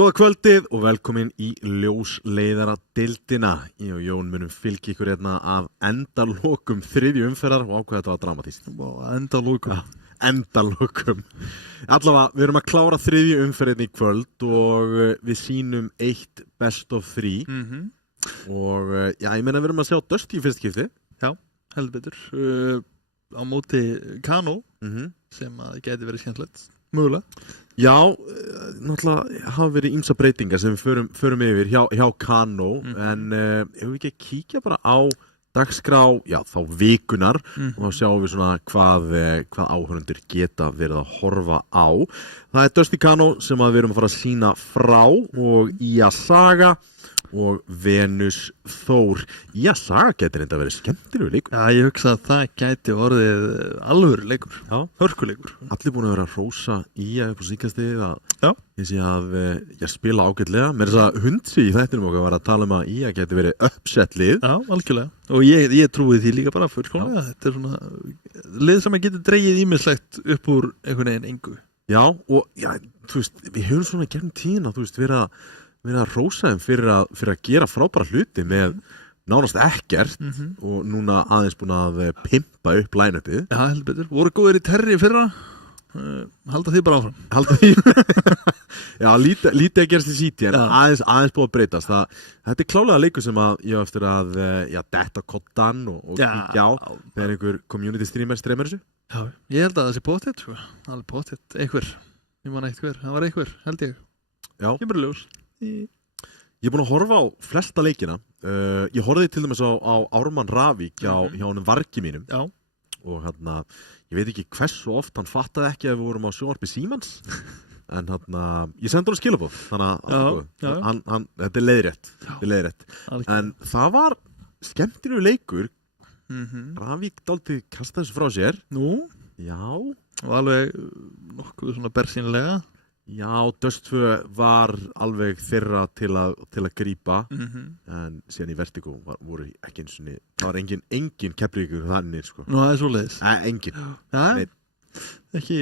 Góða kvöldið og velkomin í ljósleiðara deildina. Ég og Jón munum fylgja ykkur hérna af endalokum þriðju umferðar og ákveða þetta var dramatískt. Endalokum. Ja, endalokum. Allavega, við erum að klára þriðju umferðin í kvöld og við sýnum eitt best of 3. Og já, ég meina við erum að sjá Dusty í fyrst skipti. Já, heldur betur. Á móti Kano, sem að gæti verið skemmtilegt. Mögulega. Já, náttúrulega hafa verið ýmsa breytingar sem við förum yfir hjá Kano, en ef við ekki að kíkja bara á dagskrá, já, þá vikunar og þá sjáum við svona hvað áhorfendur geta verið að horfa á. Það er Dusty Kano sem við erum að fara að sýna frá og Ía Saga og Venus Þór. Ía Saga getur þetta verið skemmtilegur leikur. Já, ég hugsa að það gæti orðið alvöru leikur. Já, hörkuleikur. Allir búin að vera að hrósa Ía upp á síðkastið Já. Ég sé að ég spila ágætlega. Mér þess að Hundsi í þættinum okkar var að tala um að Ía geti verið uppsett lið. Já, algjörlega. Og ég trúi því líka bara fullkomlega. Þetta er svona lið sem að getur dregið ýmislegt upp úr einhvern veginn engu. Já, og já, þú veist, við höfum svona gegnum tíðina, þú veist, verið að rósa þeim fyrir að gera frábæra hluti með nánast ekkert og núna aðeins búin að pimpa upp line-upið. Já, heldur betur. Voru góðir í Terri fyrra. Halda því bara áfram. Halda því. Já, lítið að gerast í City en aðeins búið að breytast. Þetta er klálega leikur sem að ég á eftir að detta kottan og kíkja á þegar einhver community streamer þessu. Já, ég held að það sé pottet, sko. Alveg pottet. Einhver. Ég man eitt hver. Það var einhver, held ég. Já. Ég bara ljós. Ég er búin að horfa á flesta leikina. Ég horfði til dæmis á Ármann Ravík hjá honum vargi mínum. Já. Og ég veit ekki hversu oft hann fattaði ekki að við vorum á sjónvarpi Símans. En ég sendi honum skilaboð. Þannig að þetta er leiðrétt. En það var skemmtilegur leikur. Ravík dálítið kastaði þessu frá sér. Nú? Já. Og alveg nokkuð svona bersýnilega. Já, Dusty var alveg þeirra til að grípa en síðan í Vertigo voru ekki eins og það var engin Keflvíkur þannig sko. Nú, það er svoleiðis. Engin. Já, ekki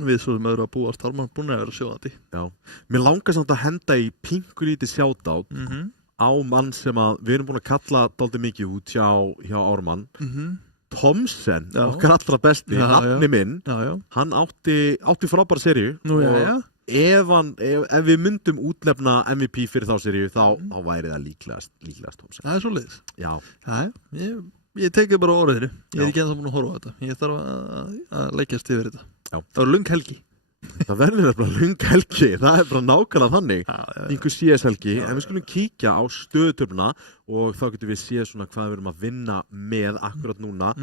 við svo sem öðru að búast Ármann búin að vera sjóðandi. Já, mér langar samt að henda í pingulítið shoutout á mann sem að við erum búin að kalla dálítið mikið út hjá Ármann. Thomsen, okkar allra besti, nafni minn, hann átti frábæra seríu og ef við myndum útnefna MVP fyrir þá seríu þá væri það líklegast Thomsen. Það er svoleiðis. Já. Ég ég tekið bara orðinu. Ég ekki ennþá búin að horfa á þetta. Ég þarf að leggjast yfir þetta. Já. Það var löng helgi. Það verður bara löng helgi, það bara nákvæmlega þannig. Einhver CS helgi, en við skulum kíkja á stöðutöfluna og þá getum við séð svona hvað við erum að vinna með akkurat núna.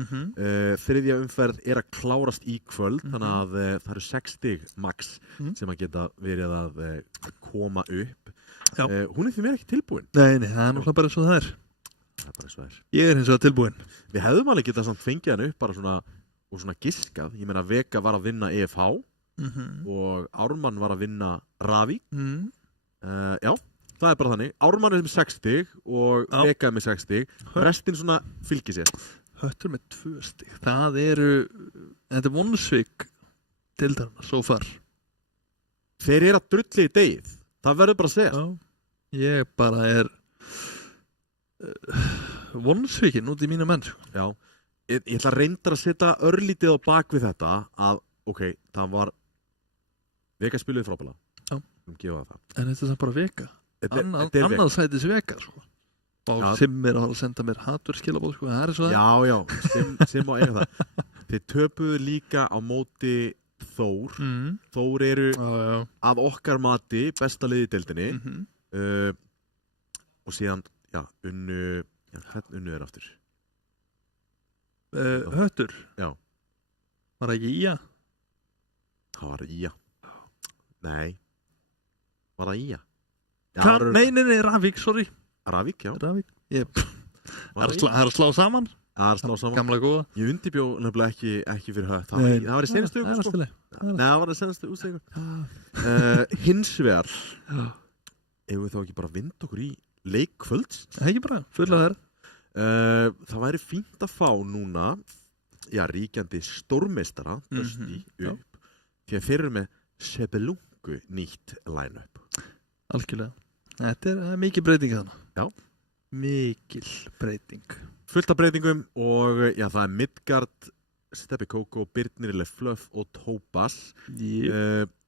Þriðja umferð að klárast í kvöld, þannig að það eru 6 stig max sem að geta verið að koma upp. Hún því mér ekki tilbúin. Nei, það er náttúrulega bara eins og það er. Það bara eins og það er. Ég hins vegar tilbúin. Við hefðum alveg getað samt fengið hann upp bara svona giskað. Ég meina Vega var að vinna EFH og Ármann var að vinna Ravík. Já, það er bara þannig. Ármann með 6 stig og Vega með 6 stig. Restin svona fylgir sér. Höttur með 2 stig. Þetta er Vonsvík deildarinnar, so far. Þeir að drulli í degið. Það verður bara að segja. Ég bara Vonsvíkin út í mínu menn. Já, ég ætla reyndar að setja örlítið á bak við þetta að, það var Vega spiluði frábælega. Já. Gefa það. En þetta er bara Vega. Annað sætis Vega, sko. Og Simmi að senda mér haturskilabóð, sko. Það svo það. Já, Sim á eiga það. Þeir töpuðu líka á móti Þór. Þór eru að okkar mati besta liði í deildinni. Og síðan, hvern unnu aftur? Höttur? Já. Var það ekki Ía? Það var Ía. Nei. Var það Ía? Nei, Ravík, sorry. Ravík, já. Ravík. Það er að slá saman. Það er að slá saman. Gamla góða. Ég undirbjó nefnilega ekki fyrir Hött. Það var í senastu viku, sko. Nei, það var í senastu útsegur. Hins vegar, ef við þá ekki bara vinda okkur í leikkvölds. Ekki bara, fulla þær. Það væri fínt að fá núna, ríkjandi stórmeistara, Dusty, upp. Því að þeir eru með Sebelungu nýtt line-up. Algjörlega. Þetta er mikil breyting þannig. Já. Mikil breyting. Fullt af breytingum og það er Midgard, Steppi Kókó, Birnir Leflöf og Tóbas.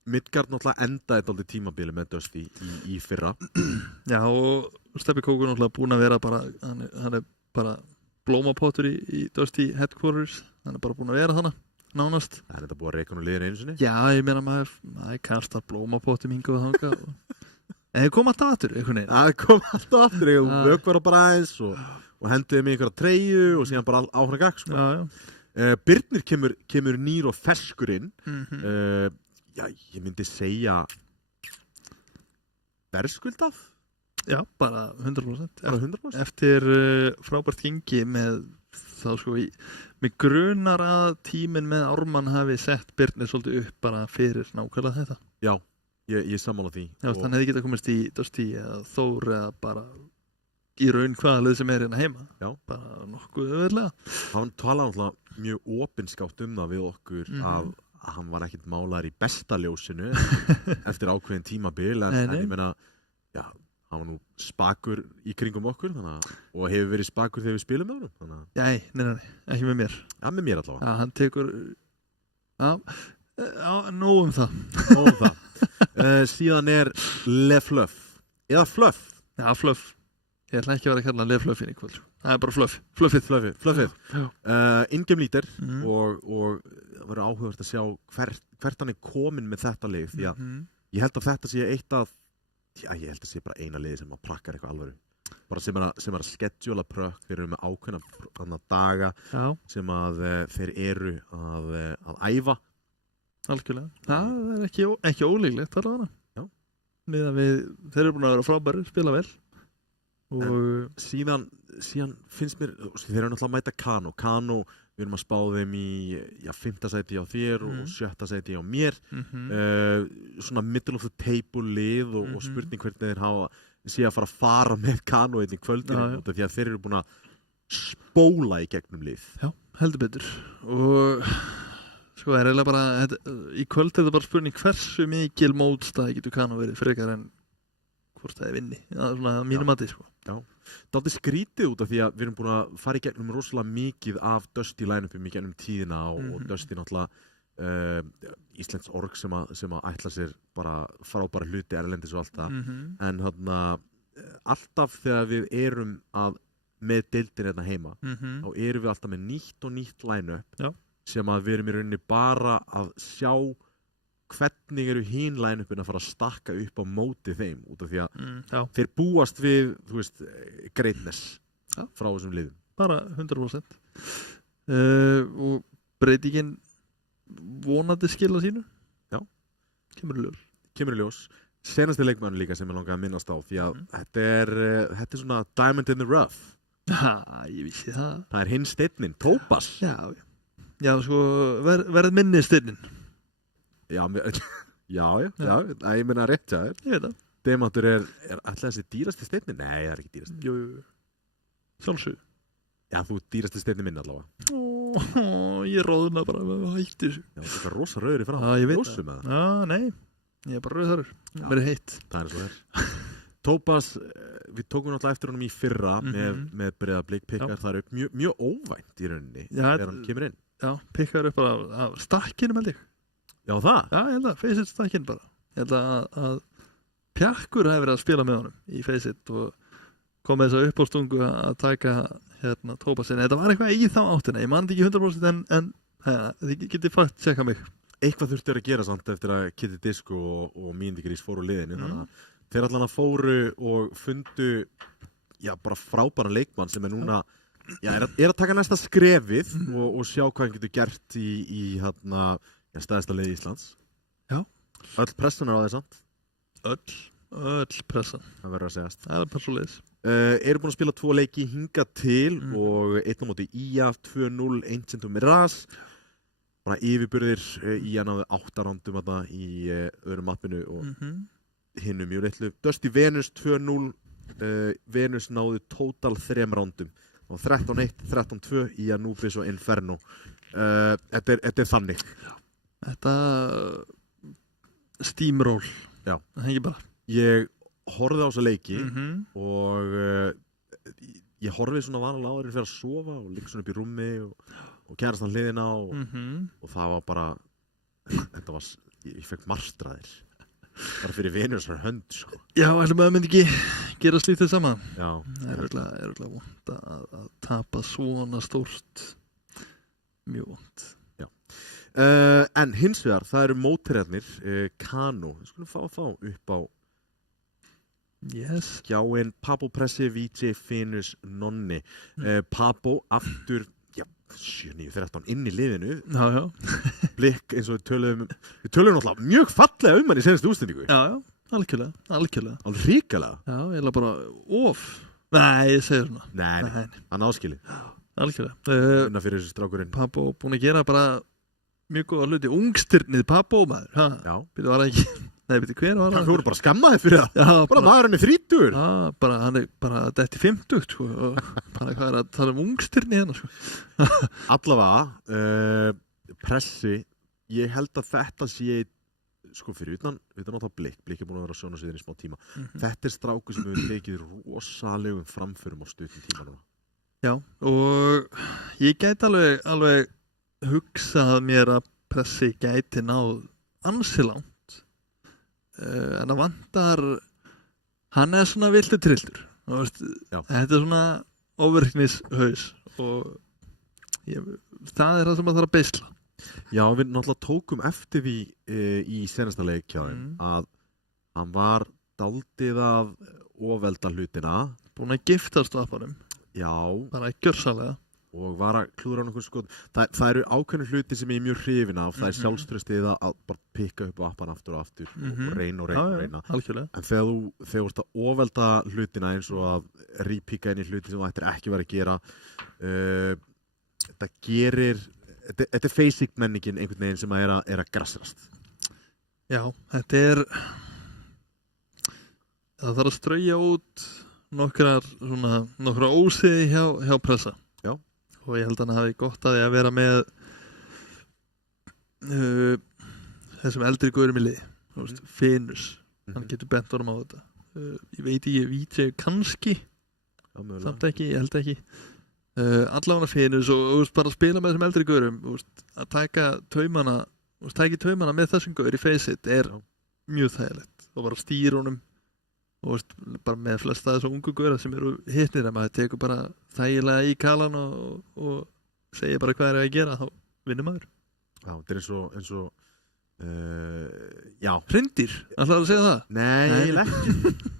Midgard náttúrulega endaði þetta aldrei tímabili með Dusty í fyrra. Já, og Steppi Kókó náttúrulega búin að vera bara, hann er bara blómapottur í Dusty headquarters. Hann er bara búin að vera þannig. Nánast. Það er þetta búið að reyka nú liðin einu sinni? Já, ég meina maður kastar blómapottum hingað og þangað. En þeir kom alltaf aftur, einhvern veginn. Það kom alltaf aftur, vökvar bara aðeins og henduði mig einhverja treyju og síðan bara áfram gakk, sko. Birnir kemur nýr og ferskur inn. Ég myndi segja verðskuldað? Já, bara 100%. Bara 100%? Eftir frábært gengi með þá sko mig grunar að tíminn með Ármann hafi sett Birnir svolítið upp bara fyrir nákvæmlega þetta. Já, ég sammála því. Já, hann hefði getað komist í Dusty eða Þór eða bara í raun hvaða lið sem hérna heima. Já. Bara nokkuð öðvöldlega. Hann talaði alltaf mjög opinskátt það við okkur að hann var ekkert málaður í besta ljósinu eftir ákveðin tímabil en ég meina, hann var nú spakur í kringum okkur og hefur verið spakur þegar við spilum með honum. Nei, ekki með mér. Já, með mér allavega. Já, hann tekur nóg það. Síðan er Leflöf eða Fluff. Já, Fluff. Ég ætla ekki að vera að kalla Leflöfin í kvöld. Það er bara Fluffið. Ingem lítir og það verður áhugavert að sjá hvert hann er komin með þetta lið því að ég held að þetta sé eitt af ég held að sé bara eina liði sem að prakkar eitthvað alvöru. Bara sem að schedula prökk, þeir eru með ákveðna daga sem að þeir eru að æfa. Algjörlega. Það er ekki ólíklegt allavega. Já. Þeir eru búin að vera frábæri, spila vel. Og síðan finnst mér, þeir eru náttúrulega að mæta Kano, við erum að spá þeim í 5. sæti á þér og 7. sæti á mér. Svona middle of the table lið og spurning hvernig þeir sé að fara með Kano í kvöldinu því að þeir eru búin að spóla í gegnum lið. Já, heldur betur. Og sko er eiginlega bara í kvöld er þetta bara spurning hversu mikil mótstæði getur Kano verið frekar en hvort það er vinni. Svona mínum mati, sko. Já. Það er aldrei skrítið út af því að við erum búin að fara í gegnum rosalega mikið af Dusty line-upum í gegnum tíðina og Dusty náttúrulega Íslands org sem að ætla sér bara frábæra hluti erlendis og allt það. En alltaf þegar við erum að með deildin hérna heima Mhm. þá erum við alltaf með nýtt og nýtt line-up Já. sem að við erum í rauninni bara að sjá hvernig eru hín line-upin að fara að stakka upp á móti þeim út af því að Já, þeir búast við, þú veist, greatness Já. frá þessum liðum. bara 100%. Og breytingin vonandi skila sínu. Já. Kemur í ljós. Kemur í ljós. Senasti leikmann líka sem ég langaði að minnast á því að þetta er svona diamond in the rough. Ha, ég vissi það. Það er hinn steinnin, Tópas. Já, sko, verð minni styrnin. Já, ég meina rétt hjá þér. Ég veit það. Demantur er alltaf þessi dýrasti steinnin? Nei, það er ekki dýrasti. Jú. Sjálfsög. Já, þú dýrasti steinnin minn allavega. Ég róðna bara hætti þessu. Já, þetta er rosa rauður í frá. Já, ég veit Ljósum með það. Já, nei. Ég er bara rauðarur. Mér er heitt. Það er svo þér. Tópas, við tókum náttúrulega eftir honum í fyrra með Breiðablik, pikkar þar upp mjög óvænt í rauninni þegar hann kemur inn. Já, pikkar upp bara af stakkinum held ég. Já, það? Já, ég held að Faceit stakkin bara. Ég held að Pjakkur hefur verið að spila með honum í Faceit og kom með þess að uppástungu að taka Tópasin. Þetta var eitthvað í þá áttina. Ég man þetta ekki 100% en þið getið fakt tjekka mig. Eitthvað þurfti að gera samt eftir að Kitty Disco og Mindy Grís fóru úr liðinu. Þannig að þeir allan að fóru og fundu bara frábæran leikmann sem er núna er að taka næsta skrefið og sjá hvað hann getur gert í stæðsta liði Íslands. Já. Öll pressan á þeir samt. Öll pressan. Það verður að segjast. Það er bara svo leiðis. Eru búin að spila 2 leiki hingað til og 1 á móti IA, 2-0, 1 með RAS. Bara yfirburðir IA náði 8 rándum í öðrum mappinu og hinnu mjög litlu. Dusty Venus 2-0, Venus náði total 3 rándum. 13-1, 13-2 í Anubis og Inferno. Þetta er þannig. Þetta steamroll. Já. Það hengi bara. Ég horfði á þessa leiki og ég horfði svona vanalega áður fyrir að sofa og ligg svona upp í rúmi og kærast hann hliðina og það var bara ég fekk marstraðir bara fyrir Venusar hönd sko. Já, ætlum að myndi ekki gera slítið saman. Já. Það er örugglega vont að tapa svona stórt. Mjög vont. Já. En hins vegar, það eru mótherjarnir Kano. Við skulum fá þá upp á skjáin. Papo Pressi, VJ, Finus, Nonni. Papo aftur 7-9-13 inn í liðinu. Já. Blikk eins og við töluðum náttúrulega mjög fallega hann í senastu útsendingu. Já, algjörlega. Alveg hrikalega. Já, ég er bara Nei, ég segir svona. Nei, hann áskilið. Algjörlega. Unna fyrir þessu strákurinn. Papo búin að gera bara mjög góða hluti. Ungstyrnið Papo maður. Já. Býtu var það ekki. Nei, býtu hver var það? Þú voru bara skammaðið fyrir það. Já, bara maðurinn er 30. Já, bara hann er bara dætt í 50 sko. Bara hvað er að tala ungstyrni hérna sko. Allavega, Pressi, ég held að þetta sé sko fyrir utan á það Blikk er búin að vera á sjónasviðinu í smá tíma. Þetta er strákur sem hefur tekið rosalegum framförum á stuttum tíma núna. Já, og ég gæti alveg hugsað mér að Pressi gæti náð ansi langt. En það vantar, hann er svona viltu trilltur. Þetta er svona ofvirknishaus og það er það sem maður þarf að beisla. Já, við náttúrulega tókum eftir því í senasta leik hjá þeim að hann var daldið af ofvelda hlutina. Búin að giftast á appanum. Já. Bara gjörsalega. Og var að klúðra á nokkur sko. Það eru ákveðnu hluti sem ég er mjög hrifin af. Það er sjálfströstið að bara pikka upp appan aftur og aftur og reyna. Algjörlega. En þegar þú ert að ofvelda hlutina eins og að rípíka inn í hluti sem þú ættir ekki verið að gera þetta er basic menningin einhvern veginn sem er að grassrast. Já, það þarf að strauja út nokkra ósiði hjá Pressa. Já. Og ég held að hann hafi gott að því að vera með þessum eldri gaurum í liði. Finus, hann getur bent honum á þetta. Ég veit ekki, VJ kannski, samt ekki, ég held ekki. Allavega Finus og bara spila með þessum eldri gaurum, að taka taumana með þessum gaur í Faceit er mjög þægilegt og bara stýra honum og veist, bara með flesta þessu ungu guðra sem eru hitnir en maður tekur bara þægilega í kalan og segir bara hvað að gera, þá vinnur maður. Já, þetta er eins og já. Hreindýr, ætlaðu að segja það? Nei, eiginlega ekki.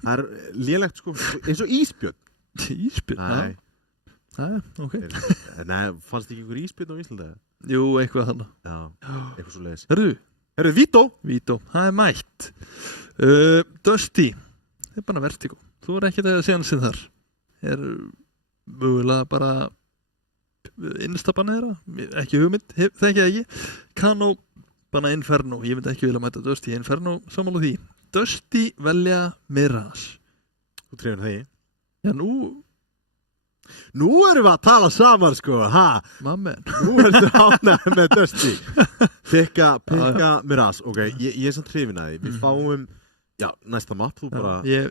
Það er lélegt sko, eins og ísbjörn. Ísbjörn? Nei. Ok. Nei, fannst ekki ykkur ísbjörn á Íslandi? Jú, eitthvað þannig. Já, eitthvað svo leiðis. Herru, Vító, það er mætt. Dusty, það er bara Vertigo. Þú er ekkert að segja hans þar. Er mögulega bara innstabann ekki hugmynd, þekki það ekki. Kano, bara Inferno, ég myndi ekki vilja mæta Dusty. Inferno, sammála því. Dusty velja Mirage. Þú trefur það í? Já, Nú erum við að tala saman sko, Mammen. Nú ertu ánægður með Dusty. Pikka Mirage, ok, ég er samt hrifinn að því. Við fáum, já, næsta mapp, þú bara... Ég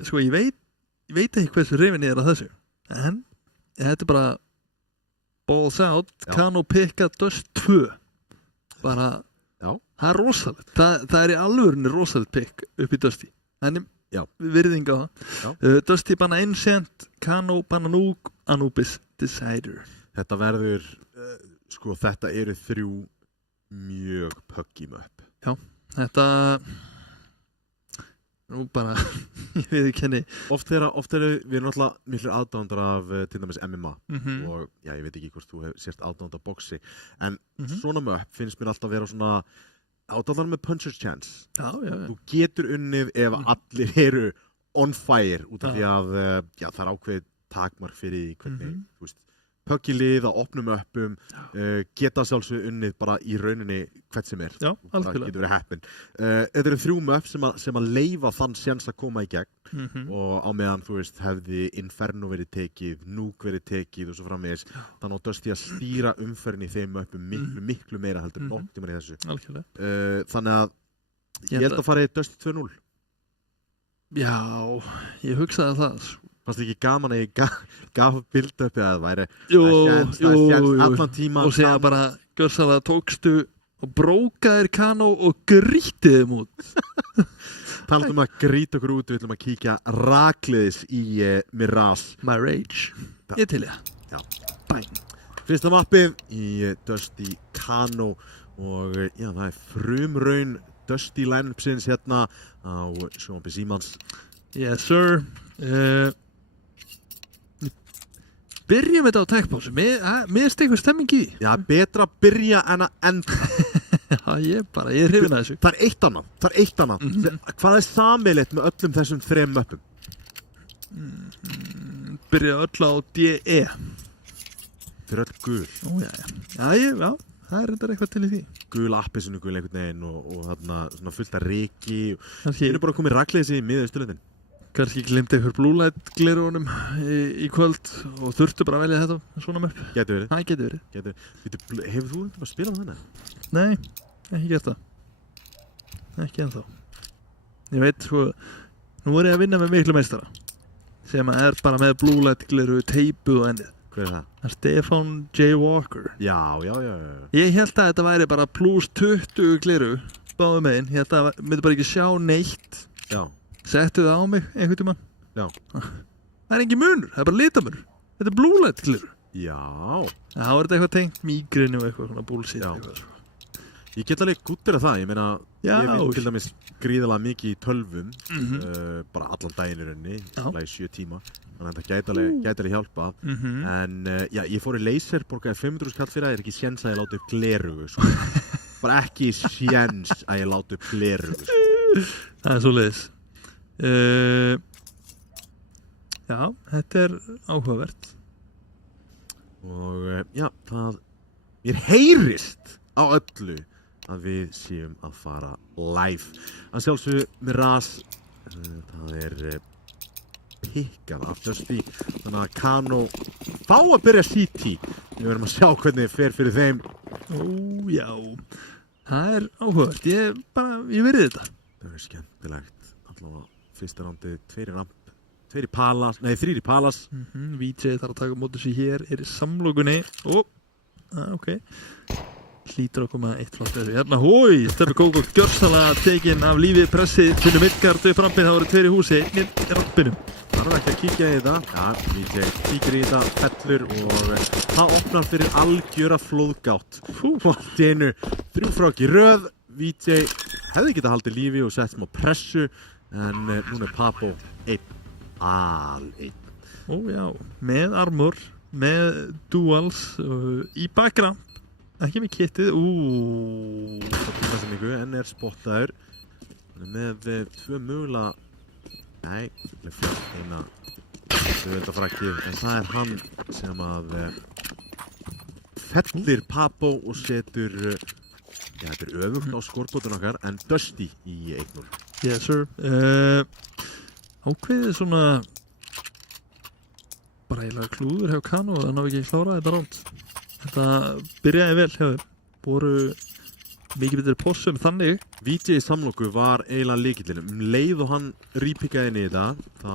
veit ekki hversu hrifinn ég að þessu, en þetta er bara balls out, Kano pikka Dust 2. Bara, það er rosalegt. Það er í alvörunni rosalegt pikk upp í Dusty. Þannig, virðing á það. Dusty banna Ancient, Kano banna Núk, Anubis Decider. Þetta verður, sko, þetta eru 3 mjög puggy möpp. Já, þetta nú bara, ég veit ekki henni. Oft eru við náttúrulega miklu aðdándar af til dæmis MMA og já, ég veit ekki hvort þú sért aðdándar boxi, en svona möpp finnst mér alltaf vera svona átallar með puncher's chance. Já. Þú getur unnið ef allir eru on fire út af því að það er ákveðið takmark fyrir hvernig, þú veist, puggy lið að opnum öppum, geta sjálfsög unnið bara í rauninni hvert sem er. Já, algjörlega. Það getur verið heppin. Þetta eru 3 möpp sem að leyfa þann séns að koma í gegn og á meðan, þú veist, hefði Inferno verið tekið, Núk verið tekið og svo framvegis, þannig að Dusty að stýra umferðin í þeim möppum miklu meira heldur nokkuð tímann í þessu. Algjörlega. Þannig að ég held að fara í Dusty 2-0. Já, ég hugsaði það. Fannst ekki gaman að ég gaf build-upið að það væri allan tíma og segja bara gjörsamlega tókstu og brókaðir Kano og grýttið þeim út. Talaðum að grýta okkur út, við ætlum að kíkja rakleiðis í Mirage. My Rage. Ég til ég. Já. Bæn. Fyrsta mappið í Dusty Kano og já, það er frumraun Dusty line-upsins hérna á sjónvarpi Símans. Yes sir. Byrjum þetta á tækpásu. Mér stekur stemming í. Já, betra að byrja en að enda. Já, ég er hrifinn að þessu. Það er eitt annað. Hvað er sameiginlegt með öllum þessum 3 möppum? Byrja öll á DE. Þau eru öll gul. Já, það er eitthvað til í því. Gul appisinu, gul einhvern veginn og þarna svona fullt af ryki. Við erum bara komið rakleiðis í miðausturlöndin. Kannski glemdi ykkur Blue Light glerunum í kvöld og þurftu bara að velja þetta svona möpp. Gæti verið. Það geti verið. Hefur þú bara spilað þannig? Nei, ekki gert það. Ekki ennþá. Ég veit, sko, nú er ég að vinna með miklu meistara sem er bara með Blue Light gleru teipuð og ennið. Hver er það? Það er Stefán J. Walker. Já. Ég held að þetta væri bara plus 20 gleru báðum megin. Ég held að það myndi bara ekki sjá neitt. Já. Settu það á mig einhvern tímann? Já. Það er engin munur, það er bara litamunur. Þetta er Blue Light gleru. Já. Þá er þetta eitthvað tengt mígrinu og eitthvað svona bullshit eitthvað. Ég get alveg gúttir að það, ég meina, ég veit til dæmis gríðalega mikið í tölvum, bara allan daginn í rauninni, í 7 tíma, þannig að þetta gæti alveg hjálpa. En já, ég fór í laser, borgaði 500 skall fyrir það, ég er ekki séns að ég láti upp glerugu, sko. Bara ekki séns að ég láti upp glerugu, sko. Það er svoleiðis. Já, þetta er áhugavert. Og já, mér heyrist á öllu að við séum að fara live. Að sjálfsögðu Mirage, það er pikkað af Dusty, þannig að Kano fá að byrja CT. Við verðum að sjá hvernig fer fyrir þeim. Já, það er áhugavert. Ég verið þetta. Það er skemmtilegt. Allavega fyrsta rándi, 2 í ramp, 3 í Palas. VJ þarf að taka móti sig hér, er í samlokunni. Ok. hlýtur að koma eitt flott þessu. Hérna, hói, Steppi Kókó gjörsamlega tekinn af lífi pressi, finnur Midgard upp rampinn, það voru 2 í húsi, einn í rampinum. Það ekki að kíkja í þetta. Já, VJ kíkir í þetta, fellur og það opnar fyrir algjöra flóðgátt. Allt í einu, 3 frák í röð. VJ hefði getað haldið lífi og sett smá pressu, en núna Papo einn. Ó já, með armor, með duals í bakramp, ekki með kittið. En spottaður með 2 mögulega. Nei, eina frakki, en það hann sem að fellir Papo og setur þetta öfugt á skorpótun okkar, en Dusty í 1-0. Yes sir. Ákveðið svona bara eiginlega klúður hjá Kano, það ná ekki klárað þetta ránd. Þetta byrjaði vel hjá þeim, voru mikið betur possum þannig. VJ í samloku var eiginlega lykillinn, leið og hann rýpikaði inn í þetta þá,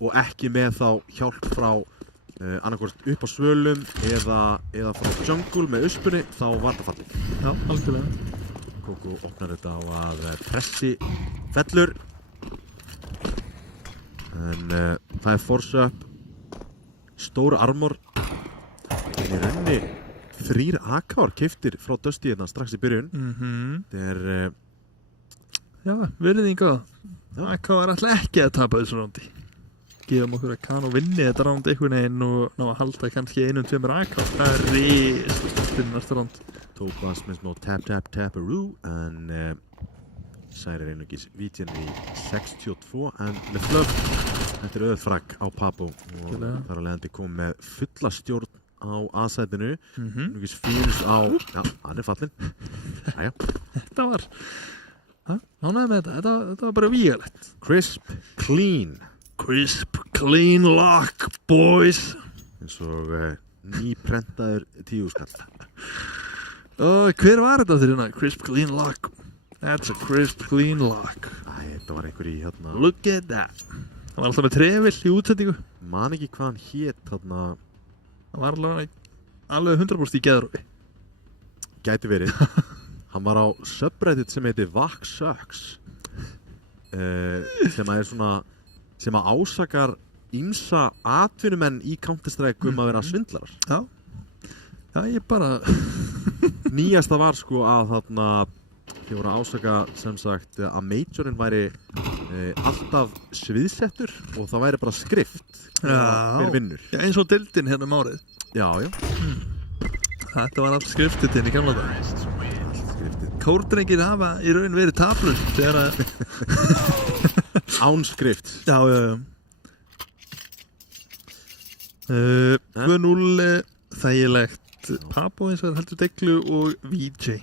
og ekki með þá hjálp frá annarkvort upp á svölum eða frá jungle með uspunni, þá var það fallið. Já, algjörlega. Kókó opnar þetta á að pressi fellur, en það er force up, stór armor, en í rauninni 3 AK-ar keyptir frá Dusty hérna strax í byrjun. Þetta já, virðinga. AK er alltaf ekki að tapa þessu rándi. Gefum okkur að Kano vinni þetta ránd einhvern veginn og ná að halda kannski 1-2 AK. Það er risastórt næsta ránd. Tópas með smá tap-aroo, en særir einungis VJ í 62, en með flöpp. Þetta er auðfragg á Papo og þar að leiðandi kom með fulla stjórn á A-sætinu. Núkis Fíns á, já, hann er fallinn. Jæja. Þetta var, ánægði með þetta var bara vígalegt. Crisp Clean lock, boys. Eins og nýprentaður 10 skall. Hver var þetta þérna? Crisp, clean lock. That's a crisp, clean lock. Þetta var einhver í hérna. Look at that. Það var alltaf með trefil í útsendingu. Man ekki hvað hann hét þarna. Það var alveg 100% í geðrófi. Gæti verið. Hann var á subreddit sem heitir Vax Sucks, sem að svona, sem að ásakar ýmsa atvinnumenn í Counter-Strike að vera svindlarar. Já, ég bara Nýjasta var sko að þarna þið voru að ásaka sem sagt að Majorinn væri alltaf sviðsettur og það væri bara skrift hver vinnur. Já, eins og deildin hérna árið. Já. Þetta var allt skriftið inn í gamla dag. Kórdrengir hafa í raun verið taplur þegar að án skrift. Já. 2-0 þægilegt. Papo eins og heldur deglu og VJ.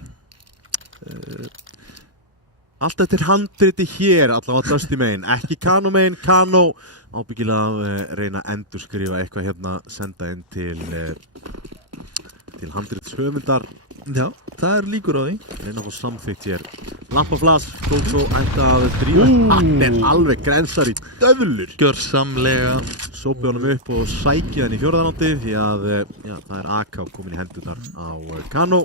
Allt eftir handriti hér allavega Dusty megin, ekki Kano megin. Kano ábyggilega að reyna að endurskrifa eitthvað hérna, senda inn til handritshöfundar. Já, það er líkur á því. Reyna að fá samþykkt hér. Lampaflas, Kókó ætti að drífa. Hann er alveg grensar í döðlur. Gjörsamlega. Sópi honum upp og sækja hann í fjórðanátti því að það er AK komin í hendurnar á Kano.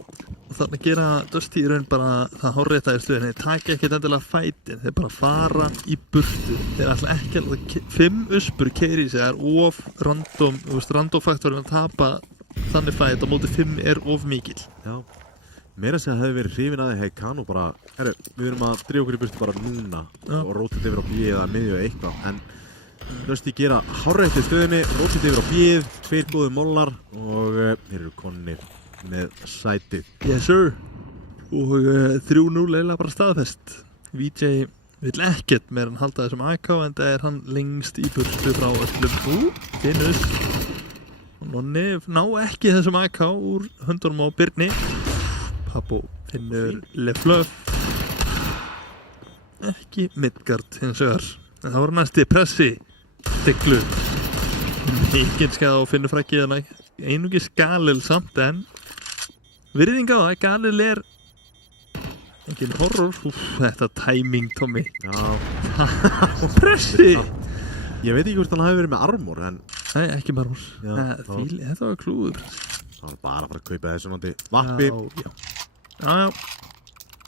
Þannig gera Dusty í raun bara það hárrétta í stöðinni. Þeir taka ekkert endilega fætin, þeir bara fara í burtu. Þeir ætla ekki að 5 uspur keyri í sig, það er of random, random faktorinn að tapa þannig fæt á móti 5 er of mikil. Já, meira sem hefði verið hrifin að hei Kano bara, við erum að drífa okkur í burtu bara núna og rótið yfir á B eða miðju eða eitthvað, en Dusty gera hárrétt í stöðinni, rótið yfir á B, 2 góðir mollar og þeir eru konir með sætið. Yes sir. Og 3-0 eiginlega bara staðfest. VJ vill ekkert meira en halda þessum AK, en það er hann lengst í burtu frá öllum. Finnus. Og Nonni ná ekki þessum AK úr höndunum á Birni. Papo finnur Lefluff. Ekki Midgard hins vegar. En það var næsti pressi. Deglu. Mikinn skæða og finnur frakkið einungis Galil samt, en virðinga á það, Galil er engin horror. Þetta timing, Tommy. Já. Pressi. Ég veit ekki hvort hann hafi verið með armor, en nei, ekki með armor. Já, Þetta var klúður. Það var bara að fara að kaupa þessu nátti vappi. Já. Já,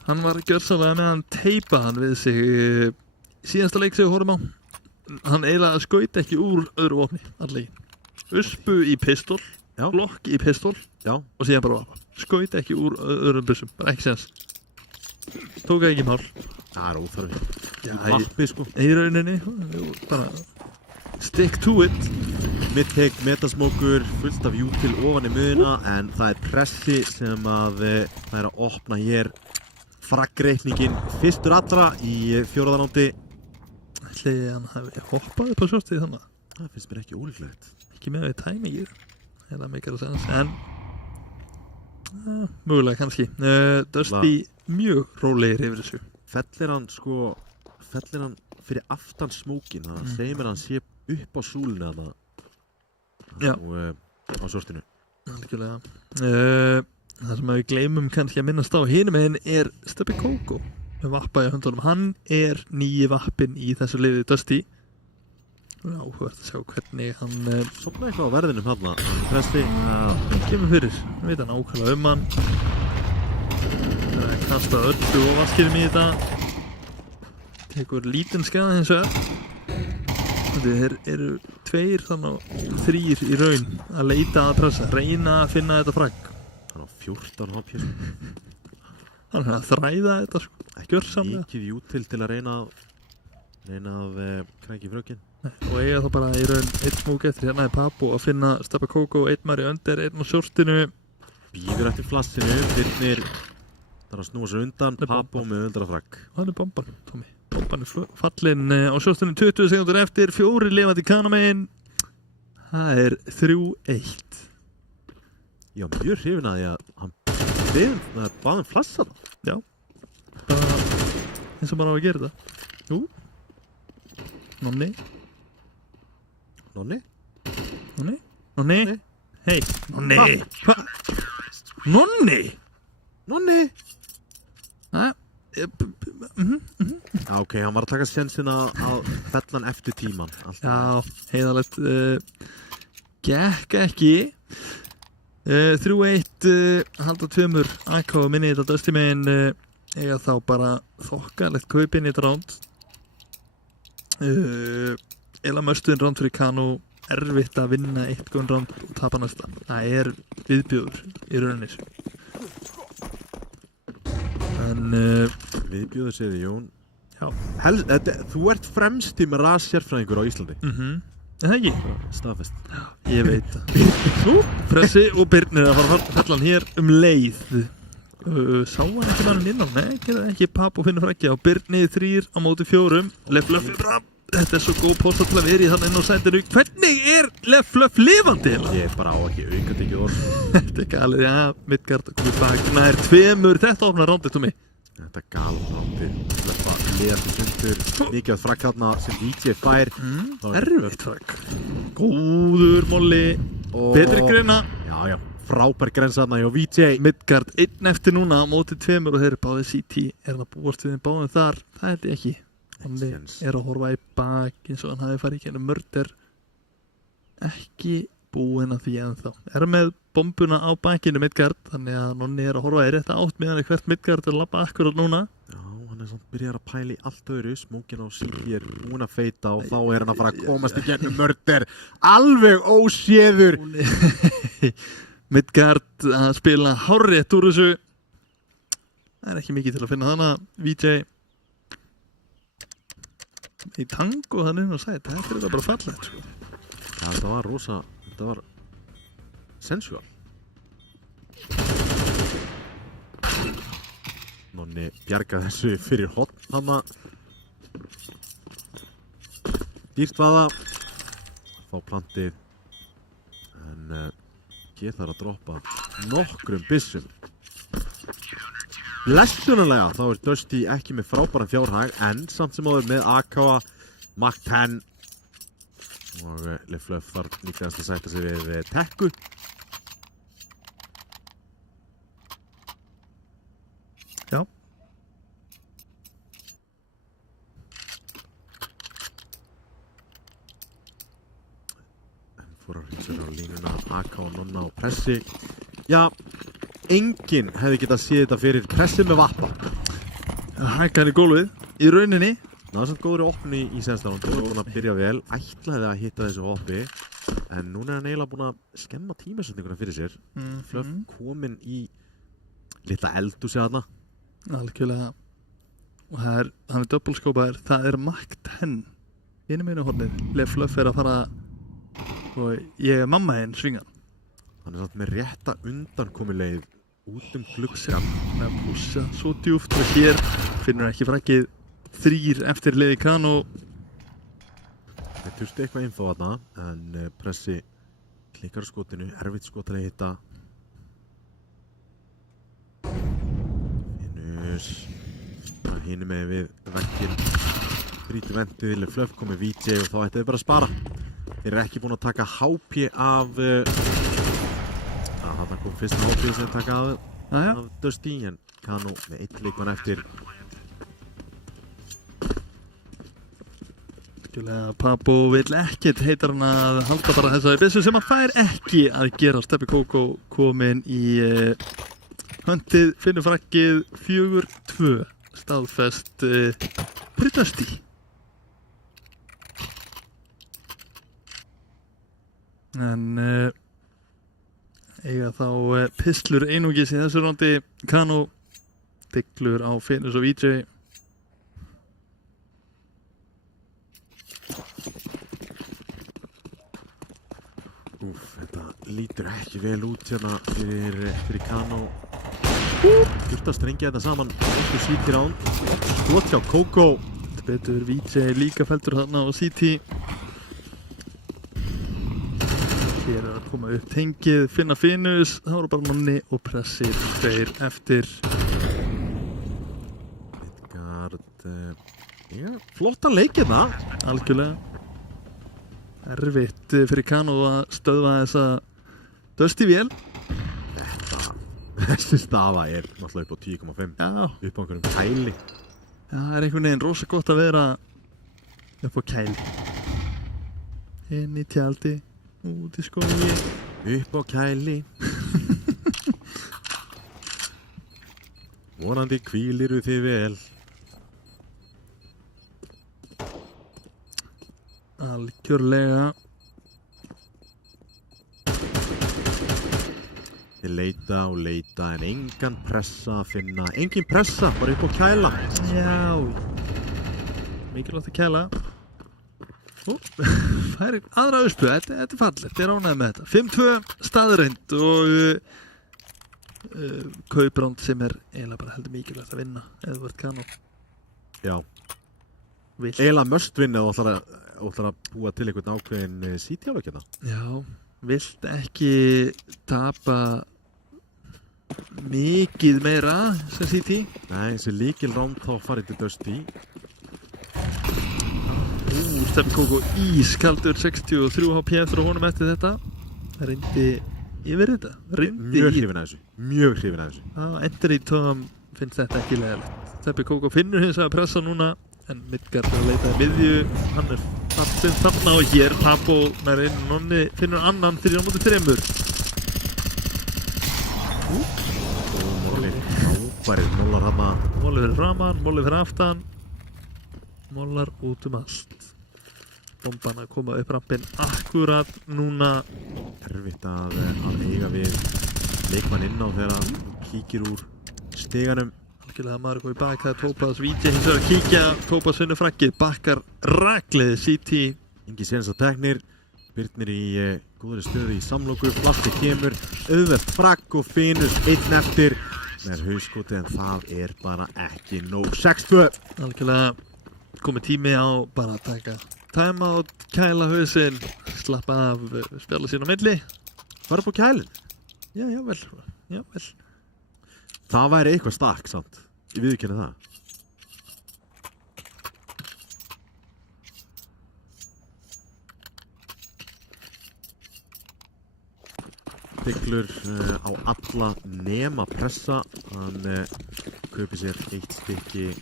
hann var gjörsamlega með hann teipa hann við sig síðasta leik sem við horfum á. Hann eiginlega skaut ekki úr öðru vopni allir. Uspu í pistol, blokk í pistol og síðan bara skaut ekki úr öðrum byssum, bara ekki sens. Tók ekki mál. Það óþarfi. Vappi sko. Í rauninni, bara stick to it. Midtake, metasmokur, fullt af jútil ofan í miðuna en það pressi sem að það að opna hér fraggreikningin fyrstur allra í 4. rándi. Ætli hann hafi hoppað upp á shortið þannig? Það finnst mér ekki ólíklegt. Ekki með við tæmingið. Það meikar að segja en mögulega kannski. Dusty mjög rólegir yfir þessu. Fellir hann fyrir aftan smókin, þannig að segir mér hann sé upp á súlinu þarna. Já. Á sortinu. Algjörlega. Það sem við gleymum kannski að minnast á hinum megin Stubby Kókó með vappa í höndunum. Hann nýji vappin í þessu liði Dusty. Áhugavert að sjá hvernig hann sopnaði eitthvað á verðinum þarna. Pressi. Það kemur fyrir. Við veit hann ákveðlega hann. Það kasta öllu og vaskinum í þetta. Tekur lítinn skaða hins vegar. Þeir eru 2 þannig 3 í raun að leita að pressa, reyna að finna þetta fragg. Hann á 14 HP. Hann að þræða þetta sko, gjörsamlega. Ekki jútil til að reyna að krækja frökinn. Og eiga þá bara í raun 1 smúk eftir hérna í Papu að finna Stubby Kókó, 1 maður í önder, 1 á shortinu. Býður eftir flassinu, Birnir þarf að snúa sér undan, Papu með undrafragg. Hann bomban, Tómi. Bomban fallin á shortinu 20 sekundur eftir, 4 lifandi kanamegin. Það 3-1. Já, mjög hrifin að því að hann baði flassa það. Já, bara eins og bara á að gera þetta. Jú. Nonni. Hei, Nonni. Hva? Nonni? Ok, hann var að taka sjensin að fella hann eftir tíman. Já, heiðalegt. Gekk ekki. 3-1 halda 2 AK minni þetta Dusty megin eiga þá bara þokkalegt kaupinn í þetta ránd. Eila möstuðin ránd fyrir Kano, erfitt að vinna 1 góðan ránd og tapa næsta. Það viðbjóður í rauninni. En viðbjóður segði Jón. Já. Þú ert fremsti með sérfræðingur á Íslandi. Er það ekki? Staðfest. Ég veit það. Pressi og Birnir að fara að falla hann hér leið. Sá hann ekki mann inn á? Nei, gerði ekki. Papu finnur frækja á Birnir 3 á móti 4. Lefluff fram. Þetta svo góð posta til að vera í þannig inn á sætinu. Hvernig Lefluff lifandi? Ég bara á ekki aukatekið orð. Þetta galið, já, Midgard komið bak. Nær 2. Þetta opnar rándið til mig. Þetta galrándið. Leffa liðast í sundur. Mikið að frakk þarna sem DJ fær. Erfitt frakk. Góður molli. Betri greina. Já. Frábær grensa þarna hjá VJ. Midgard 1 eftir núna á móti 2 og þeir báðið CT. Það búast við þeim báðum þar? Það held ég ekki. Hann að horfa í bak eins og hann hafi farið í kynna mörder. Ekki búinn að því ennþá. Með bombuna á bakinu Midgard, þannig að Nonni að horfa í rétta átt meðan hvert Midgard labba akkurat núna. Já, hann samt byrjar að pæla í allt öðru. Smókin á Silvi búinn að feita og þá hann að fara að komast í gegnum mörder. Alveg óséður. Midgard að spila hárrétt úr þessu. Það ekki mikið til að finna hana. VJ í tango þannig og sæt, þetta bara fallegt sko. Já, þetta var rosa, þetta var sensual. Nonni bjargaði þessu fyrir hotn hana. Dýrt vaða. Fá plantið. En ég þarf að droppa nokkrum byssum. Blessunarlega þá Dusty ekki með frábæran fjárhag en samt sem áður með AK Mach 10 og Lefluff þarf líklegast að sætta sig við Tekku. Já. En fór að hrýsa á línuna AK og Nonna og pressi. Já, enginn hefði getað séð þetta fyrir pressið með Vappa. Hækkar í gólfið í rauninni. Það var samt góður opni í sensta rándi, hann var búinn að byrja vel, ætlaði að hitta þessu hoppi, en núna er hann eiginlega búinn að skemma tímasetninguna fyrir sér. Fluff kominn í litla eldhúsi þarna. Algjörlega. Og hann er doubleskópaður, það er Mac 10 inni meina hornið. Fluff er að fara og ég er mamma henn svingan. Hann er samt með rétta undankomuleið út gluggan. Með að pússa svo djúpt og hér finnur ekki frakkið 3 eftir liði Kano. Það þurfti eitthvað info þarna, en pressi klikkar skotinu, erfitt skot til að hitta. Finnus, bara hinum með við vekkinn, brýtur vendið, Fluff komið VJ og þá ætti þau bara að spara. Þeir eru ekki búin að taka HP af, þarna kom fyrsta HP sem taka af Dusty, en Kano með 1 leikmann eftir. Papo vill ekkert, heitar hann að halda bara þessari byssu sem hann fær ekki að gera. Steppi Kókó kominn í höndið, finnur frakkið 4-2, staðfest Dusty. En eiga þá pislur einungis í þessu rándi. Kano diglur á Finnus og VJ. Þetta lítur ekki vel út hérna fyrir Kano. Þurft að strengja þetta saman. Okkur CT round. Skot hjá Kókó. Betur VJ líka feltur þarna á CT. Hér að koma upp tengið, finna Finnus. Það voru bara Nonni og Pressi 2 eftir. Midgard. Flotta leikið það. Algjörlega. Erfitt fyrir Kano að stöðva þessa Dusty vél. Þessi staða er náttúrulega upp á 10,5. Já. Upp á einhverjum kæli. Já, það er einhvern veginn rosa gott að vera upp á kæli. Inn í tjaldi, út í skógi. Upp á kæli. Vonandi hvíliru þið vel. Algjörlega. Þeir leita og leita en engan pressa að finna. Engin pressa, bara upp á kæla. Já. Mikilvægt að kæla. Það er aðra auspu, þetta er fallegt, ég er ánægð með þetta. 5-2 staðreind og Kaubrand sem er eiginlega bara heldur mikilvægt að vinna Edvard Kano. Já. Eiginlega must vinna og ætlar að búa til einhvern ákveðin CT-áleik hérna. Já, vilt ekki tapa mikið meira sem CT. Nei, þessi líkil ránd þá farið til Dusty. Steppi Kókó ískaldur 63 HP eftir á honum eftir þetta. Reyndi yfir þetta. Mjög hrifin að þessu. Mjög hrifin að þessu. Anthony Tom finnst þetta ekki leiðilegt. Steppi Kókó finnur hins að pressa núna en Midgard að leita í miðju. Hann er fallinn þarna og hér Papo nær inn. Nonni finnur annan 3-3. Molli frábærir mollar hama. Molli fyrir framan, Molli fyrir aftan. Mollar út allt. Bomban að koma upp rampinn akkurat núna. Erfitt að eiga við leikmann inn á þegar hann kíkir úr stiganum. Algjörlega maður komið bak, það er Tópas VJ hins vegar að kíkja. Tópas finnur frakkið, bakkar rakleði CT. Ingi séns á teknir. Birnir í góðri stöðu í samloku. Flasti kemur, auðvelt frakk og Finnus einn eftir með hauskoti en það er bara ekki nóg. 6-2. Algjörlega komið tími á bara að taka timeout, kæla hausinn, slappa af, spjalla sín á milli. Fara upp á kælinn. Já, jável. Það væri eitthvað stakk, sant? Ég viðurkenni það. Diglur á alla nema pressa. Hann kaupir sér eitt stykki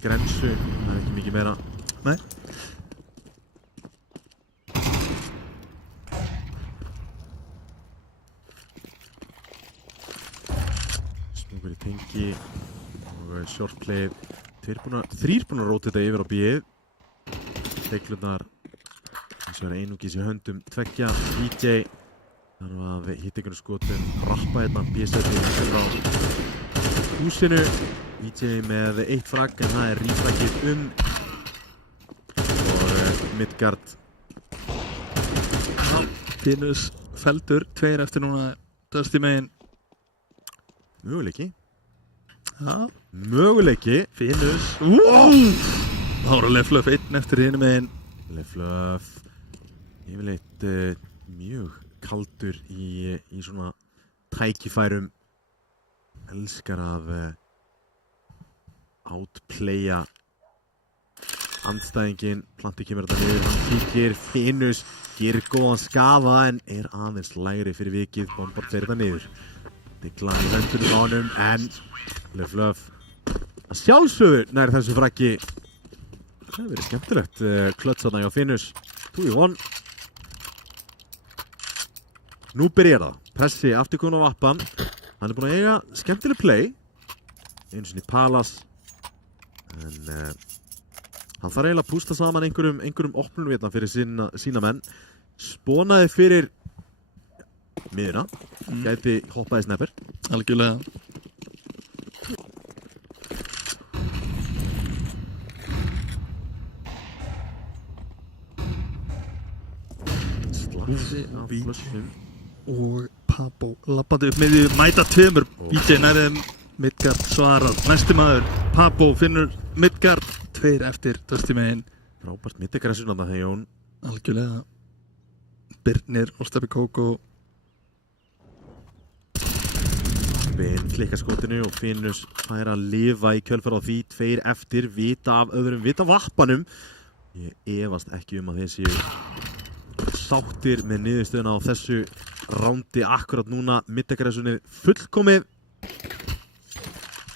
grensu, það er ekki mikið meira. Nei. Kemur í tengi og short play. Þrír búin að róta þetta yfir á B-ið. Teiklunar eins og einungis í höndum tveggja. VJ þarf að hitta einhvern skotum, rappa hérna B-seti frá húsinu. VJ með 1 frag en það refragið og Midgard. Finus feldur, 2 eftir núna Dusty megin. Möguleiki. Já. Möguleiki. Finus. Það voru Lefluff 1 eftir hinu megin. Lefluff yfirleitt mjög kaldur í svona tækifærum. Elskar að outplaya andstæðinginn. Planti kemur þetta niður, hann kíkir, Finus gerir góðan skaða en aðeins lægri fyrir vikið. Bombard fer þetta niður. Diglan í höndunum á honum en Lefluff að sjálfsögðu nær þessu fraggi. Það hefur verið skemmtilegt klöts þarna hjá Finus. 2-1. Nú byrjar það. Pressi aftur komin á vappan. Hann búinn að eiga skemmtileg play. Einu sinni Palas. En hann þarf eiginlega að pústa saman einhverjum opnum hérna fyrir sína menn. Spónaði fyrir miðuna. Gæti hoppaði snapper. Algjörlega. Slassi af flössum. Og Pabbo lappandi upp miðju, mæta 2. VJ nærðum, Midgard svarað. Næsti maður, Pabbo finnur Midgard, 2 eftir Dusty megin. Frábært middagressuna þegar Jón. Algjörlega. Birnir og Steppi Kókó. Ben flikka skotinu og Finus fær að lifa í kjölfar á því. 2 eftir, vita af öðrum, vita af vappanum. Ég efast ekki að þeir séu sáttir með niðurstöðuna á þessu rándi akkurat núna. Middagressunni fullkomið.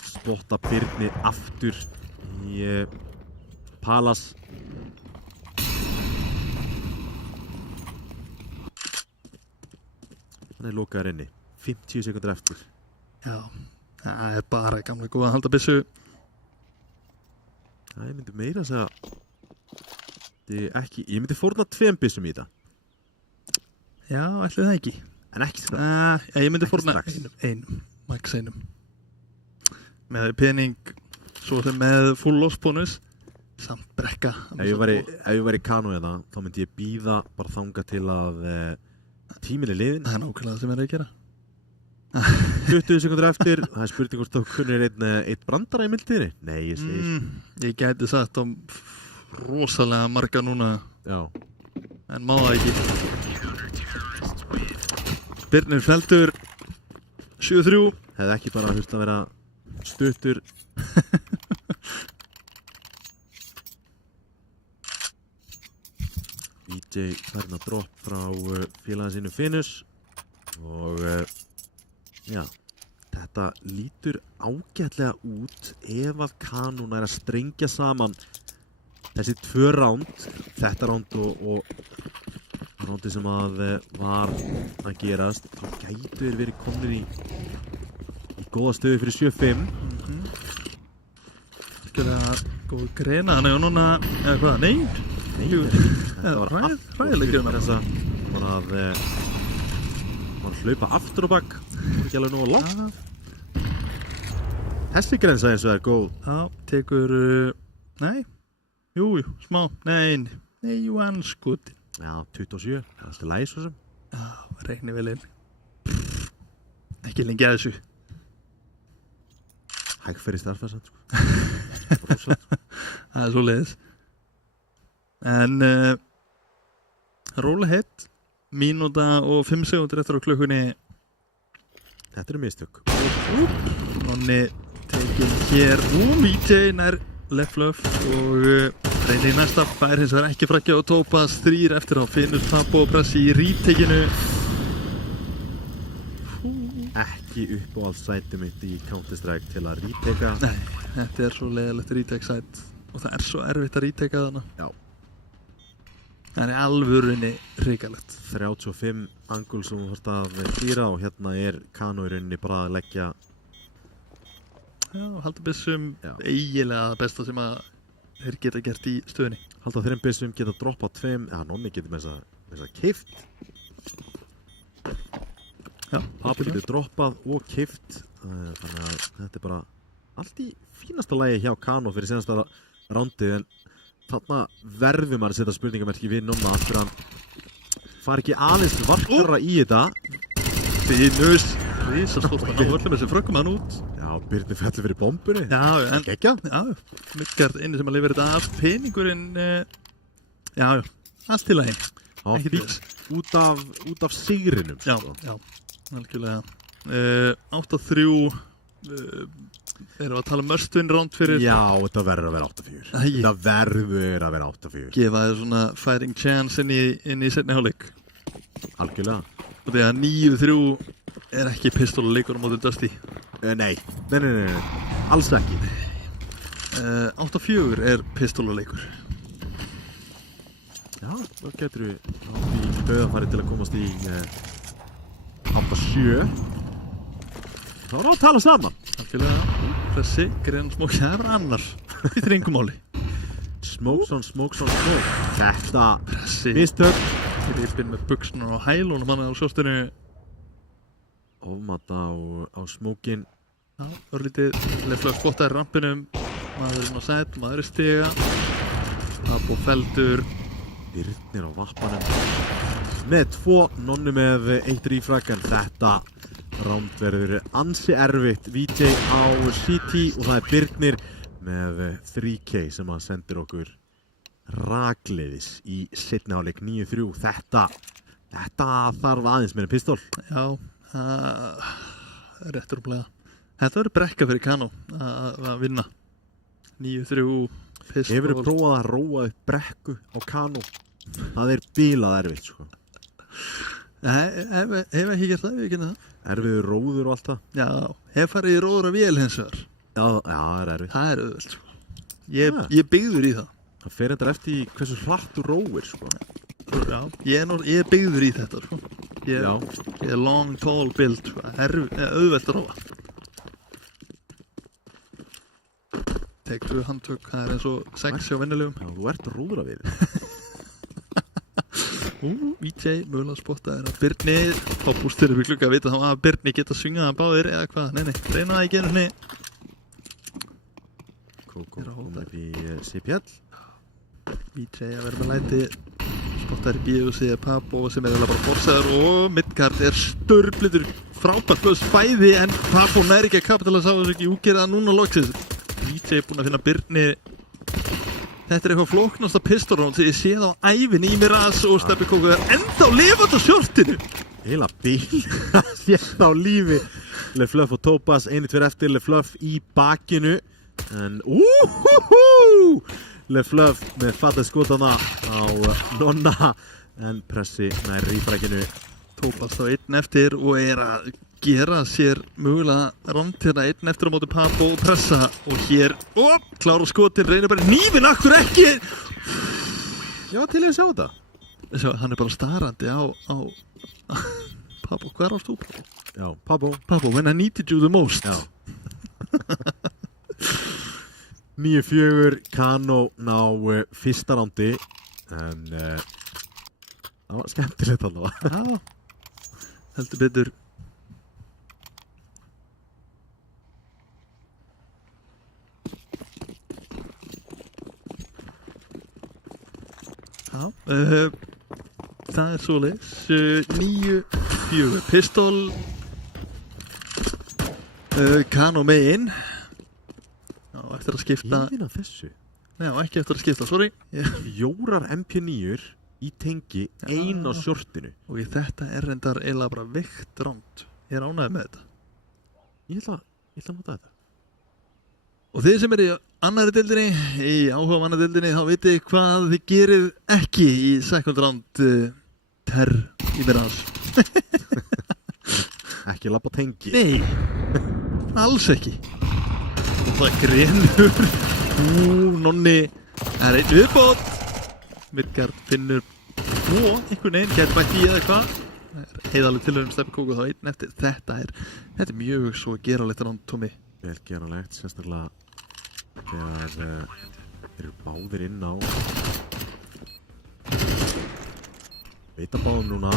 Spotta Birnir aftur í Palas. Hann lokaður inni. 50 sekúndur eftir. Já, það bara gamla góða að halda byssu. Ég myndi meira að segja ég myndi fórna 2 byssum í þetta. Já, ætli það ekki. En ekki strax. Ég myndi fórna einum, max einum. Með pening, svo sem með full loss bonus, samt brekka. Ef ég væri í Kano hérna, þá myndi ég bíða bara þanga til að tíminn liðin. Það nákvæmlega það sem að gera. 20 sekundur eftir, það spurning hvort þú kunnir einn brandara í mildtíðinni? Nei, ég segir. Ég gæti sagt á rosalega marga núna. Já. En má það ekki. Birnir feldur 7-3. Hefði ekki bara þurft að vera stuttur. VJ færna dropp frá félaginu sínu Finus. Og já, þetta lítur ágætlega út ef að Kanon er að strengja saman þessi 2 ránd, þetta ránd og rándi sem að var að gerast. Þá gætu þeir verið komnir í góða stöðu fyrir 7-5. Skilja góð greina, hann er núna, eða hvað, nei? Þetta var hræðileg greina. Það var að hlaupa aftur og bakk, það var ekki alveg nógu langt. Þessi grensa eins og er góð. Já, tekur, nei, jú, smá, nei, hann skuti. Já, 27, það er læs og sem. Já, reikni vel inn. Ekki lengi að þessu. Hægferð í starfæðsand, sko. Rósalt. Það er svo leiðis. En róla heitt, mínúta og 5 sekúndur eftir á klukkunni. Þetta eru mistök. Nonni tekinn hér. VJ nær Lefluff og reynir næsta. Fær hins vegar ekki frakkja og Tópas. 3 eftir á Finus, Pabbo og Pressi í rítekinu. Ekki uppáhaldssæti mitt í Counter-Strike til að ríteka. Nei, þetta er svo leiðilegt ríteksæt og það er svo erfitt að ríteka þarna. Já. Það er alvörunni hrikalegt. 35 angul sem þú þarft að klíra og hérna er Kano í rauninni bara að leggja Já, halda byssum Já. eiginlega það besta sem að þeir geta gert í stöðunni. Halda 3 byssum, geta droppað 2. Nonni getur með þess að keypt. Já, Papu getur droppað og keypt. Þannig að þetta bara allt í fínasta lagi hjá Kano fyrir senasta rándið, en þarna verður maður að setja spurningamerki við Nonna aftur hann fari ekki aðeins varkara í þetta. Þínus, rísastórt að ná öllum þessi frökkum hann út. Já, Birnir fellur fyrir bombunni. Já, en Geggjað. Midgard einu sem að lifir þetta af peningurinn, já, allt til lagi. Það var fínt út af sigrinum. Já, sko. já, algjörlega. 8-3, erum við að tala must-win round fyrir. Já, þetta verður að vera 8-4. Æi. Þetta verður að vera 8-4. Gefa þér svona fighting chance inn í seinni hálfleik. Algjörlega. Og því að 9-3 er ekki pistoluleikur á móti Dusty. Nei, alls ekki. 8-4 er pistoluleikur. Já, þá getur við í dauðafæri til að komast í 8-7. Þá erum við að tala saman. Algjörlega, þessi grein smók, það er annar í þringumáli. Smokes on smoke. Þetta Þessi mistök. gripinn með buxunar á hælunum hann á sjóstinu. Ofmat á smókin. Já, örlítið lefla spottaði rampinum. Maðurinn á set, maður í stiga. Tap og feldur. Birnir á vappanum. Með 2, Nonni með 1 rífrak, en þetta ránd verður ansi erfitt. VJ á CT og það er Birnir með 3K sem að sendir okkur rakleiðis í seinni hálfleik 9-3. Þetta þarf aðeins með en pistol. Já, rétt rúmlega. Þetta verður brekka fyrir Kano að vinna. 9-3 pistol. Hefur þið prófað að róa upp brekku á Kano? Það er bilað erfitt, sko. Hef ekki gert það, við kynna það. Erfiður róður og allt það. Já, hef farið í róður af vél hins vegar. Já, það er erfitt. Það er auðvelt, sko. Ég byggður í það. Það fer endur eftir í hversu hratt þú róir, sko. Já, ég er byggður í þetta, sko. Ég er long, tall build, sko. Auðvelt að róa. Tek 2 handtök, það er eins og 6 hjá vennilegum. Já, þú ert róður af við. VJ, mögulega spottaði hérna Birni. Þá bústir við klukka að vita þá að Birni geta svingað hann báðir eða hvað. Nei, reyna það ekki henni. Komum upp í CPL. VJ að vera með læti. Spottaði í bíusi Papo sem er bara forsaður og Midgard er störblitur. Frábært lös bæði en Papo næri ekki að kapitala sá þessu ekki útgerða núna loksins. VJ er búinn að finna Birni. Þetta er eitthvað flóknasta pistolround sem ég séð á ævinni í Miraz og Steppi Kóku er ennþá lifandi á sjortinu. Heila bíl. Sétt á lífi. LeFluff og Topaz, 1-2 eftir. LeFluff í bakinu. En LeFluff með fattað skotana á Nonna. En pressi nær rífrækinu. Topaz þá 1 eftir og er að gera sér mögulega randina 1 eftir á móti Papo og pressa og hér, klára skotin, reynir bara hnífinn, akkur ekki. Já, til ég að sjá þetta. Sjá, hann er bara starandi á Papo, hvað varst þú? Já, Papo. Papo, when I needed you the most. Já. 9-4, Kano ná fyrsta rándi, en það var skemmtilegt allavega. Já, heldur betur. Já, það er svoleiðis. 9-4 pistol. Kano megin. Já, eftir að skipta. Yfirna þessu. Já, ekki eftir að skipta, sorry. 4 MP9 í tengi, 1 á sjortinu. Og þetta er reyndar eiginlega bara veikt ránd. Ég er ánægður með þetta. Ég ætla að nota þetta. Og þið sem eru í annari deildinni, í áhugamanna deildinni, þá vitið hvað þið gerið ekki í second round terr í Miraz. Ekki labba tengi. Nei, alls ekki. Og það greinur. Nonni er einn viðbót. Midgard finnur einhvern veginn gæti bætt í eða hvað. Heiðaleg tilhörum Steppi Kóku þá 1 eftir. Þetta er mjög svo geralegt ránd, Tómi. vel geranlegt, sérstaklega þegar þeir eru báðir inn á veita báðum núna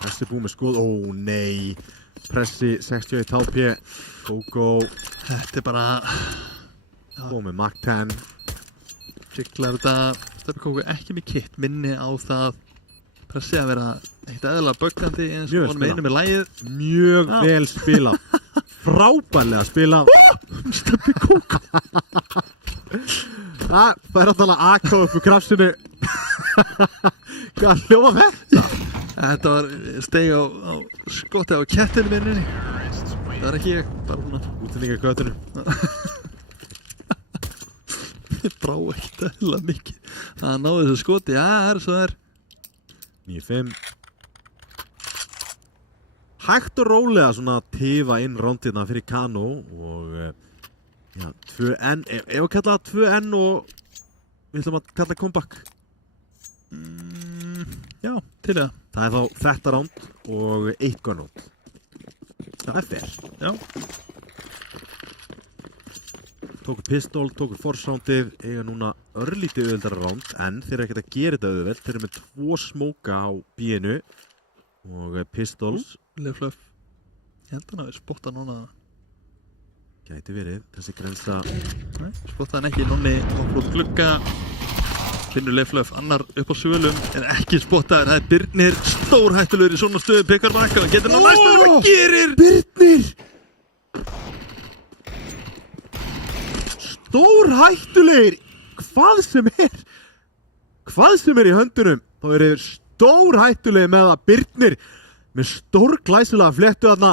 Pressi búið með skoð, nei Pressi 61 HP Kókó Þetta bara búið með Mach 10 Siglar þetta Steppi Kókó ekki með kitt minni á það Pressi að vera eitt eðlilega böggandi eins og hann meina með lagið mjög vel spilað frábærlega spilað Steppi Kókó það er að tala AK upp úr krafsinu hvað hljóma þetta? Þetta var steig á skotti á kettinu minni það er ekki ég bara svona útlendingakötinu ég brá ekkert eðlilega mikið að ná þessu skoti, það er svo þær 9-5 hægt og rólega svona tifa inn rándina fyrir Kano og já, 2N ef við kalla það 2N og við ætlum að kalla comeback já, til það það er þá þetta ránd og 1 gunnátt það er fair já tókur pistol, tókur force-rándið eiga núna örlítið auðveldara ránd en þeir eru ekkert að gera þetta auðveld þeir eru með 2 smóka á B-inu og pistols Leflöf ég held hann að við spotta núna gæti verið, þessi grensa nei, spotta hann ekki nonni okkur út glugga finnur Leflöf annar upp á svölum en ekki spottaður, það er Birnir stórhættulegur í svona stöðu pikkar bakka getur hann að læsta það, hvað gerir Birnir stórhættulegir hvað sem er í höndunum þá eru þeir stórhættulegir með að Birnir með stórglæsilega fléttu þarna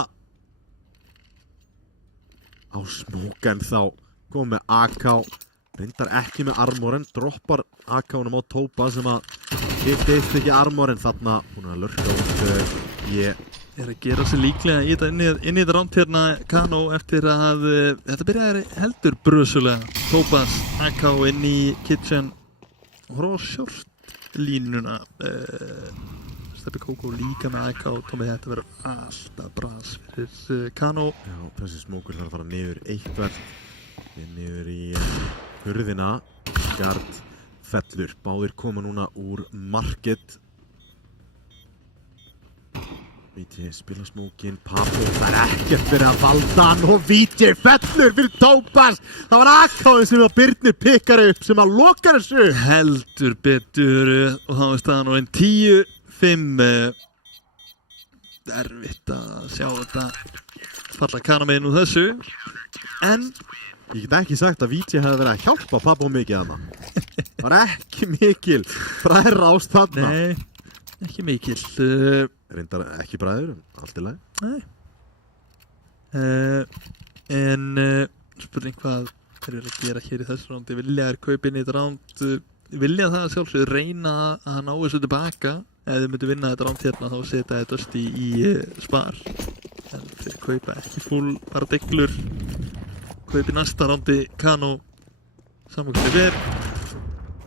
á smókan þá kom með AK reyndar ekki með armoren droppar AK-unum á Tópa sem að giftist ekki armoren þarna hún er að lurka út ég er að gera sig líklega í þetta ránd hérna Kano eftir að þetta byrjaði heldur brusulega Tópas AK inn í kitchen og horfa á short-línuna Steppi Kókó líka með AK og Tómi þetta verður alltaf bras fyrir Kano já, þessi smókur þarf að fara niður eitthvað niður í hurðina Gard fellur báðir koma núna úr market VJ spila smókin, Pablo, það er ekkert fyrir að valda hann og VJ fellur fyrir Tópas. Það var AK-inn sem að Birnir pikkar upp sem að lokar þessu. Heldur betur og þá er staðan og 10-5. Erfitt að sjá þetta falla Kanamegin úr þessu. En ég get ekki sagt að VJ hefði verið að hjálpa Pablo mikið þarna. Það var ekki mikil bræðra ást þarna. Nei, ekki mikil. Reyndar ekki bræður, allt í lagi. Nei. En spurning hvað þeir eru að gera hér í þessu rándi. Vilja er kaupin í þetta ránd. Vilja það sjálfsögðu reyna að ná þessu tilbaka. Ef þið myndu vinna þetta ránd hérna þá setja þetta Dusty í spar. En þeir kaupa ekki full paradeglur. Kaupi næsta rándi Kano. Samkvæmlega verð.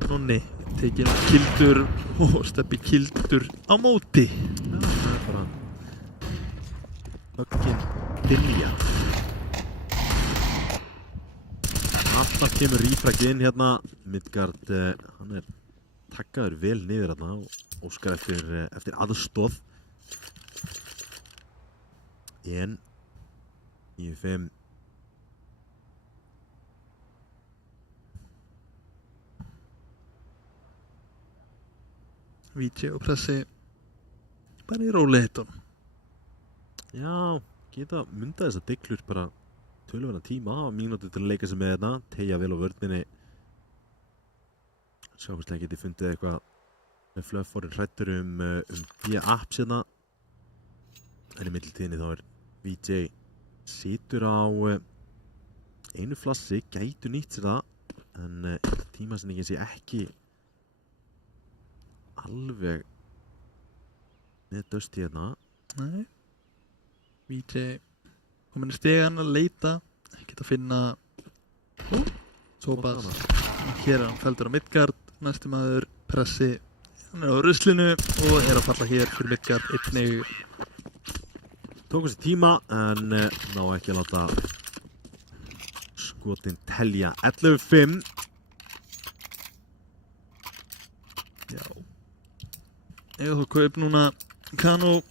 Nonni tekinn kildur og Steppi kildur á móti. Já, það er bara höggin Dilja. Alltaf kemur Rífrag inn hérna. Midgard, hann er takkaður vel niður hérna og óskar eftir aðstoð. En 9-5. VJ og Pressi bara í róleitum. Já, geta mynda þessar deglur bara töluverðan tíma, hafa mínútur til að leika sig með þetta, teygja vel á vörninni. Sjá hvort það geti fundið eitthvað með Fluffórin hrættur B-apps hérna. En í mittiltíðinni þá er VJ situr á einu flassi, gætu nýtt sér það, en tímasendingin sé ekki alveg með Dusty hérna. Nei. VJ komin í stegan að leita. Ekki að finna Tópas. Hér er hann feldur á Midgard. Næsti maður Pressi. Hann er á ruslinu og er að falla hér fyrir Midgard. Einnig tókum sér tíma en ná ekki að láta skotin telja 11-5. Já. Eða þú kaup núna Kano.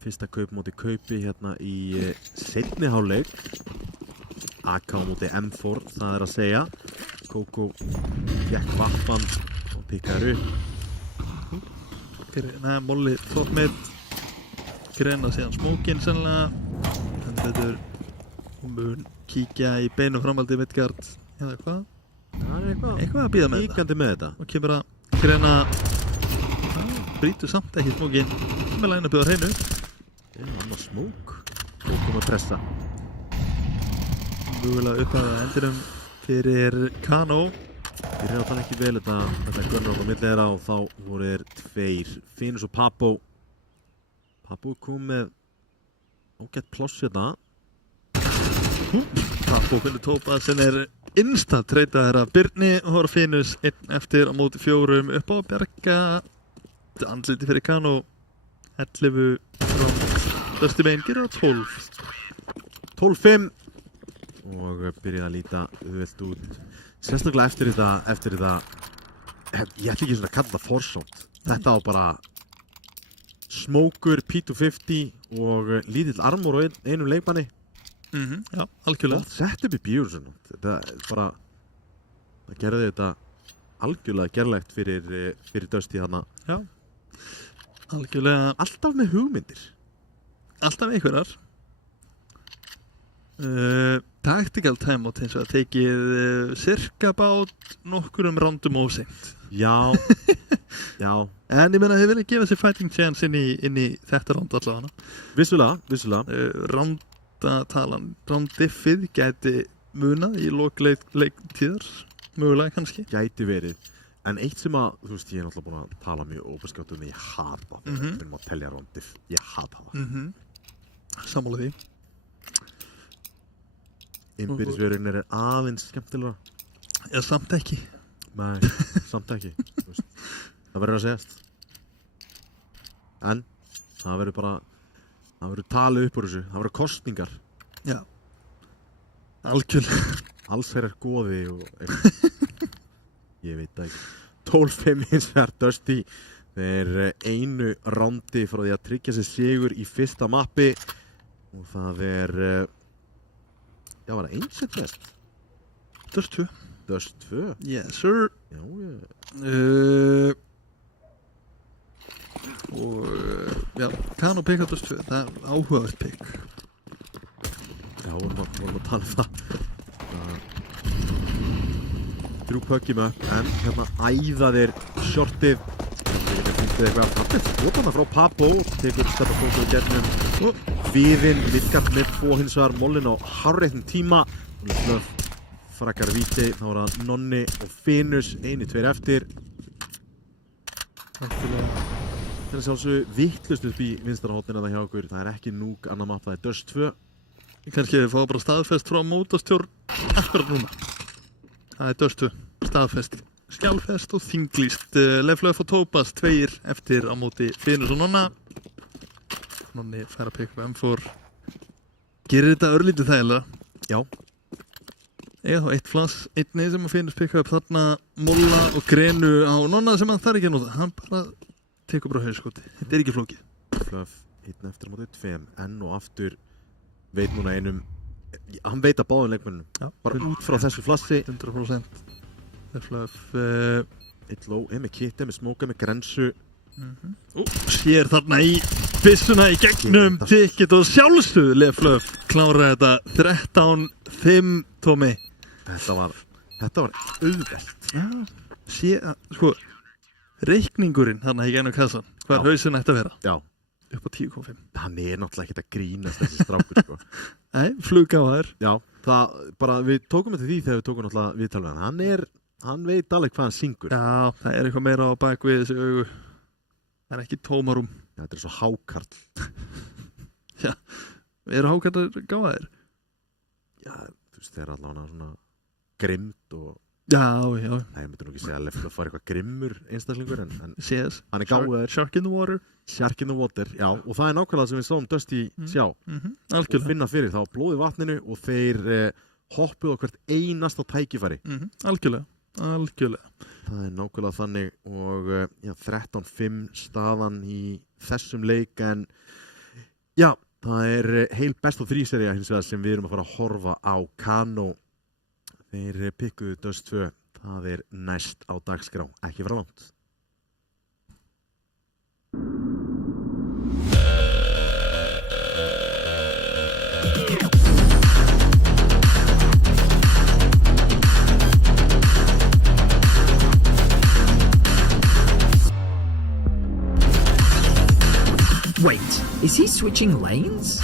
Fyrsta kaup móti kaupi hérna í seinni hálfleik. AK móti M4, það að segja. Kókó gekk vappan og pikkaður upp. Nei, Molli toppmitt. Grena síðan smókin sennilega. En þetta mun kíkja í beinu framaldi Midgard. Eða hvað? Það er Eitthvað að bíða með Líkandi með þetta. Og kemur að Grena brýtur samt ekki smókin. Með lægin að bjóða hreinu. Annar smók. Kókó með pressa. Mögulega upp að endinum fyrir Kano. Ég reyna þannig ekki vel þetta görnar á milli þeirra og þá voru þeir tveir. Finus og Pappo. Pappo kom með ágætt pláss hérna. Pappo finnur Tópa sem insta-treytaðir af Birni og hóra Finus einn eftir á móti 4 upp á að bjarga andliti fyrir Kano. 11 frá Dusty Bane gerir á 12. 12-5 og byrjaði að líta auðvelt út. Sérstaklega eftir þetta ég ætla ekki svona að kalla það forsónt. Þetta var bara smókur, P250 og lítill armor á einum leikmanni. Já, algjörlega. Sett upp í bjúrsun. Þetta bara það gerði þetta algjörlega gerlegt fyrir Dusty hana. Já, algjörlega. Alltaf með hugmyndir. Alltaf einhverjar. Tactical time átt hins vegar tekið cirka bát nokkurum rándum óseint. Já. En ég meina þið viljið gefa sér fighting chance inn í þetta ránd allavega. Vissulega. Rándiffið gæti munað í lokleiktíðar, mögulega kannski. Gæti verið. En eitt sem að, þú veist, ég er náttúrulega búin að tala mjög óbeskjátt ég hata það. Við erum að telja rándif. Ég hata það. Sammála því. Innbyrðisverðin aðeins skemmtilega. Eða samt ekki. Nei, samt ekki. Það verður að segjast. En það verður talið upp úr þessu. Það verður kosningar. Já. Algjörlega. Alls er goði og ég veit það ekki. 12-5 hins vegar Dusty. Þeir einu rándi frá því að tryggja sér sigur í fyrsta mappi. Og það já, var það einsett vest? Dust 2. Dust 2? Yes, sir. Já. Og já, Kano pikka Dust 2. Það áhugavert pikk. Já, vorum að tala það. 3 pökkjum upp, en hérna æða þeir shortið. Eitthvað fallið skotana frá Pappo. Tekur stefnakóku í gernum. Viðinn, Midgard með 2 hins vegar. Mollin á hárréttum tíma. Slöf frakkar víti. Þá var það Nonni og Finus. 1-2 eftir. Þannig sjálfsög vittlust upp í vinstra hotnina það hjá okkur. Það ekki núg annar mapp, það Dust 2. Kannski þið fá bara staðfest frá mótastjórn akkurat núna. Það Dust 2. Staðfest. Skjálfest og þinglýst. Leflöf og Tópas 2 eftir á móti Finus og Nonna. Nonni fær að pikka M4. Gerir þetta örlítið þægilega. Já. Eða þá 1 flass, 1 sem að Finus pikka upp þarna Molla og Grenu á Nonna sem hann þarf ekki að nota. Hann bara tekur bara hauskoti. Þetta ekki flókið. Flöf 1 eftir á móti 2. Enn og aftur veit núna einum. Hann veit að báðum leikmönnum. Já. Bara út frá þessu flassi. 100%. Flöf. 1 low, með kitti, með smóka, með grensu. Sér þarna í byssuna í gegnum ticket og sjálfsögðu Leflöf klára þetta 13-5 Tómi. Þetta var auðvelt. Já, sko reikningurinn þarna í gegnum kassan hvað hausinn ætti að vera. Já. Upp á 10,5. Hann náttúrulega ekkert að grínast þessi strákur sko. Nei, fluggáðar. Já, það bara við tókum þetta því þegar við tókum náttúrulega viðtalið hann veit alveg hvað hann syngur. Já, það eitthvað meira á bakvið þessi augu. Það ekki tómarum. Já, þetta svo hákarl. Já, eru hákarlar gáðir? Já, þú veist, þeir allavega svona grimmt og Já. Nei, ég myndi nú ekki segja að Lefleur var eitthvað grimmur einstaklingur en CS. hann gáður. Shark in the water. Shark in the water, já, og það er nákvæmlega sem við sáum Dusty sjá og finna fyrir þá blóði vatninu og þeir hoppuð á hvert einasta tækifæri. Algjörlega. Það er nákvæmlega þannig og 13-5 staðan í þessum leik en já, það er heil best of 3 sería hins vegar sem við erum að fara að horfa á. Kano, þeir pikkuðu Dust 2, það er næst á dagskrá, ekki fara langt. Wait, is he switching lanes?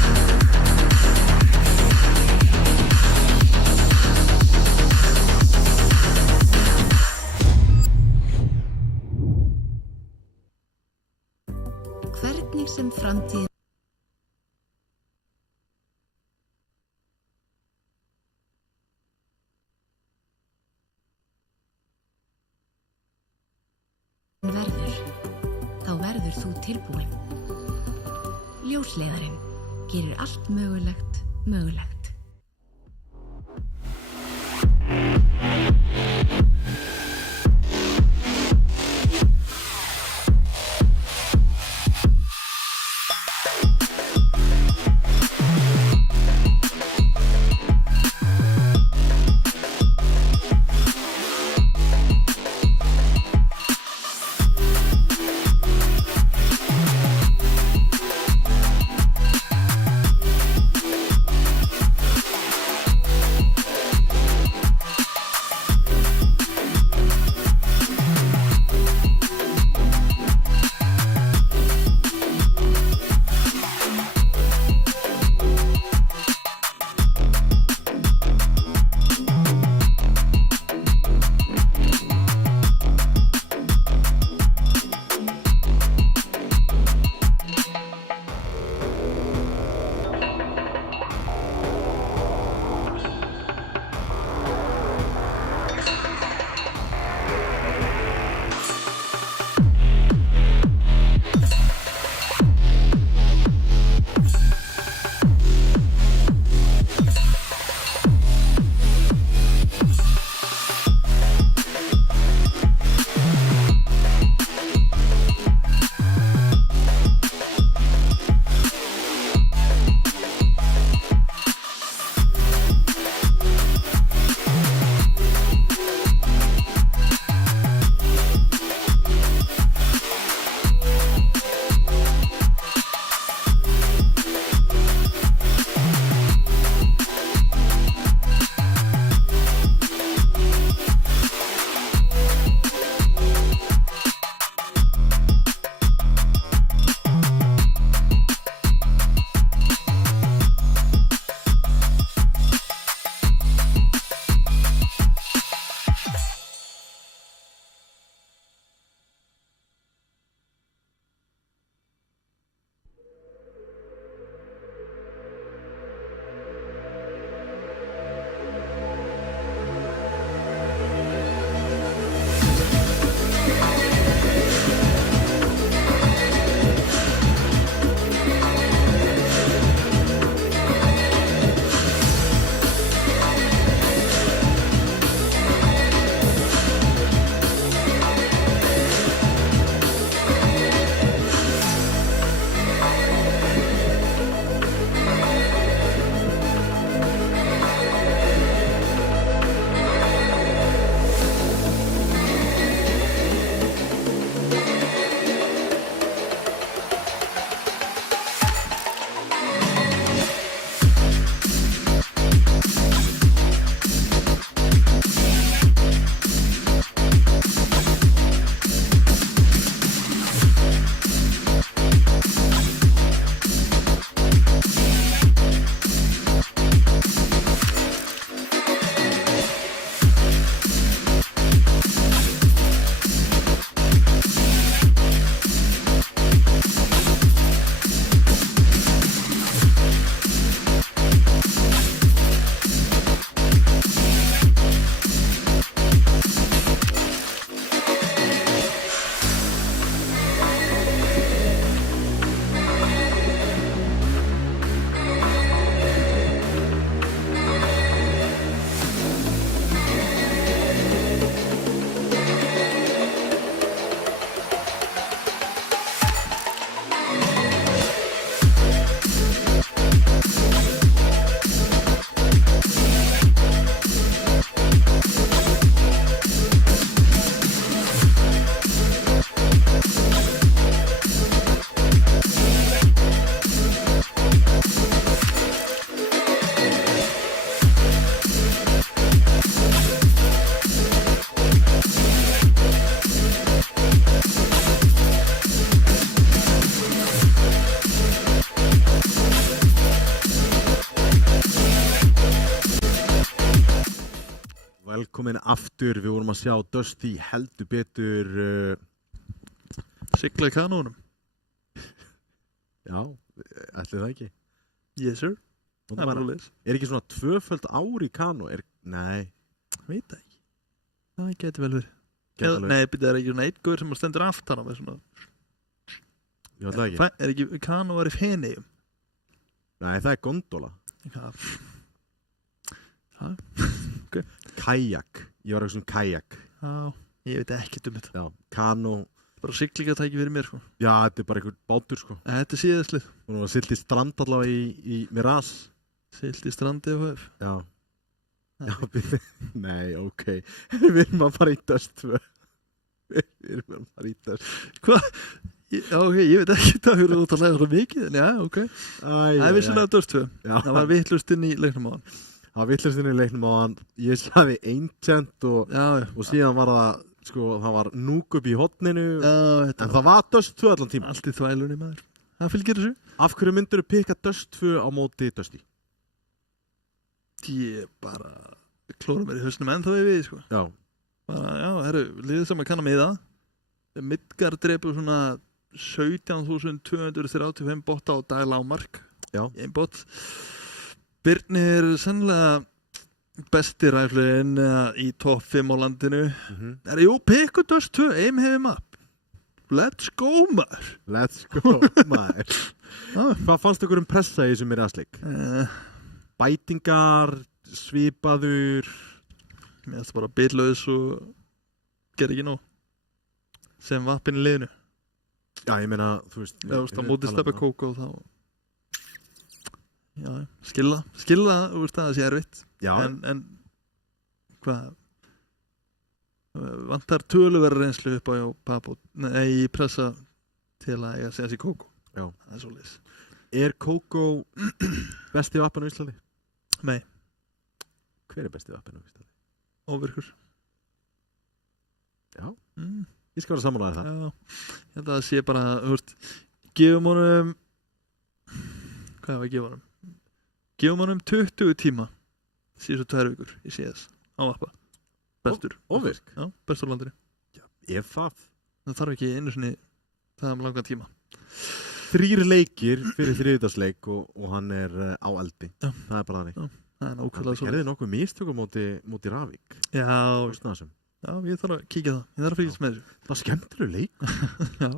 Hvernig sem framtíð verður, þá verður þú tilbúin. Ljósleiðarinn gerir allt mögulegt. komin aftur, við vorum að sjá Dusty heldur betur Sigla í kanónum. já, ætli það ekki Yes sir. Það er bara leys. ekki svona 2-föld ár í kanó nei, Veit það ekki. Það geti vel verið. geta alveg- Nei, það er ekki svona einn gaur sem stendur aftan á með svona. ég veit það ekki Er ekki kanó var í Feneyjum? nei, það er gondola, kajak ég var eitthvað kajak Já, ég veit ekkert þetta. já, kanó, Bara siglingatæki fyrir mér, sko. já, þetta er bara einhver bátur sko Þetta er síðastlið. hún var silt í strand allavega í Miraz Silt í strandi og höf. já, já nei, ok við erum að fara í Dust 2 við erum að fara í Dust Hvað? Já, ok, ég veit ekki það fyrir út að læra svo mikið, en já, ok. Það er vissulega dörstvö. Það var vittlust inn í leiknum á hann. það var vittlust inn í leiknum á hann ég sagði Ancient og síðan var það sko, það var núk upp í hotninu en það var Dust 2 allan tíma allt í þvælunni maður. Það fylgir þessu. af hverju myndur þú pikka Dust 2 á móti Dusty? Ég bara klóra mér í hausnum ennþá við, sko. já, Bara, já, herru, liðið sem að kanna með það. Midgard drepur svona 17.235 botta á dag lágmark. já, Í ein bot. Birnir er sennilega besti ræflurinn í topp 5 á landinu. Jú, pikku Dust 2, aim heavy map. Let's go, maður. let's go maður hvað fannst ykkur pressa í þessum Miraz-leik? Bætingar, svipaður Mér finnst bara bitlaus og ger ekki nóg. Sem vappin í liðinu. já, ég meina, þú veist Á móti Stebbi Kókó þá. Já, skilla, þú veist það sé erfitt. já, En hvað? Vantar töluverður reynslu upp á Papo, nei, pressa til að eiga segja sér Kókó. Já. Það er svoleiðis. er Kókó besti vappin á Íslandi? Nei, hver er besti vappin á Íslandi? óvirkur. Já. Mm. Ég skal vera sammálaður það. Já, ég held að það sé bara, þú veist, gefum honum, hvað er að gefa honum? Gefum honum 20 tíma síðustu 2 vikur í CS á vappa. Bestur. Óvirk? Já, bestur á landinu. Ef það. Það þarf ekki einu sinni það langan tíma. 3 leikir fyrir þriðjudagsleik og hann er á eldi. Já. Það er bara þannig. Já, það er nákvæmlega svo. Gerði nokkuð mistökum móti Ravík? Já, Já, ég þarf að kíkja það. Ég þarf að fylgjast með þessu. það var skemmtilegur leikur. Já.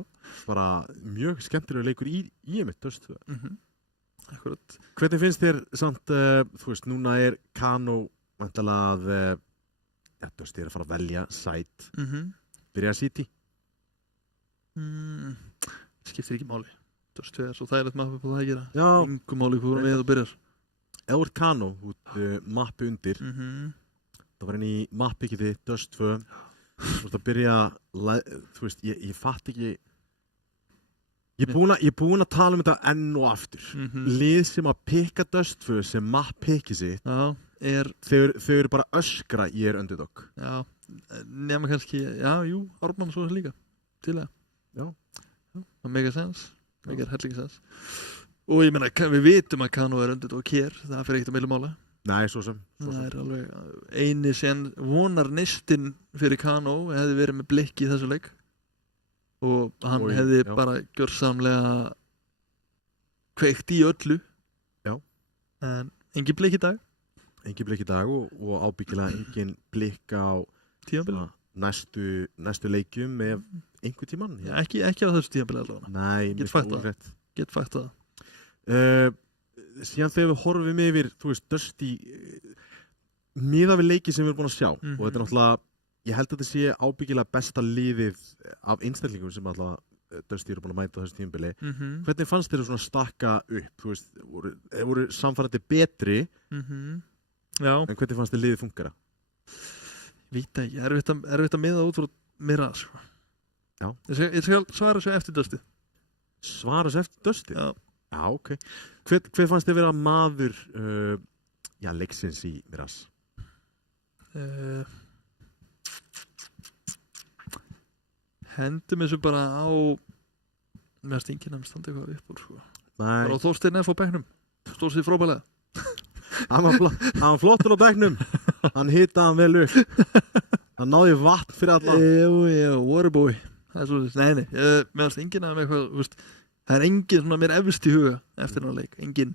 Bara mjög skemmtilegur leikur í einmitt Dust 2. Akkurat. Hvernig finnst þér samt, þú veist, núna er Kano væntanlega að Dust er að fara að velja sæt. Byrja að City? Skiptir ekki máli. Dust 2 er svo þægilegt mappi på það að gera. Já. Engu máli hvað vorum við og byrjar. Ef þú ert Kano, út mappi undir, það var henni í mappi ekki þið, Dust 2, þú veist að byrja, þú veist, ég fatt ekki, ég er búin að tala um þetta enn og aftur. Lið sem að pikka Dust 2 sem mapp pikki sitt, þau eru bara öskra, ég er underdog. Já, nema kannski, Ármann svo líka, til að. Já. Það make a sense, make a helling sense. Og ég meina, við vitum að Kano er underdog hér, það fyrir ekkert að meila mála. Nei, svo sem. Það er alveg eini sem vonar nistinn fyrir Kano hefði verið með blikki í þessu leik. Og hann hefði bara gjörsamlega kveikt í öllu. Já. En engin blikk í dag. Engin blikk í dag og ábyggilega engin blikk á tímabilið. Næstu leikjum með einhver tíman. Já, ekki á þessu tímabilið allavega. Nei, Get fætt það. Síðan þegar við horfum yfir, þú veist, Dusty miðað við leiki sem við erum búin að sjá og þetta er náttúrulega, ég held að þetta sé ábyggilega besta liðið af einstællingum sem alltaf Dusty eru búin að mæta á þessu tímabili. Hvernig fannst þér svona stakka upp, þú veist, voru samfærandi betri Já. En hvernig fannst þér liðið fungera? Vita ekki, erfitt að miða út frá Miraz, sko. Já. Ég skal svara þessu eftir Dusty. Svara þessu eftir Dusty? Já. Já, ok. Hver fannst þér vera maður leiksins í Miraz? Hendum þessu bara á með stingina með standi eitthvað upp úr, sko. Bara á Þorsteinn F. á bekknum. Stóð sér frábælega. Hann var flottur á bekknum. Hann hitaði hann vel upp. Hann náði vatn fyrir alla. Já, waterboy. Það svo, nei, mér varst enginn af eitthvað, þú veist, það er enginn svona mér efst í huga eftir hann leik, enginn.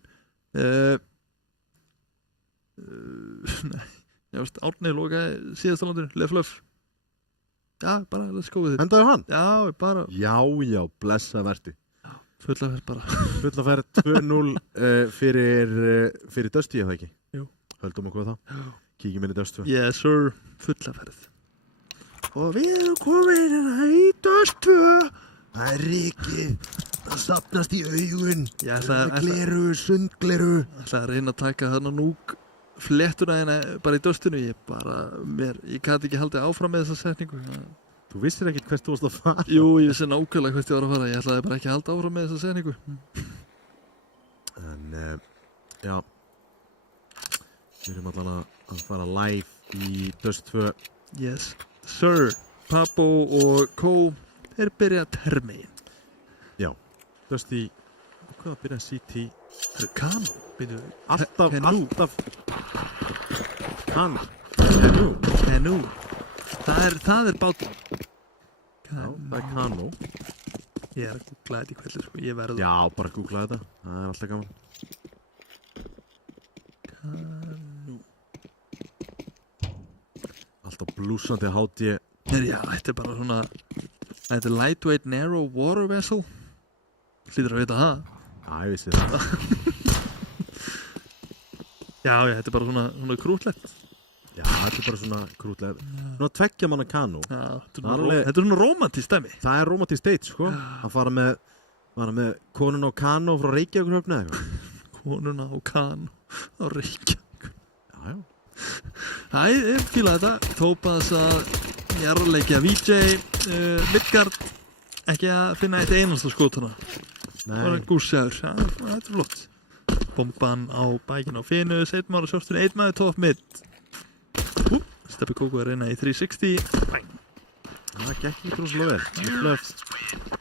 Nei, ég veist, Árni lokaði síðasta landinu, Leflöf. Já, bara, let's go with it. Endaðu hann? Já, bara. Já, blessa verti. Fulla ferð bara. Fulla ferð 2-0 fyrir Dusty, eða ekki? Jú. Höldum okkur það. Kíkjum inn í Dust 2. Yes, sir. Fulla ferð. Og við erum komin í Dust 2. Það er rykið. Það safnast í augun. Gleru, sundgleru. Það ætlaði að reyna að taka þarna núk flettuna hérna bara í Dustinu. Ég gæti ekki haldið áfram með þessa setningu. Þú vissir ekkert hvert þú varst að fara. Jú, ég vissi nákvæmlega hvert ég var að fara. Ég ætlaði bara ekki að halda áfram með þessa setningu. En, já. Við erum allan að fara live í Dust 2. Yes, sir. Pabbo og Co. Þeir byrja termegin. Já. Dusty, hvað að byrja CT? Það er Kano. Alltaf. Kano. Það er bátn. Já, það er Kano. Ég er að googla þetta í kvelli, sko. Ég verð. Já, bara googla þetta. Það er alltaf gaman. Kano. Alltaf blúsandi hátíð. Já, þetta er bara svona. Þetta er lightweight narrow water vessel. Hlýtur að vita það. Já, ég vissi það. Já, þetta er bara svona krútlegt. Já, þetta er bara svona krútlega. Svona tveggja manna Kano. Já, þetta er svona romantist dæmi. Það er romantískt date, sko. Að fara með konuna og Kano frá Reykjavík eða eitthvað. Konuna og Kano á Reykjavík. Já. Æ, ég fíla þetta. Tópas að jarleikja VJ, Midgard, ekki að finna eitt einasta skotana. Nei. Bara gússaður. Þetta er flott. Bomban á bækinu á Finu, setjum ára sjórstinu, einn maður top mid. Steppi Kókó að reyna í 360. Bang. Það gekk ekki rosalega vel.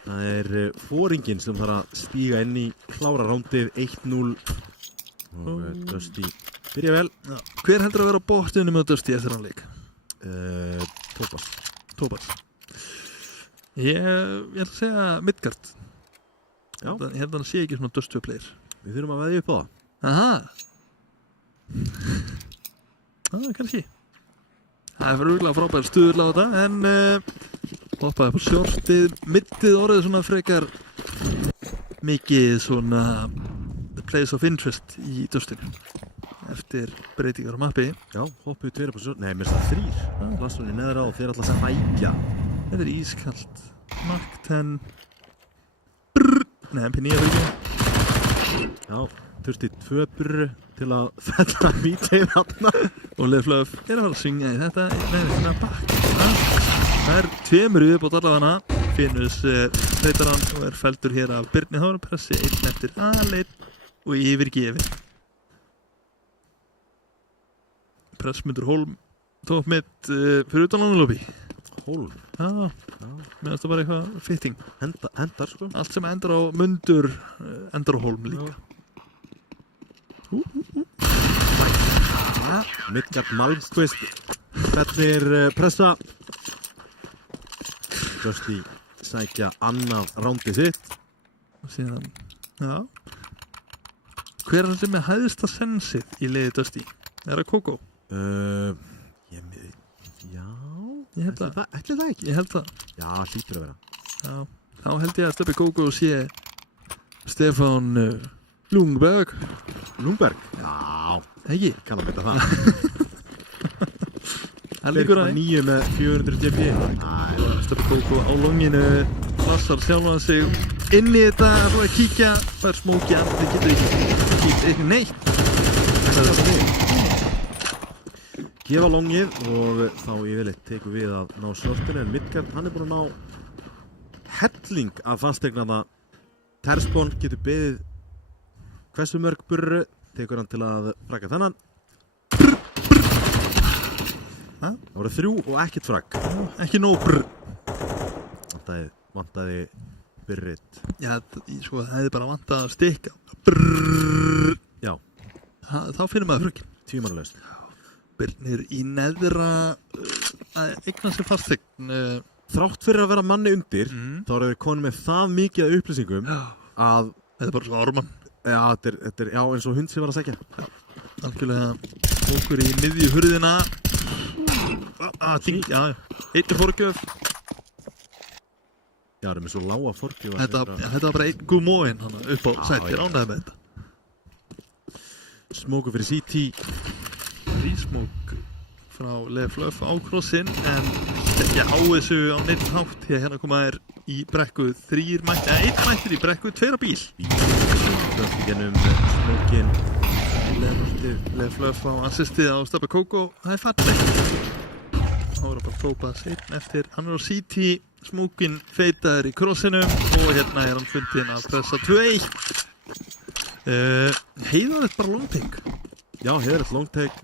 Það er foringinn sem þarf að stíga inn í klára rándið 1-0 og Dusty byrja vel. Já. Hver heldur að vera á botninu með Dusty eftir hann leik? Tópas. Ég ætla að segja Midgard. Já. Ég held að hann sé ekki svona Dust 2 player. Við þurfum að veðja upp á það. Aha. Kannski. Það er fyrir frábær stuðurla á þetta, en hoppaði upp á sjórstið, middið orðið svona frekar mikið svona place of interest í Dustinu eftir breytingar á mappi. Já, hoppuðu tveir upp á sjórstið, nei, mér finnst það 3. Lassunni neðra og þeir alltaf spækja. Þetta er ískalt. Mark 10. Nei, MP9 fyrir ekki. Já, þurfti 2 burru til að þetta VJ þarna. Og Leflöf er að fara að syngja í þetta. Nei, þetta er bakk. Það er 2 viðbót allavega. Finnus þeitar hann og er feldur hér af Birni Hárapressi. 1 eftir alinn og yfirgefin. Pressmundur Hólm tók mitt fyrir utan lánulóbi. Hólm? Já, mér finnst það bara eitthvað fitting. Endar, sko. Allt sem endar á mundur endar á Hólm líka. Midgard Malmqvist fettir pressa. Dusty sækja annað rándið sitt. Og síðan, já. Hver er það sem er hæðista sensið í liði Dusty? Er það Kókó? Já. Ég held það. Ætli það ekki? Ég held það. Já, hlýtur að vera. Já, þá held ég að Steppi Kókó sé Stefán Lundberg. Lundberg? Já. Ekki? Kann að vita það. Það líkur að 9 með 400 dp. Steppi Kókó á longinu passar sjálfan sig inn í þetta að kíkja. Fær smóki að það getur ekki neitt. Það er það. Gefa longið og þá yfirleitt tekum við að ná sjórtinu, en Midgard, hann er búin að ná helling af fastegnaða. Terspon getur beðið hversu mörg burru, tekur hann til að fragga þennan. Það voru 3 og ekkert fragg. Ekki nóg brr. Vantaði byrrit. Já, sko, það hefði bara vantað að stikka. Brrrr. Já. Þá finnum maður fröggin. Tvímannalaust. Birnir í neðra að eigna sér fasteign. Þrátt fyrir að vera manni undir, þá eru þeir konum með það mikið af upplýsingum að Þetta bara svo Ármann. Já, þetta er eins og hund sem var að segja. Algjörlega Smókur í miðju hurðina. Já, einnig forgjöf. Já, það er með svo lága forgjöf. Þetta var bara einn gúmóin upp á sættir, ánæði með þetta. Smókur fyrir CT. Rísmók frá Leif Löf á krossinn, en ekki á þessu á neitt hátt, því að hérna koma þær í brekku 3 mættir, eða 1 mættir í brekku 2 á bíl. Löf í gennum Smókin. Leif Löf á assistið á Stabbi Kókó, það er fallegt. Þá er bara Tópas einn eftir, hann er á CT, Smókin feitaður í krossinum og hérna er hann fundinn að pressa 2-1. Heiðarlegt bara longtake. Já, heiðarlegt longtake.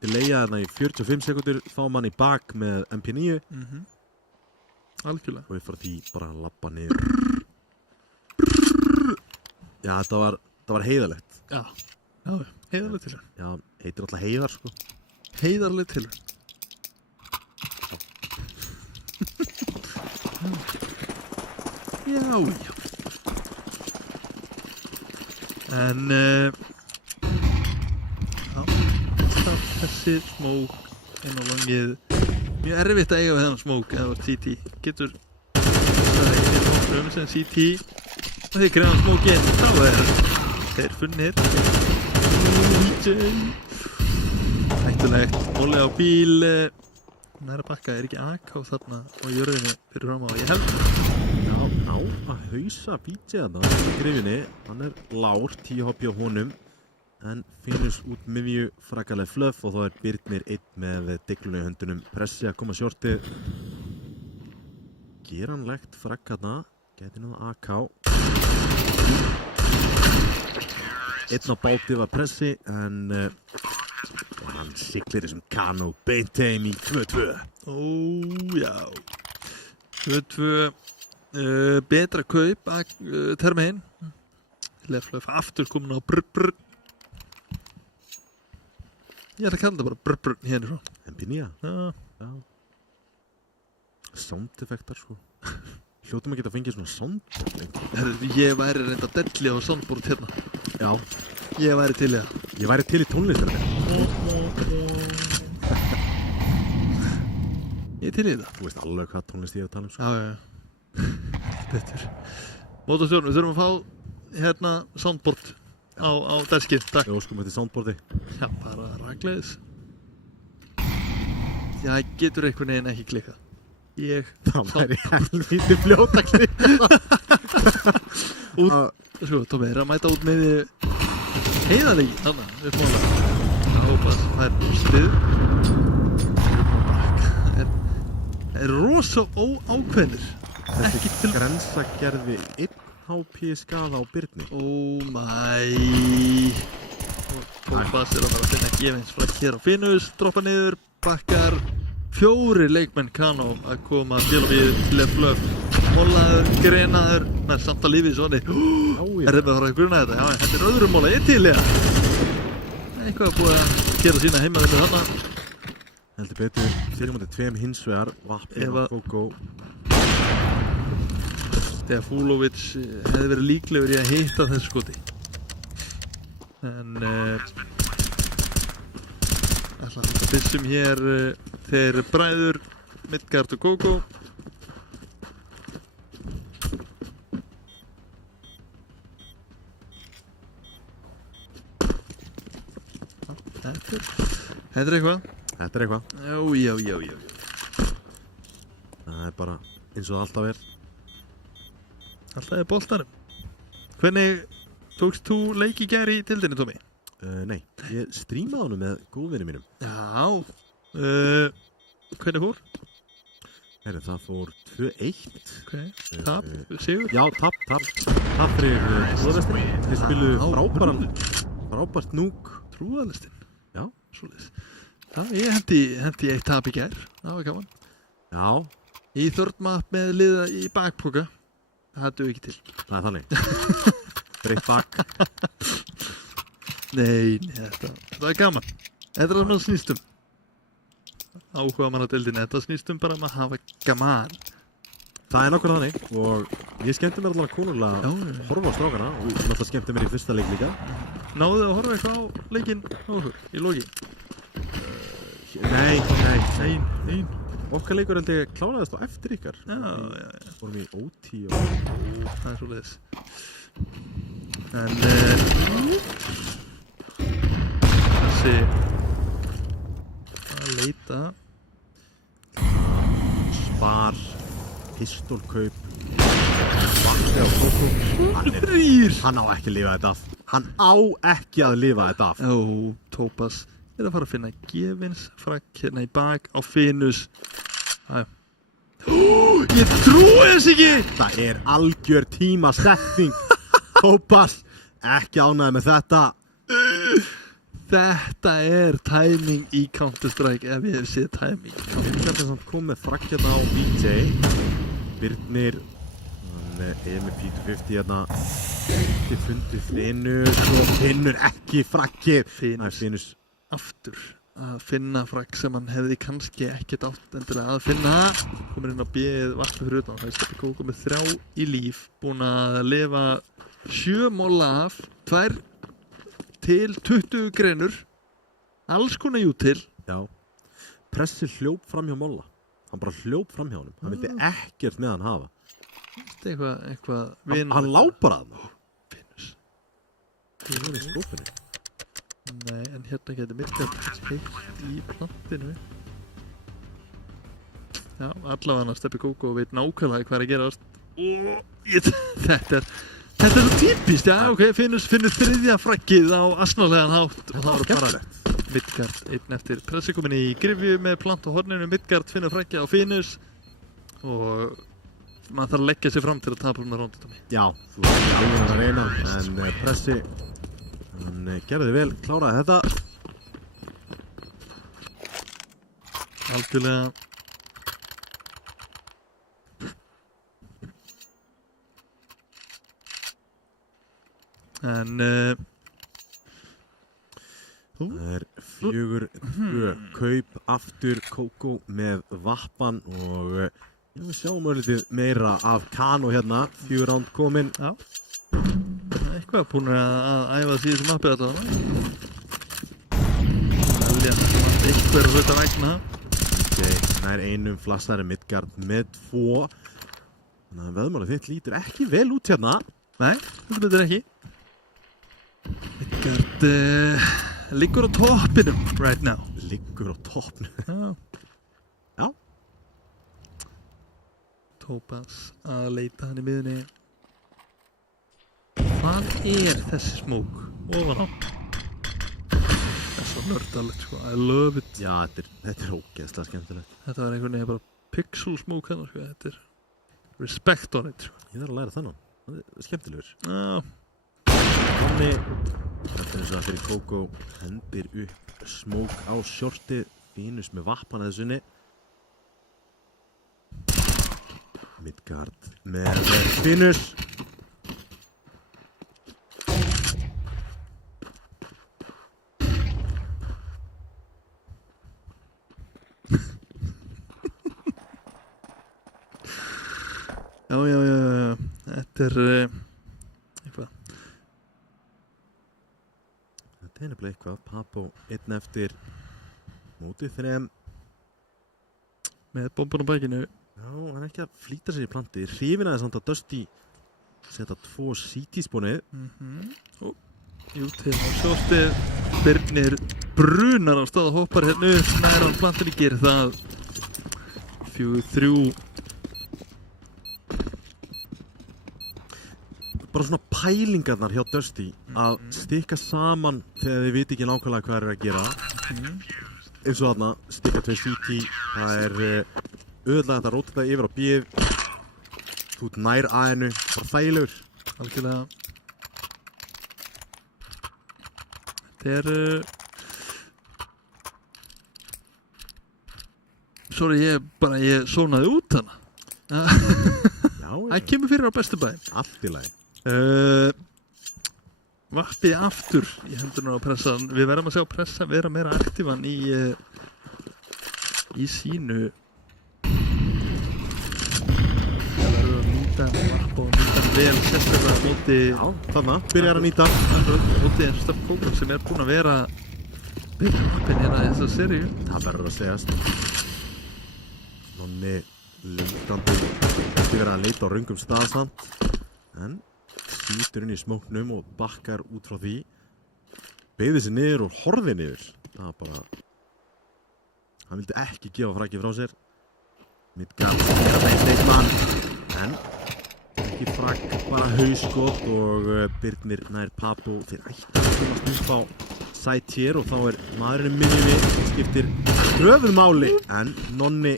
Þið leiða þarna í 45 sekundur, fá mann í bak með MP9. Algjörlega. Og við fórum því bara að labba niður. Já, þetta var heiðarlegt. Já, heiðarlegt til hann. Já, heitir alltaf heiðar, sko. Heiðarlegt til hann. Já. En þessi Smók inn á langið, mjög erfitt að eiga við þennan Smók eða var CT. Getur það einnig nokkrum sem CT og þeir greiða Smókinn, þá þeir funnir. Hættulegt, Óli á bíl, næra bakka, er ekki AK þarna á jörðinni fyrir fram á, ég held. Já, á að hausa BJ þarna í grifinni, hann er lár, 10 hoppi á honum, en finnur út miðju frakaleg Fluff og þá er Birnir einn með diglunu í höndunum, pressi að koma sjortið. Geranlegt frakkaðna, gæti nú AK. Einn á báti var pressi, en hann siglir þessum Kano beint heim í 2-2. Ó, já. 2-2. Betra kaup að terma hinn. Leif Löf aftur komin á brr. Ég ætla að kalla þetta bara brr hérna svo. MP9? Já. Soundeffektar, sko. Hljótum að geta fengið svona soundboard. Ég væri reynda delli á soundboard hérna. Já. Ég væri til í það. Ég væri til í tónlistar. Ég er til í það. Þú veist alveg hvað tónlist ég er að tala um, sko. Já. Betur. Mótorstjórn, við þurfum að fá hérna soundboard á deskið, takk. Jó, sko, með þetta soundboardi. Já, bara ragleiðis. Já, getur einhvern veginn ekki klikkað. Það væri helvíti fljót að klikka. Sko, Tómi er að mæta út með heiðarlegi, þannig, uppmála. Það er úrslið. Það er rosa óákveðnir. Þessi grensa gerði 1 HP skaða á Birni. Oh my. Tómas er að fara að finna gefinsflagg hér á Finnus, droppa niður, bakkar. 4 leikmenn Kano að koma til og við Leif Löf. Mólaður, greinaður, menn samt að lífið svona. Er þetta að fara að gruna þetta? Já, þetta er öðrum móla, ég til, já. Eitthvað búið að gera sína heimaðinu þarna. Heldur betur, 4-2 hins vegar, Vappi og Kókó. Þegar Fúlovic hefði verið líklegur í að hitta þessu skoti. En ætla að byssum hér þeir bræður Midgard og Kókó. Þetta er eitthvað. Þetta er eitthvað. Já. Það er bara eins og það alltaf er. Alltaf er boltanum. Hvernig tókst þú leik í gær í deildinni, Tómi? Nei, ég streamaði honum með góðvinni mínum. Já. Hvernig fór? Það fór 2-1. Ok, tap, sigur? Já, tap fyrir Trúðalestin. Þeir spiluðu frábært núk. Trúðalestin? Já. Svoleiðis. Já, ég hendi 1 tap í gær. Það var gaman. Já. Í third map með liða í bakpoka. Það duð ekki til. Það er þannig. Breytt bak. Nei, þetta var gaman. Þetta er það maður snýstum. áhuga mann að deildinni. Þetta snýst bara að hafa gaman. Það er nokkur þannig og ég skemmti mér allavega konurlega að horfa á strákana og ég náttúrulega skemmti mér í fyrsta leik líka. Náðu að horfa eitthvað á leikinn á okkur í loki? Nei. Okkar leikur held ég kláraðist á eftir ykkar. Já. Fórum í OT og... Það er svoleiðis. En þessi að leita Spar, pistólkaup, vakti á Kókó. Hann á ekki að lifa þetta af. Hann á ekki að lifa þetta af. Topaz er að fara að finna gefins frakk hérna í bak á Finus. Ég trúi þess ekki! Það er algjör tímasetning. Topaz, ekki ánægði með þetta. Þetta er timing í Counter-Strike ef ég hef séð timing. Þetta er kom með frakkjarna á BJ. Birnir, hann er með P250 hérna. Ekki fundið Finus og finnur ekki frakkið. Finus aftur að finna frakk sem hann hefði kannski ekkert átt endilega að finna. Komur inn á B-ið vatna fyrir utan. Það er Steppi Kókó með 3 í líf. Búinn að lifa 7 móla af, 2 til 20 grenur. Alls konar jú til. Já. Pressi hljóp fram hjá Molla. Hann bara hljóp fram hjá honum. Hann vildi ekkert með hann hafa. Eitthvað hann lá bara að hann. Finus. Það er í skópinu. Nei, en hérna getur Midgard heilt í plantinu. Já, allavega Steppi Kókó veit nákvæmlega hvað er að gerast. Þetta er svo típist, já, ok, Finus finnur 3. frakkið á asnalegan hátt og það var bara Midgard einn eftir. Pressi komin í grifju með plant á horninu. Midgard finnur frakkið á Finus og maður þarf að leggja sig fram til að tapa með róndutami. Já, þú er ekki alveg að reyna, en Pressi hann gerði vel, kláraði þetta. Algjörlega. En það er 4-2 kaup aftur Kókó með vappan og við sjáum örlítið meira af Kano hérna, 4 round komin. Já. Eitthvað búin að æfa því sem mappið þetta. Velja eitthvað að hluta vægna. Það er einum flassari Midgard með 2. Þannig að veðmálið þitt lítur ekki vel út hérna. Nei, þetta betur ekki. Midgard liggur á toppinum right now. Liggur á toppnum. Já. Topaz að leita hann í miðunni. Hvað er þessi smók ofan á? Það er svo nördalegt sko, I love it. Já, þetta er ógeðslega skemmtilegt. Þetta var einhvern veginn bara pixel smók hérna sko, þetta er respect on it sko. Ég þarf að læra þannig, það er skemmtilegur. Já. Þannig, þetta er eins og að fyrir Kókó hendir upp smók á shortið, Finus með vappan að þessunni. Midgard með Finus. Já, þetta er eitthvað. Þetta er nefnilega eitthvað, Papo einn eftir mótið 3. Með bombun á bækinu. Já, hann er ekki að flýta sér í planti. Hrifin aðeins samt að Dusty setja 2 CT-spónið. Jú til og sjóstið. Birnir brunar á stað og hoppar hérna upp. Nær á plantinu gerir það. 4-3. Bara svona pælingarnar hjá Dusty að stikka saman þegar þið viti ekki nákvæmlega hvað er að gera. Eins og þarna, stikka 2 CT, það er auðvitað að róta þetta yfir á B-ið. Þú ert nær A-inu, bara þægilegur. Algjörlega. Þetta er sorry, ég sónaði út hana. Það kemur fyrir á bestu bæinn. Allt í lagi. Vappi aftur í hendurnar á pressan. Við verðum að sjá pressa vera meira aktívan í í sínu það verður að nýta varp og nýta vel sérstaklega á móti Þannig, byrjar að nýta móti eins Steph Coco sem er búinn að vera byrjum hérna í þessa seríu. Það verður að segjast Nonni leitandi ekki verið að leita á röngum staðsamt en skýtur inn í smóknum og bakkar út frá því beygði sig niður og horfði niður það var bara hann vildi ekki gefa frækið frá sér Midgard gera þeim mann en ekki fræk bara hauskot og Birnir nær Papu þeir ætti að komast upp á sæt hér og þá maðurinn miðjunni sem skiptir höfuðmáli en Nonni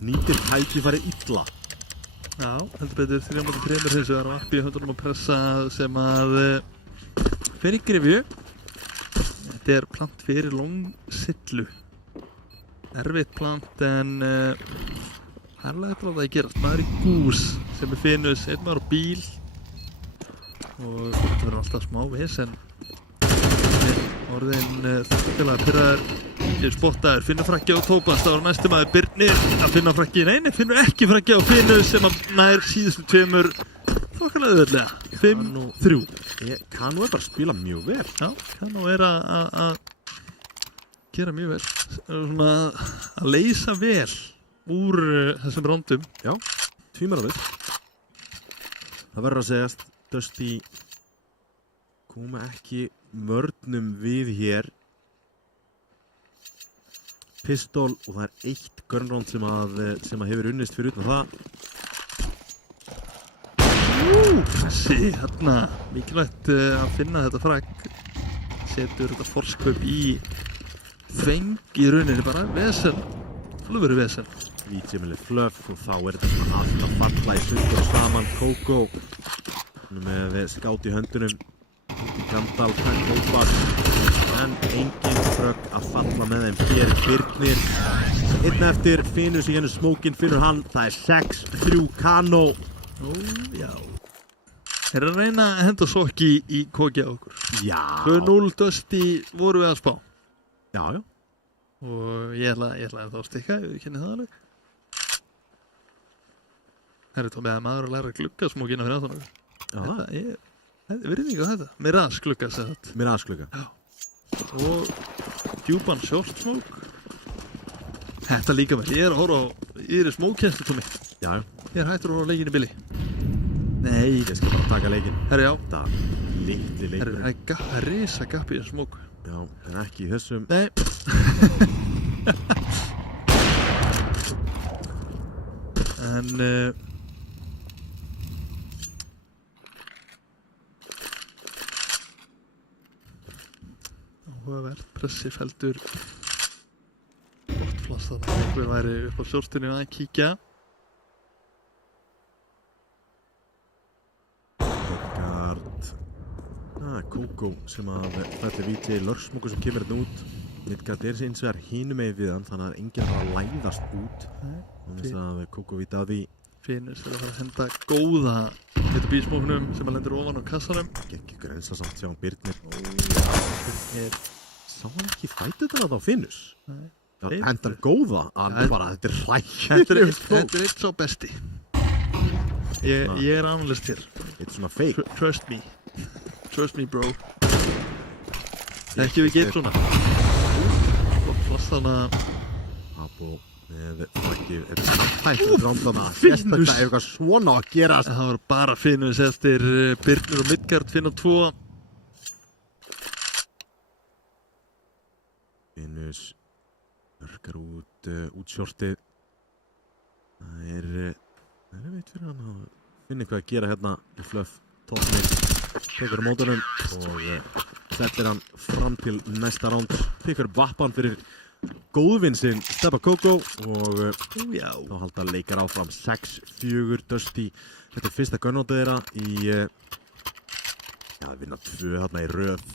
nýtir tækifæri illa Já, heldur betur 3-3 hins vegar varp í höndunum að pressa sem að fer í grifju. Þetta er plant fyrir longsillu. Erfitt plant en herrlega þetta láta að gerast. Maður í gús sem er Finus, einn maður á bíl og þetta verður alltaf smá vesen. Orðin þáttilega pyrraður ég spottaður, finnur frakki á Tópas það var næstum maður Birnir að finna frakki nei, finnur ekki frakki á Finus sem að nær síðustu tveimur þokkalega auðvitað 5-3 Kano er bara að spila mjög vel Já, Kano er að gera mjög vel svona að leysa vel úr þessum rándum Já, tvímaralið Það verður að segjast Dusty koma ekki mörnum við hér Pistol og það er eitt gunround sem að hefur unnist fyrir utan það Þessi hérna mikilvægt að finna þetta fræk setur þetta forskaup í þveng í rauninni bara vesen flugveru vesen Vítjumili fluff og þá er þetta svona alltaf falla í sundur og saman Coco með skát í höndunum Gandalf, Tópas en engin frögg að falla með þeim hér Birnir einn eftir, Finus í hennu smókin fyrir hann, það er 6-3 Kano já þeir eru að reyna að henda sokki í kokki á okkur Já 2-0 Dusty voru við að spá Já og ég ætla að þá stikka ef við kynni það alveg það er tómið að maður að læra að glugga smókina fyrir aftan okkur þetta er virðing á þetta Mirage glugga Mirage glugga og djúpan short smoke þetta líka mér ég er að horfa á yfir smókkjenslu tómi Já ég er hættur að horfa á leikinu Billy nei Ég skal bara taka leikinn herri já Það litli leikur það er risa gappi í smók Já, en ekki í þessum nei en áhugavert pressifeldur bortflass þannig að einhver væri upp á sjórstinu að kíkja Midgard Coco sem að fællir víti lörsmóku sem kemur hérna út Midgard er eins og er hinum megin við hann þannig að enginn var að læðast út og þess að Coco víti að því Finus er að fara að henda góða getur bísmóknum sem að lendur ofan á kassanum Gekk ykkur eins og samt sjá hann Birnir Sá hann ekki fætið þetta þá Finus? Nei Hendan góða, bara þetta er hlæg Þetta er eitt sá besti Ég er analyst hér Þetta er svona fake Trust me bro Ekki við get svona Flossana Papu með flækju Þetta er svona fætið rándana Sérstaklega ef eitthvað svona að gerast Það var bara Finus eftir Birnir og Midgard finna 2 Finus örkar út sjortið það er veit fyrir hann að finna eitthvað að gera hérna í fluff tóknir tekur mótunum og settir hann fram til næsta ránd tekur vappan fyrir góðvinn sinn Steph Coco og þá halda leikar áfram 6-4 Dusty þetta er fyrsta gunnáttið þeirra í það vinna 2 þarna í röð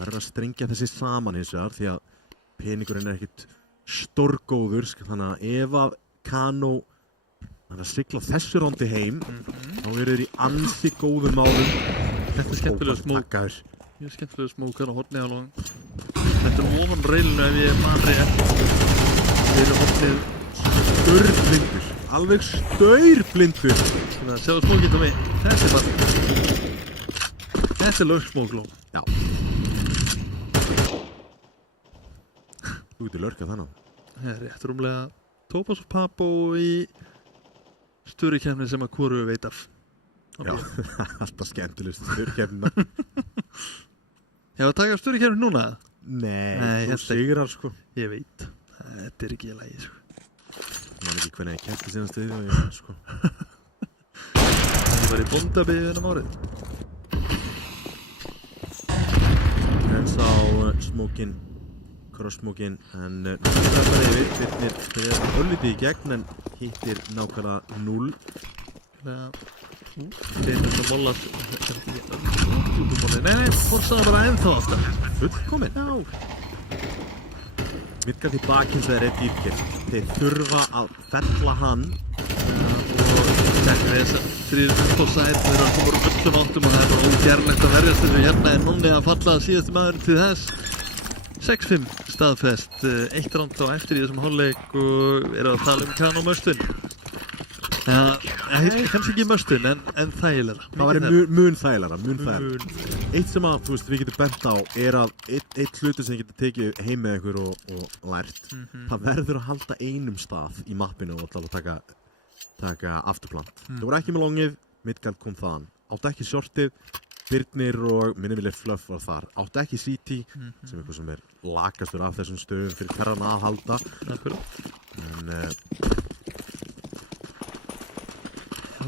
verður að strengja þessi saman hins vegar því að peningurinn er ekkert stórgóður þannig að ef að Kano að sigla þessu rándi heim þá eru þeir í ansi góðum málum Þetta er skemmtilega smók Mjög skemmtilega smók hérna á horni alveg Þetta þetta ofan reilinu ef ég man rétt. Við erum hóttið Staurblindur, alveg staurblindur. að sjá smókinn komi. Þetta bara þetta lurksmókló. Já. Þú getur lurkað þannig. Það rétt rúmlega Topaz og Papo í störukeppni sem að hvoru veit af. Já, alltaf skemmtilegst staurbkeppnina. Ég var að taka störukeppni núna? Nei, þú þetta- sigrar sko. Ég veit. Þetta ekki í lagi, sko. Ég man ekki hvernig ég kæfti síðan stuði og ég sko. Ég var í bóndabiðinum árið. En sá smókin, cross-smókin, en það er bara yfir. Birnir fyrir örlítið í gegn en hittir nákvæmlega 0. Þeir þetta mollas. Nei, forsaði bara ennþá aftur. Fullkomin. Já. Midgard í bakinn það er eitt dýrkir. Þeir þurfa að fella hann. Þetta er þess að þrýður upp á sæt, þeir eru að koma úr öllum áttum og það er bara ógerlegt að verjast þessu. Hérna er Nonni að falla síðasti maður til þess. 6-5 staðfest, 1 ránd á eftir í þessum hálfleik og eru að tala Kano Möstun. Ja, kannski ekki Möstun en þægilega. Það væri mun þægilega, mun þægilega. Eitt sem að, þú veist, við getum bent á er að eitt hluti sem getur tekið heim með ykkur og lært. Það verður að halda einum stað í mappinu og alltaf taka afturplant. Það voru ekki með longið, Midgard kom þaðan. Áttu ekki shortið, Birnir og minnivilir Fluff var þar. Áttu ekki CT, sem eitthvað sem er lakastur af þessum stöðum fyrir hverjan að halda. En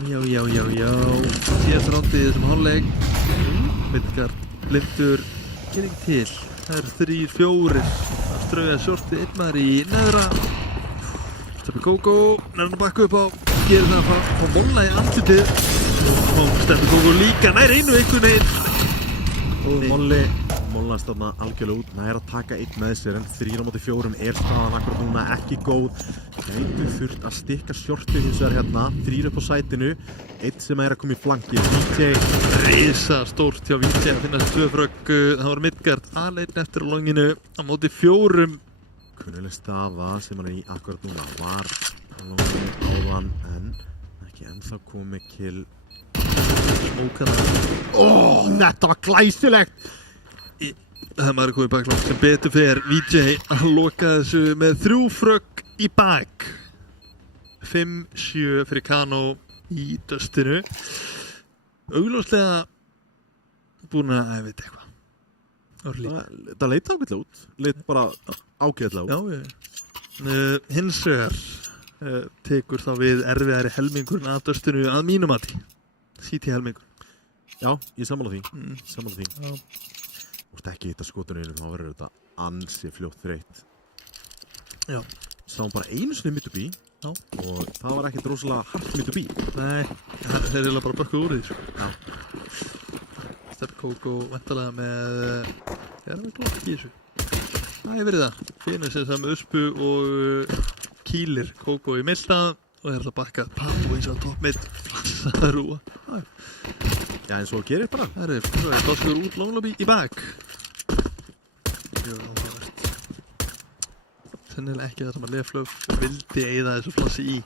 Já. Síðast rándið í þessum hálfleik. Midgard, blindur, gerir ekki til. Það eru 3-4 að strauja shortið, einn maður í neðra. Steppi Kókó, nærinn að bakka upp á, gerir það að fá molla í andlitið. Og Steppi Kókó líka, nær einu einhvern veginn. og Mollast þarna algjörlega út, nær að taka einn með sér en 3-4 er staðan akkurat núna ekki góð. Gætu þurft að stikka shortið hins vegar hérna, 3 upp á sætinu, einn sem er að koma í flanki, VJ. Risa stórt hjá VJ að finna þessi 2 frögg, það var Midgard aleinn eftir á longinu á móti 4. Kunnuleg staða sem hann er í akkurat núna var á longinu áðan en ekki ennþá komið kill. Smókana. Þetta var glæsilegt! Það er maður komið í bakland sem betur fer VJ að loka þessu með 3 frögg í bak. 5-7 fyrir Kano í dustinu. Augljóslega búin að veit eitthvað. Það leit ágætlega út, leit bara ágætlega út. Já, hins vegar tekur þá við erfiðari helmingurinn að dustinu að mínum mati. CT helmingur. Já, ég sammála því. Sammála því. Já. Þú ert ekki hitta skotunum þá verður þetta ansi fljótt þreytt. Já. Sáum bara einu sinni mitt upp í. Já. Og það var ekkert rosalega hart mitt upp í. Nei, þeir eru bara bökkuð úr því. Já. Steppi Kókó væntanlega með við glokk í þessu. Það verið það. Finnur sem það með Uspu og kýlir Kókó í mildstað og þeir ætla að bakka Papo eins og topp mitt. Flassaður úa. Já, en svo gerir bara. Það er flassaður út longlobby í bak. Mjög áhugavert. Sennilega ekki það sem að Leflöf vildi eyða þessu flassi í.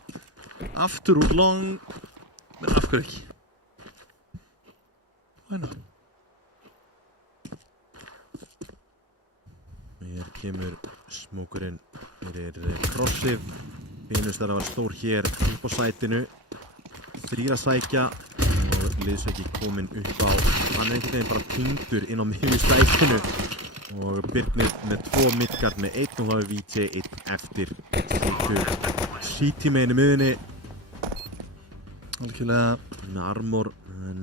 Aftur út long, menn af hverju ekki? Why not? Hér kemur smókurinn fyrir crossið. Finnust þar að var stór hér upp á sætinu. 3 að sækja og liðsveiki kominn upp á. Hann er einhvern veginn bara týndur inn á miðju sætinu. Og Birnir með 2 Midgard með 1 og það er VJ 1 eftir. CT með einu miðunni. Algjörlega. Með armor, en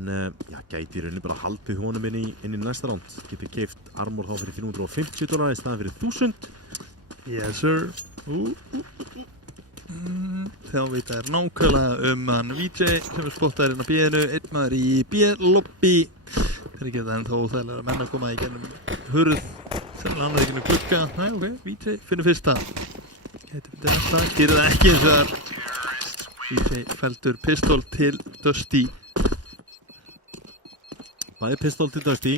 gæti í rauninni bara haldið honum inn í næsta ránd. Getur keypt armor þá fyrir $450 í staðan fyrir 1000. Yes sir. Þá veit það nákvæmlega hann VJ sem er spottaður inn á B-inu, einn maður í B-lobby. Þeir geta það ennþá óþægilega að menna koma í gennum hurð, sennilega hann er ekki með klukka. Næ, ok, VJ finnur fyrsta. Gæti fyrir þetta, gerir það ekki eins og það. VJ feldur pistol til Dusty. Bæði pistol til Dusty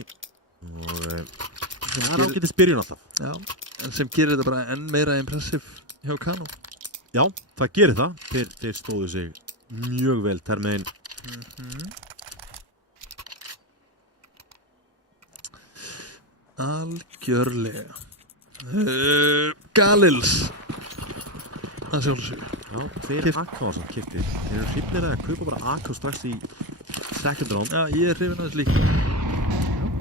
og Það ágætis byrjun alltaf. Já, en sem gerir þetta bara enn meira impressive hjá Kano. Já, það gerir það. Þeir stóðu sig mjög vel termiðin. Algjörlega. Galils. Það sjálfsög. Já, þeir Akko sem kipti. Þeir eru hrifnir að kaupa bara Akko strax í second round. Já, ég er hrifin aðeins líka.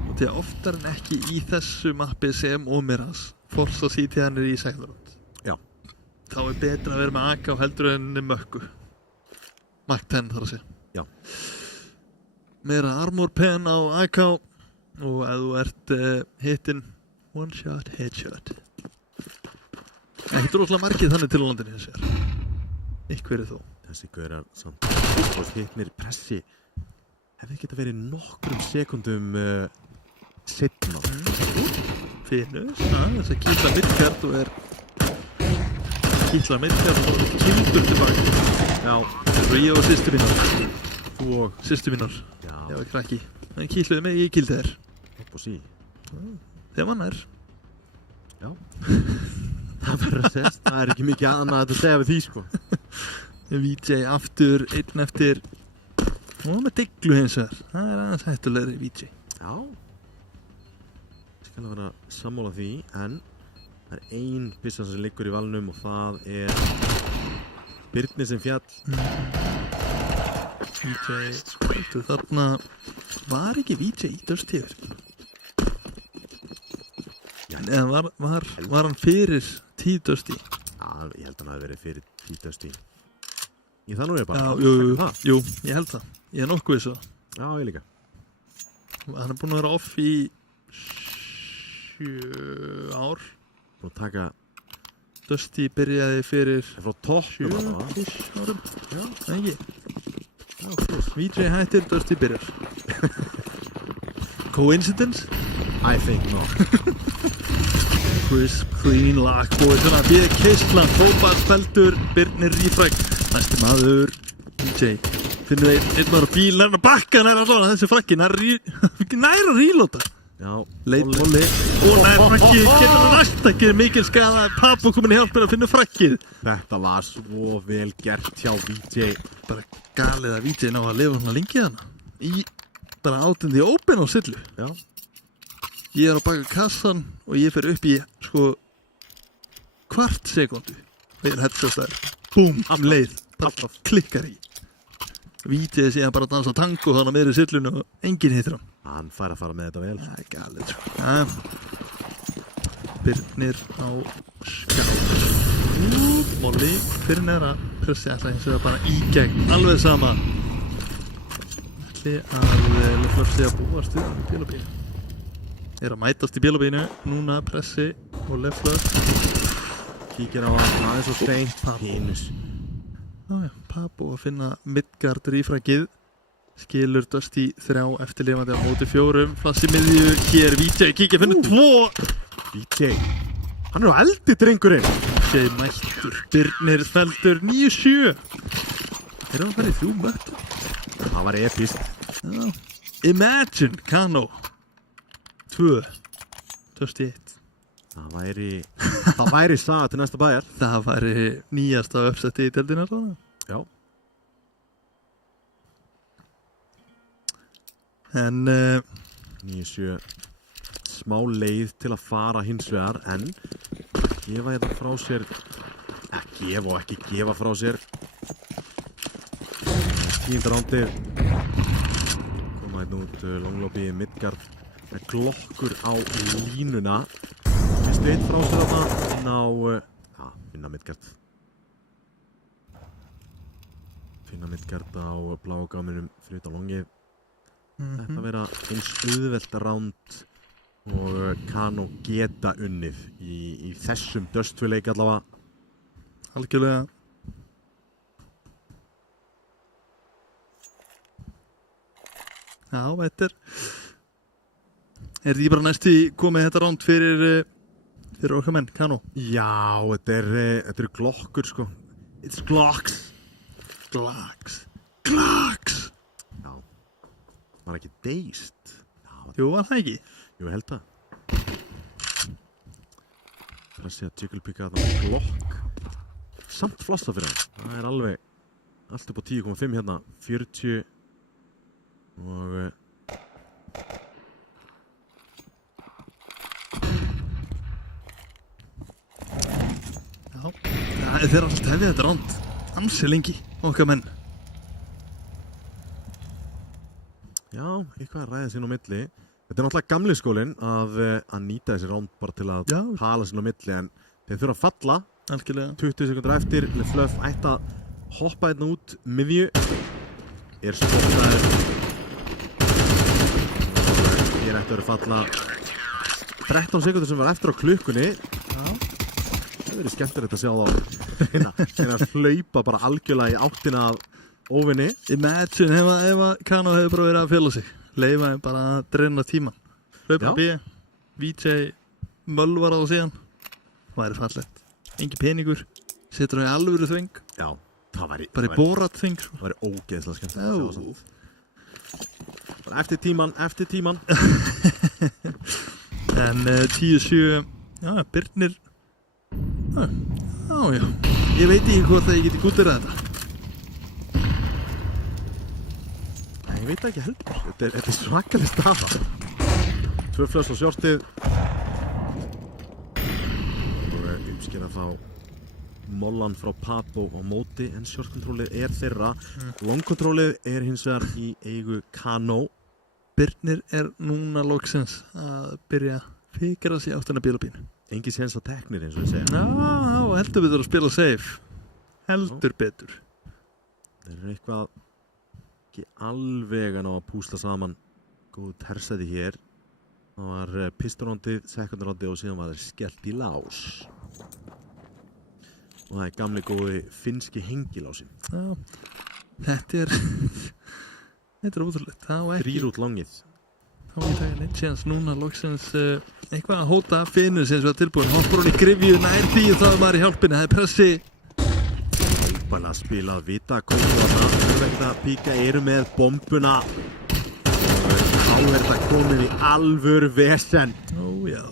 Og því að oftar en ekki í þessu mappi sem Omiras Forza City hann í second round. Já. Þá er betra að vera með AK heldur en mökku. Mark 10 þarf að segja. Já. Meira armor pen á AK og ef þú ert hittin one shot, headshot. Ekki droslega margir þannig til á landinu þessi er. Einhverju þó. Þessi gaurar samt hittnir pressi hefði geta verið nokkrum sekundum seinna. Finnus, þess að kýtla midgard og er kýtla midgard og kildur tilbaka. Já. Og ég og systur mínar. Þú og Systur mínar. Já. Ég var krakki. En kýtluðu mig, ég kýldi þér. Upp og sí. Þegar mann er. Já. Það verður að segja. Það er ekki mikið annað að segja við því sko. VJ aftur, einn eftir. Og með deglu hins vegar. Það er aðeins hættulegri VJ. Já. Ég skal vera sammála því, en það er ein byssan sem liggur í valnum og það er Birnir sem fjall. VJ, þarna var ekki VJ í dörstíður. Eða var hann fyrir 10 dörstíð? Já, ég held að hann hafi verið fyrir 10 dörstíð. Ég það nú er bara. Já, jú, ég held það. Ég er nokkuð þessu. Já, ég líka. Hann er búinn að vera off í 7 ár. Búinn að taka. Dusty byrjaði fyrir Frá toppnum 7 allavega. árum. Já. Ekki. Já, VJ hættir, Dusty byrjar. Coincidence? I think not. Crisp, clean, lakbói, svona B-kistlan, fótballspeldur, Birnir rífræk, næsti maður, VJ. Finnur einn maður á bíl, nær að bakka, nær að svona, þessi frakki, nær að rílóta. Já. Leit Molli. Og nær frakki, getur hann næst ekki mikil skada, Papo komin í hjálpina að finna frakkið. Þetta var svo vel gert hjá VJ. Bara galið að VJ ná að lifa svona lengi þarna. Í bara out in the open á sillu. Já. Ég er á baka kassan og ég fer upp í sko kvart sekundu. Og ég er headshotstæður. Búm, leið. Bara klikkar í. VJ sé hann bara að dansa tango þannig meðri sillun og enginn hittir hann. Hann fær að fara með þetta vel. Það er galið sko. Birnir á skjá. Molli fyrir neðra. Pressi alltaf eins og bara í gegn. Alveg sama. Ætli að Leflur sé að búast við bílabínu. Er að mætast í bílabínu. Núna Pressi og Leflur. Kíkir á hann aðeins og steint. Pínus. Já, Papo að finna Midgard rífrækið. Skilur Dusty 3 eftirlifandi á móti 4. Flassi miðju. Hér VJ. Kíkja finnur 2. VJ. Hann er á eldi drengurinn. VJ mættur. Birnir feldur 9-7. Er hann farið 3 mött? Það var epist. Já. Imagine Kano 2. Dusty 1. Það væri saga til næsta bæjar. Það væri nýjasta uppsetti í deildina svona. Já. En 9-7. Smá leið til að fara hins vegar, en gefa þetta frá sér. Gefa og ekki gefa frá sér. 10. rándið. Koma hérna út langlópi Midgard með glokkur á línuna. Fyrstu einn frá sér þarna inn á finna Midgard. Finna Midgard á bláu gáminum fyrir utan longið. Þetta vera eins auðvelt ránd og Kano geta unnið í þessum döstfuleik allavega. Algjörlega. Já, þetta er ekki bara næst í komið þetta ránd fyrir okkar menn, Kano? Já, þetta eru glokkur sko. It's glocks. Glocks. Já. Var ekki deist. Jú, var það ekki? Jú, ég held það. Pressi að jigglepika þarna blokk. Samt flossa fyrir hann. Það er alveg allt upp á 10,5 hérna. 40 og Já, þeir eru alltaf hefðið þetta ránd ansi lengi, okkar menn. já, eitthvað að ræða sín á milli. Þetta er náttúrulega gamli skólinn að nýta þessi ránd bara til að Já. tala sín á milli en þeir þurfa að falla Algjörlega. 20 sekundar eftir. LeFleur ætti að hoppa hérna út miðju. Er spottaður. Hér ætti að vera falla 13 sekundur sem var eftir á klukkunni. Já. Það verið skemmtilegt að sjá þá reyna að hlaupa bara algjörlega í áttina að óvinni. Imagine ef að Kano hefur bara verið að fjöla sig. Leifa þeim bara að dreina tíman. Hlaupa Já. B, VJ mölvar á síðan. Það væri fallegt. Engi peningur. Setur hann í alvöru þving. Já, það væri Bara í borat þving. það væri ógeðslega skemmtilegt Já. að sjá samt. Bara eftir tíman. En 10-7. Já, Birnir. Já. Ég veit ekki hvort að ég geti gútið þetta. Nei, ég veit það ekki heldur. Þetta er svakaleg staða. 2 flöss á sjortið. Og uppskera þá mollan frá Papo á móti en shortkontrólið er þeirra. Longkontrólið er hins vegar í eigu Kano. Birnir er núna loksins að byrja að fikra sig áttan að bílabínu. Engi séns á teknir eins og við segja. Já, heldur betur að spila safe. Heldur betur. Þeir eru eitthvað ekki alveg að ná að púsla saman góðu tersæti hér. Það var pisturrándið, sekundrándið og síðan var þeir skellt í lás. Og það er gamli góði finnski hengilásin. Já, þetta er ótrúlegt. Það var ekki Þrýr út langið. þá ekki taka neitt séns núna loksins eitthvað að hóta Finnur sem var tilbúin. Hoppur hún í grifju nær því og það var maður í hjálpinni. Það er pressi. Óbæla spilað, vita að koma þarna. Örvekta píka eru með bombuna. Þá er þetta komin í alvöru vesen. Ó já.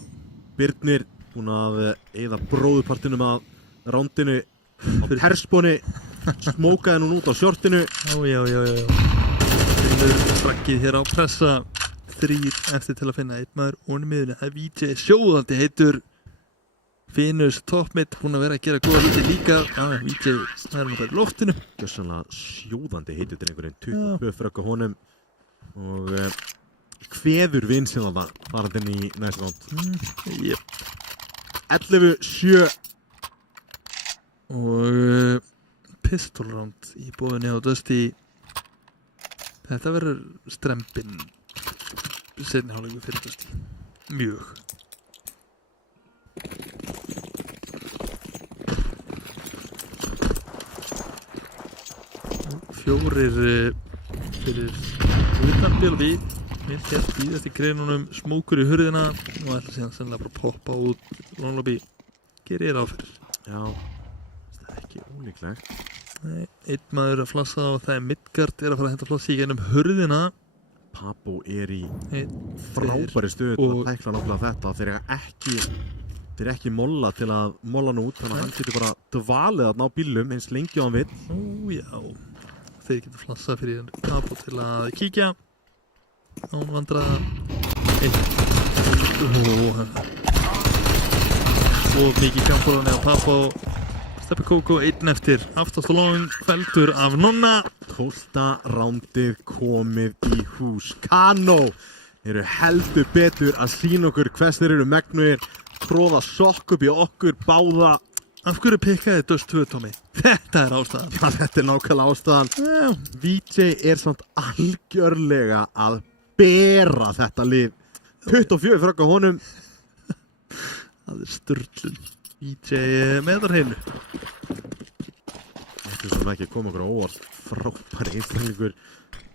Birnir búin að eyða bróðupartinum að rándinu á terspóni. Smókaði hún út á sjortinu. Já. Finnur strakkið hér á pressa. 3 eftir til að finna einn maður og í miðunni. Það er VJ sjóðandi heitur Finnurs toppmitt, búin að vera að gera góða hluti líka. Já, VJ, það er náttúrulega í loftinu. Gjörsanlega sjóðandi heitur til einhverjum 22 frökk á honum og kveður vinn sem það farandi inn í næsta ránd. Jep. 11-7 Og pistolránd í bóðinni á Dusty. Þetta verður strempin seinni hálfleikur fyrir Dusty. Mjög. Fjórir fyrir utan BLB. Mér hér býðast í greinunum smókur í hurðina og ætla síðan sennilega bara að poppa út Longlobi. Gerir áfyrir. Já, það er ekki ólíklegt. Nei, einn maður að flassa og það er Midgard er að fara að henda flassi í gennum hurðina. Papo er í Einn, frábæri stöðu til að og- tækla náttúrulega þetta. Þeir eru ekki molla til að molla hann út þannig að hann getur bara dvalið að ná bílum eins lengi og hann vill. Ó já, þeir getur flassa fyrir Papo til að kíkja. Án vandraða. Og mikið kampurðan eða Papo. Steppi Kókó einn eftir. Aftast og long, feldur af Nonna. 12. rándið komið í hús. Kano eru heldur betur að sína okkur hvers þeir eru megnugir. Tróða sokk upp í okkur báða. Af hverju pikkaði Dust 2, Tommy? Þetta er ástæðan. Já, þetta er nákvæmlega ástæðan. Já. VJ er samt algjörlega að bera þetta lið. 24 frökk á honum. Það er sturlun. VJ með þar heinu. Þetta er sem ekki koma okkur á óvart. Frábæri einstaklingur.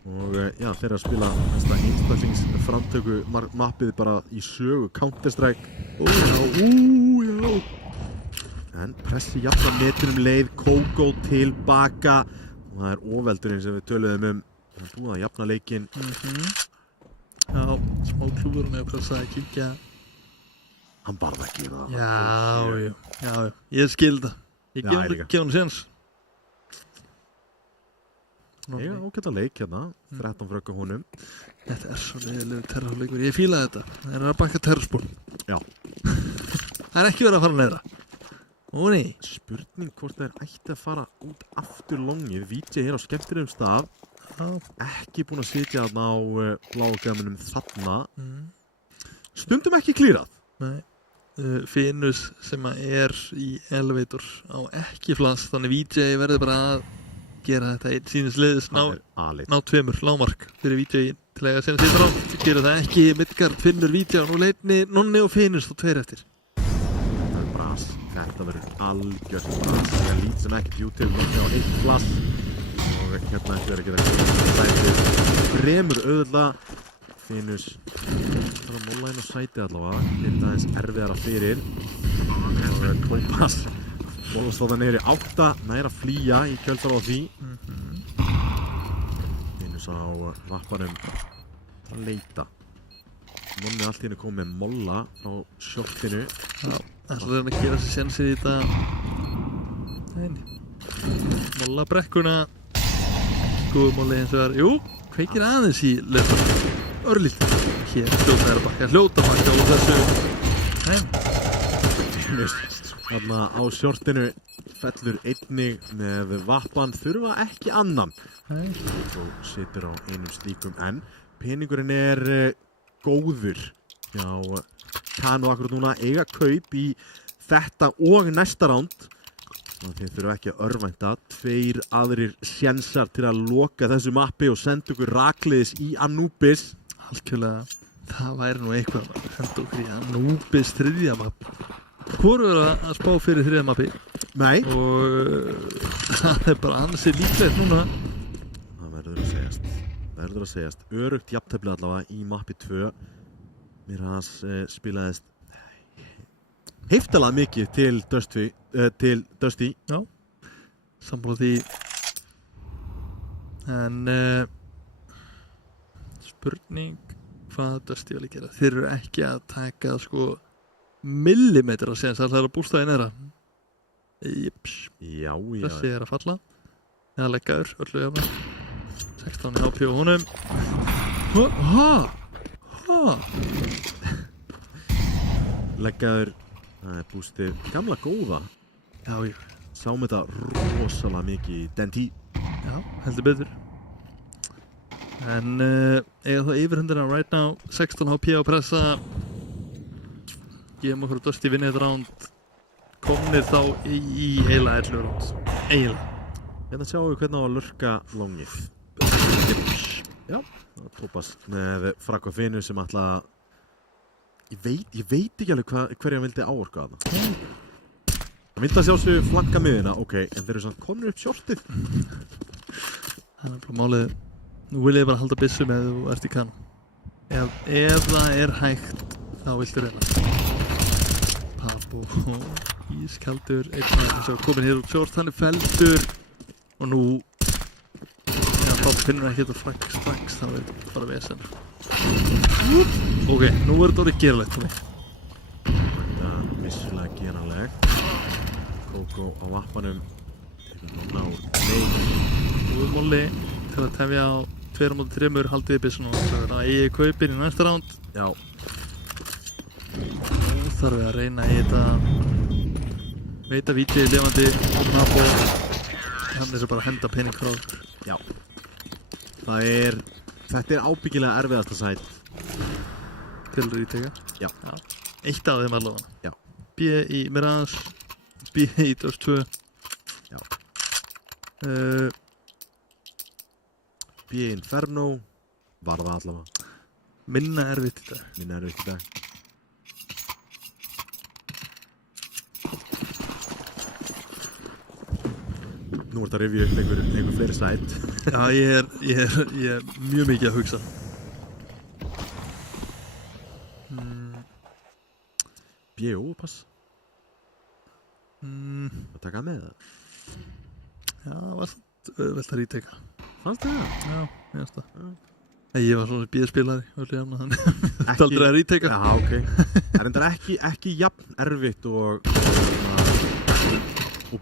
Og já, þeir eru að spila næsta einstaklingsframtöku mappið bara í sögu Counter-Strike. Já. En pressi jafna metrum leið, Kókó tilbaka. Og það er óveldurinn sem við töluðum Það er búið að jafna leikinn. Já, smá klúður með að pressa að kíkja. Hann barði ekki það. Já, ég skil það. Ég Já, ég líka. gef hann séns. Ég ágæta leik hérna, 13 frökk á honum. Þetta svo leiðilegur terrorleikur, ég fílaði þetta. Það að bakka terrorspól. Já. Það ekki verið að fara neðra. Ó nei. Spurning hvort þeir ætti að fara út aftur longið. VJ hér á skemmtilegum stað. Ekki búin að sitja þarna á blágamunum þarna. Stundum ekki klírað. Nei. Finus sem í elevator á ekki flass, þannig VJ verður bara að gera þetta einn sínus liðs, ná 2 lágmark fyrir VJ til að segja sér frá. Gera það ekki, Midgard finnur VJ og nú leitni Nonni og Finus og 2 eftir. Þetta er bras. Þetta verður algjört bras. Það er lít sem ekki djú til Nonni á 1 flass. Og hérna ekki verður að gera sætið fremur auðvitað. Finus það er að móla inn á sætið allavega. Þetta aðeins erfiðara fyrir. Og Kaupas bólast þótt að neyri 8, næra flýja í kjölfar á því. Finus á vappanum að leita. Nonni allt í henni kom með molla frá shortinu. Já, það er að gera sér sénsir í þetta. Molla brekkuna. Góð molli eins og það jú, kveikir aðeins í löfum. Örlítið. Hér hljóta bakka úr þessu. Finus þarna á shortinu fellur einnig með vappan, þurfa ekki annan. Svo situr á einum slíkum en peningurinn er góður hjá Kano akkurat núna, eiga kaup í þetta og næsta ránd. Þeir þurfa ekki að örvænta, 2 aðrir sénsar til að loka þessu mappi og senda okkur rakleiðis í Anubis. Algjörlega, það væri nú eitthvað að henda okkur í Anubis 3. mapp. Hvoru að spá fyrir 3. mappi? Nei. Og það er bara ansi líklegt núna. Það verður að segjast. Örugt jafntefli allavega í mappi 2. Miraz spilaðist heiftalega mikið til Dusty. Já, sammála því. En spurning hvað Dusty vil gera. Þeir eru ekki að taka millimetra séns að það er að bústa í neðra. Jips. Já. Þessi er að falla. Eða leggjaður, öllu jafnir. 16 HP á honum. Leggjaður, það er bústið gamla góða. Já. Sáum þetta rosalega mikið í Denti. Já, heldur betur. En eiga þá yfirhundina right now. 16 HP á pressa. Gefum okkur Dusty vinnið þetta ránd. Komnir þá í eiginlega 11 ránd. Eiginlega. Hérna sjáum við hvernig á að lurka longið. Já, það tópast með Frakk og Finu sem ætla að ég veit ekki alveg hverja vildi áorka að það. Það vildi að sjá sig flanka miðina, ok, en þeir eru samt komnir upp shortið. Það er bara málið. Nú vil ég bara halda byssu með þú ert í Kano. Ef það er hægt, þá viltu reyna. Papo, ískaldur, eins og komin hér út short, hann er feldur. Og nú, Papo finnur ekki þetta Frakk strax, þá er þetta bara vesen. Ok, nú er þetta orðið geralegt fyrir mig. Þetta er vissulega geranlegt. Kókó á vappanum. Núna á leik. Nú er Molli til að tefja á 2-3 haldið í byssun og það er að eigi kaupin í næsta ránd. Já. Nú þarf við að reyna í þetta. Veita víti í lifandi Papo. Hann er bara að henda pening frá okkur. Já. Þetta er ábyggilega erfiðasta sæt. Til að ríteka. Já. Eitt af þeim allavega. Já. B í Miraz, B í Dust 2. Já. B Inferno var það allavega. Minna erfitt í dag. Nú er þetta að rifja upp einhver fleiri sæt. Já, ég er mjög mikið að hugsa. B.O. pass. Það taka með það. Já, var samt auðvelt að ríteka. Fannst þið það? Já, ég veist það. Ég var svona bíðspilari þannig þetta aldrei að ríteka. Já, ok. Það er endar ekki jafn erfitt og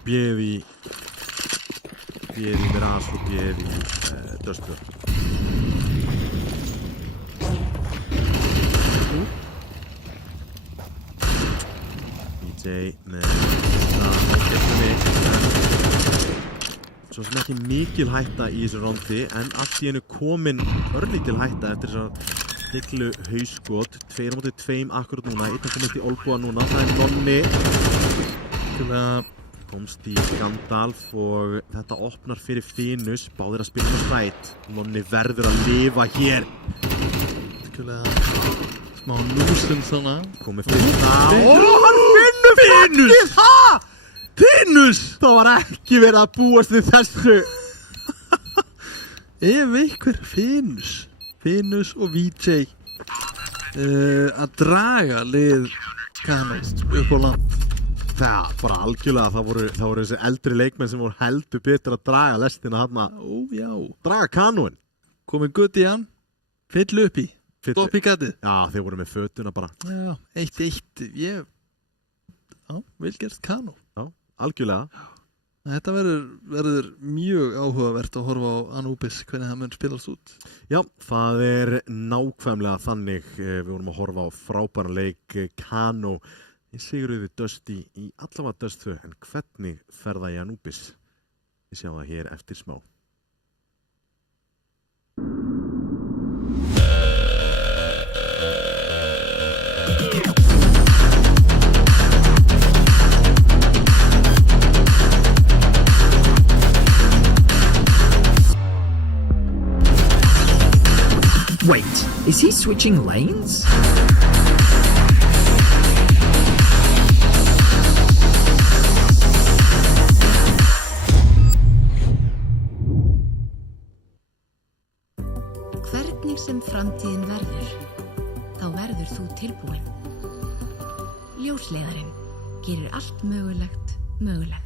bjöði Mirage og bjöði Dustblur. DJ með svo sem ekki mikil hætta í þessu rondi en allt í einu komin örlítil hætta eftir þess að miklu hauskot 2-2 akkurat núna, einn komist í olbúa núna, það er Nonni komst í Gandalf og þetta opnar fyrir Finus, báðir að spila með stræt. Nonni verður að lifa hér. Smá núsum svona. Komið fyrir það og hann finnur Finus! Finus! Það var ekki verið að búast við þessu. Ef einhver Finus og VJ að draga lið Kanós upp á land. Það bara algjörlega, það voru þessi eldri leikmenn sem voru heldur betur að draga lestina þarna. Já. Draga kanóin. Komið gutt í hann, fyll upp í, stopp í gatið. Já, þeir voru með fötuna bara. Já, 1-1, já, vel gert Kanó. Já, algjörlega. Þetta verður mjög áhugavert að horfa á Anubis, hvernig það mun spilast út. Já, það er nákvæmlega þannig. Við vorum að horfa á frábæran leik Kanó. Sigurði Dusty í allavega Dust 2, en hvernig fer það í Anubis? Við sjáum það hér eftir smá. Wait, is he switching lanes? Hvernig sem framtíðin verður, þá verður þú tilbúin. Ljósleiðarinn gerir allt mögulegt mögulegt.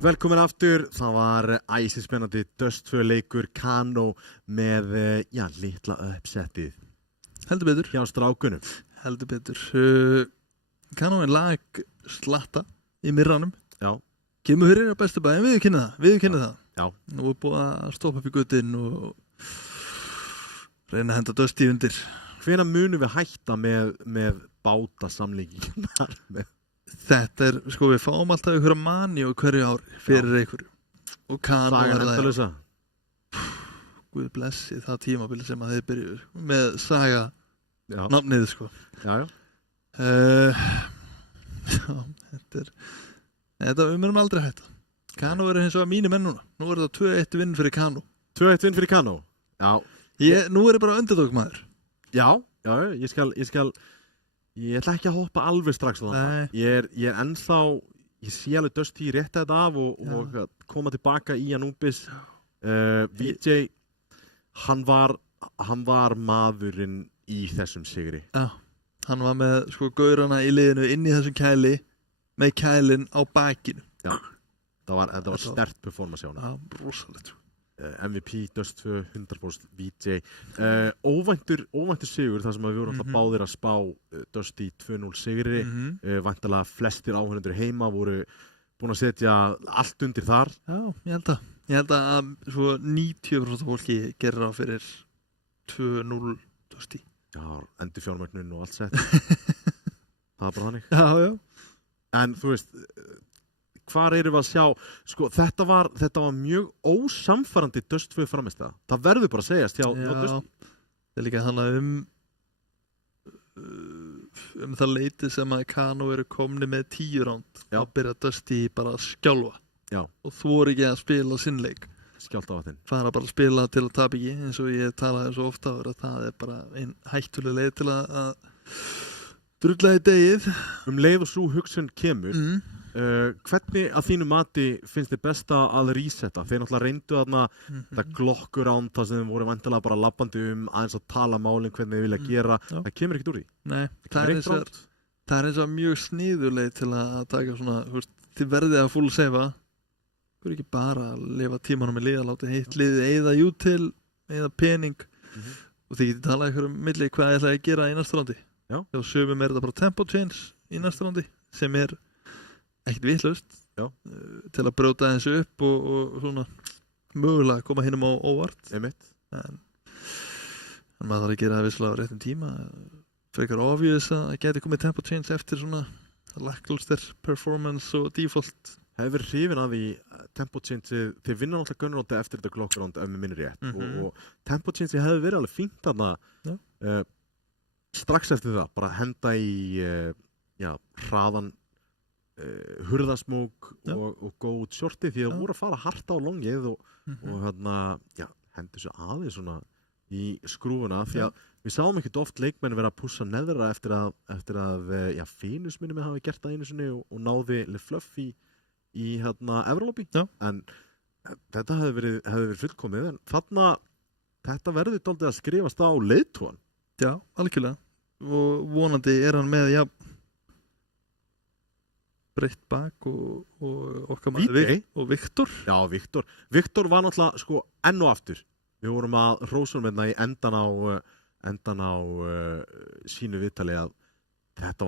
Velkomin aftur, það var æsispennandi Dust 2 leikur Kano með, litla uppsettið Heldur betur. hjá strákunum. Heldur betur. Kano lag slatta í mirranum. Já. Kemur fyrir á bestu bæinn, viðurkenna það. Já. Nú búið að stoppa upp í guttinn og reyna að henda Dusty undir. Hvenær munum við hætta með bátasamlíkingar? Þetta við fáum alltaf einhverja mani og hverju ár fyrir einhverju. Og Kano Sagan endalausa. Guð blessi það tímabili sem að þeir byrjuðu með saga Já. nafnið, sko. Já. Þetta munum aldrei hætta. Kano verður hins vegar mínir menn núna. Nú er það 2-1 vinn fyrir Kano. 2-1 vinn fyrir Kano. Já. Nú er ég bara underdog maður. Já, ég ætla ekki að hoppa alveg strax á það. Ég er ennþá, ég sé alveg Dusty rétta þetta af og koma tilbaka í Anubis. VJ, hann var maðurinn í þessum sigri. Já, hann var með gaurana í liðinu inn í þessum kæli með kælin á bakinu. Já, þetta var sterkt performance hjá hann. Já, rosalegt. MVP, Dust 2, 100% VJ. Óvæntur sigur þar sem við vorum alltaf báðir að spá Dusty 2-0 sigri. Væntanlega flestir áhörnendur heima voru búin að setja allt undir þar. Já, ég held að 90% fólki gerir á fyrir 2-0 Dusty. Já, endur fjármögnun og allt sett. Það var bara þannig. Já. En þú veist, hvar erum við að sjá, þetta var mjög ósamfærandi Dust 2 framistæða. Það verður bara að segjast hjá Dust. Það er líka þannig það leiti sem að Kano eru komni með 10 ránd. Þá byrja Dusty bara að skjálfa. Já. Og þor ekki að spila sinnleik. Skjálftavatinn. Fara bara að spila til að tapa ekki, eins og ég talaði svo ofta að það er bara einn hættuleg leið til að drulla í degið. Leið og svo hugsun kemur. Hvernig að þínu mati finnst þið best að resetta? Þeir náttúrulega reyndu þarna þetta glokkur án það sem þeim voru vantilega bara labbandi aðeins að tala málin hvernig þið vilja gera. Það kemur ekkert úr því. Nei, það er eins og mjög sniðuleið til að taka svona, þið verðið að full save. Þú er ekki bara að lifa tímanum með liða, láta heitt liðið eyða jútil, eyða pening og þið getið talað ykkur milli hvað ég ætlaði að gera í næsta rándi. Hjá sumum þetta bara tempo change í næsta rándi sem ekkert vitlaust til að brjóta þessu upp og svona mögulega koma hinum á óvart. En maður þarf að gera það visslega á réttum tíma. Frekar obvious að geti komið tempo change eftir svona lackluster performance og default. Hefur verið hrifin af því tempo change, þeir vinna náttúrulega gunnaróndi eftir þetta klokkarónd ef mér minnir rétt og tempo change hefur verið alveg fínt þarna strax eftir það, bara henda í hraðan hurðasmók og góð shorti því að voru að fara hart á longið og hendur svo aðeins svona í skrúfuna því að við sáum ekkert oft leikmenn vera að pússa neðra eftir að Fínus minni með hafi gert það einu sinni og náði LeFluff í Evrólóbi, en þetta hefði verið fullkomið, en þetta verður dálítið að skrifast á leiðtogan. Já, algjörlega, og vonandi er hann með breytt bak og okkar maður og Viktor. Já, Viktor var náttúrulega enn og aftur. Við vorum að hrósa með í endan á sínu viðtali að þetta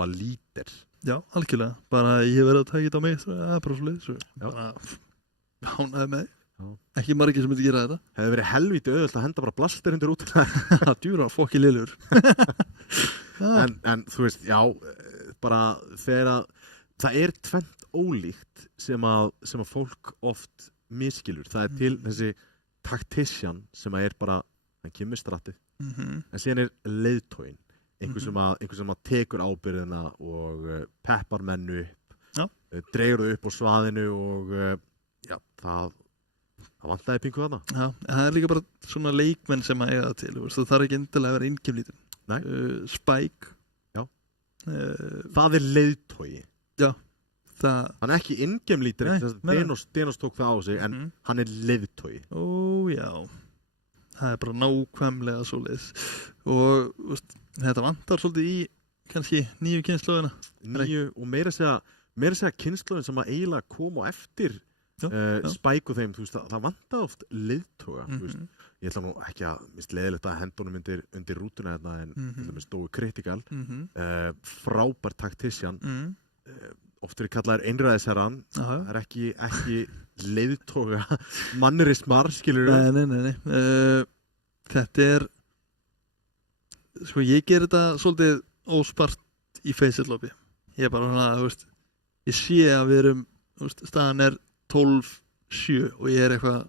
var lítir. Já, algjörlega. Bara ég verið að taka þetta á mig, það er bara svo leið. Bara hánaði með þig. Ekki margir sem myndi gera þetta. Hefði verið helvíti auðvöld að henda bara blaster undir út. Djúra, fokki liljur. En þú veist, bara þegar að það er tvennt ólíkt sem að fólk oft miskilur. Það er til þessi taktisjan sem að er bara, hann kemur strattið. En síðan er leiðtoginn. Einhver sem að tekur ábyrgðina og peppar menn upp, dregur þau upp á svaðinu og það vantaði pingu þarna. Já, það er líka bara svona leikmenn sem að eiga það til. Það þarf ekki endilega að vera innkemlítinn. Spike. Já. Það er leiðtogi. Já. Hann er ekki innkemlítinn, Denos tók það á sig, en hann er leiðtogi. Ó, já. Það er bara nákvæmlega svoleiðis. Og þetta vantar svolítið í kannski nýju kynslóðina. Nýju og meira segja meira segja kynslóðin sem að eiginlega kom á eftir Spike og þeim, þú veist, það vantaði oft leiðtoga, þú veist, ég ætla nú ekki að mist leiðilegt að hendunum undir rútuna hérna en til dæmis Dói Critical frábær taktisjan oft er kallaður einræðisherran það er ekki leiðtoga mannerismar, skilur Nei þetta er sko, ég ger þetta svolítið óspart í Face-It-lobby ég er bara svona, þú veist ég sé að við erum, þú veist, staðan er 12-7 og ég er eitthvað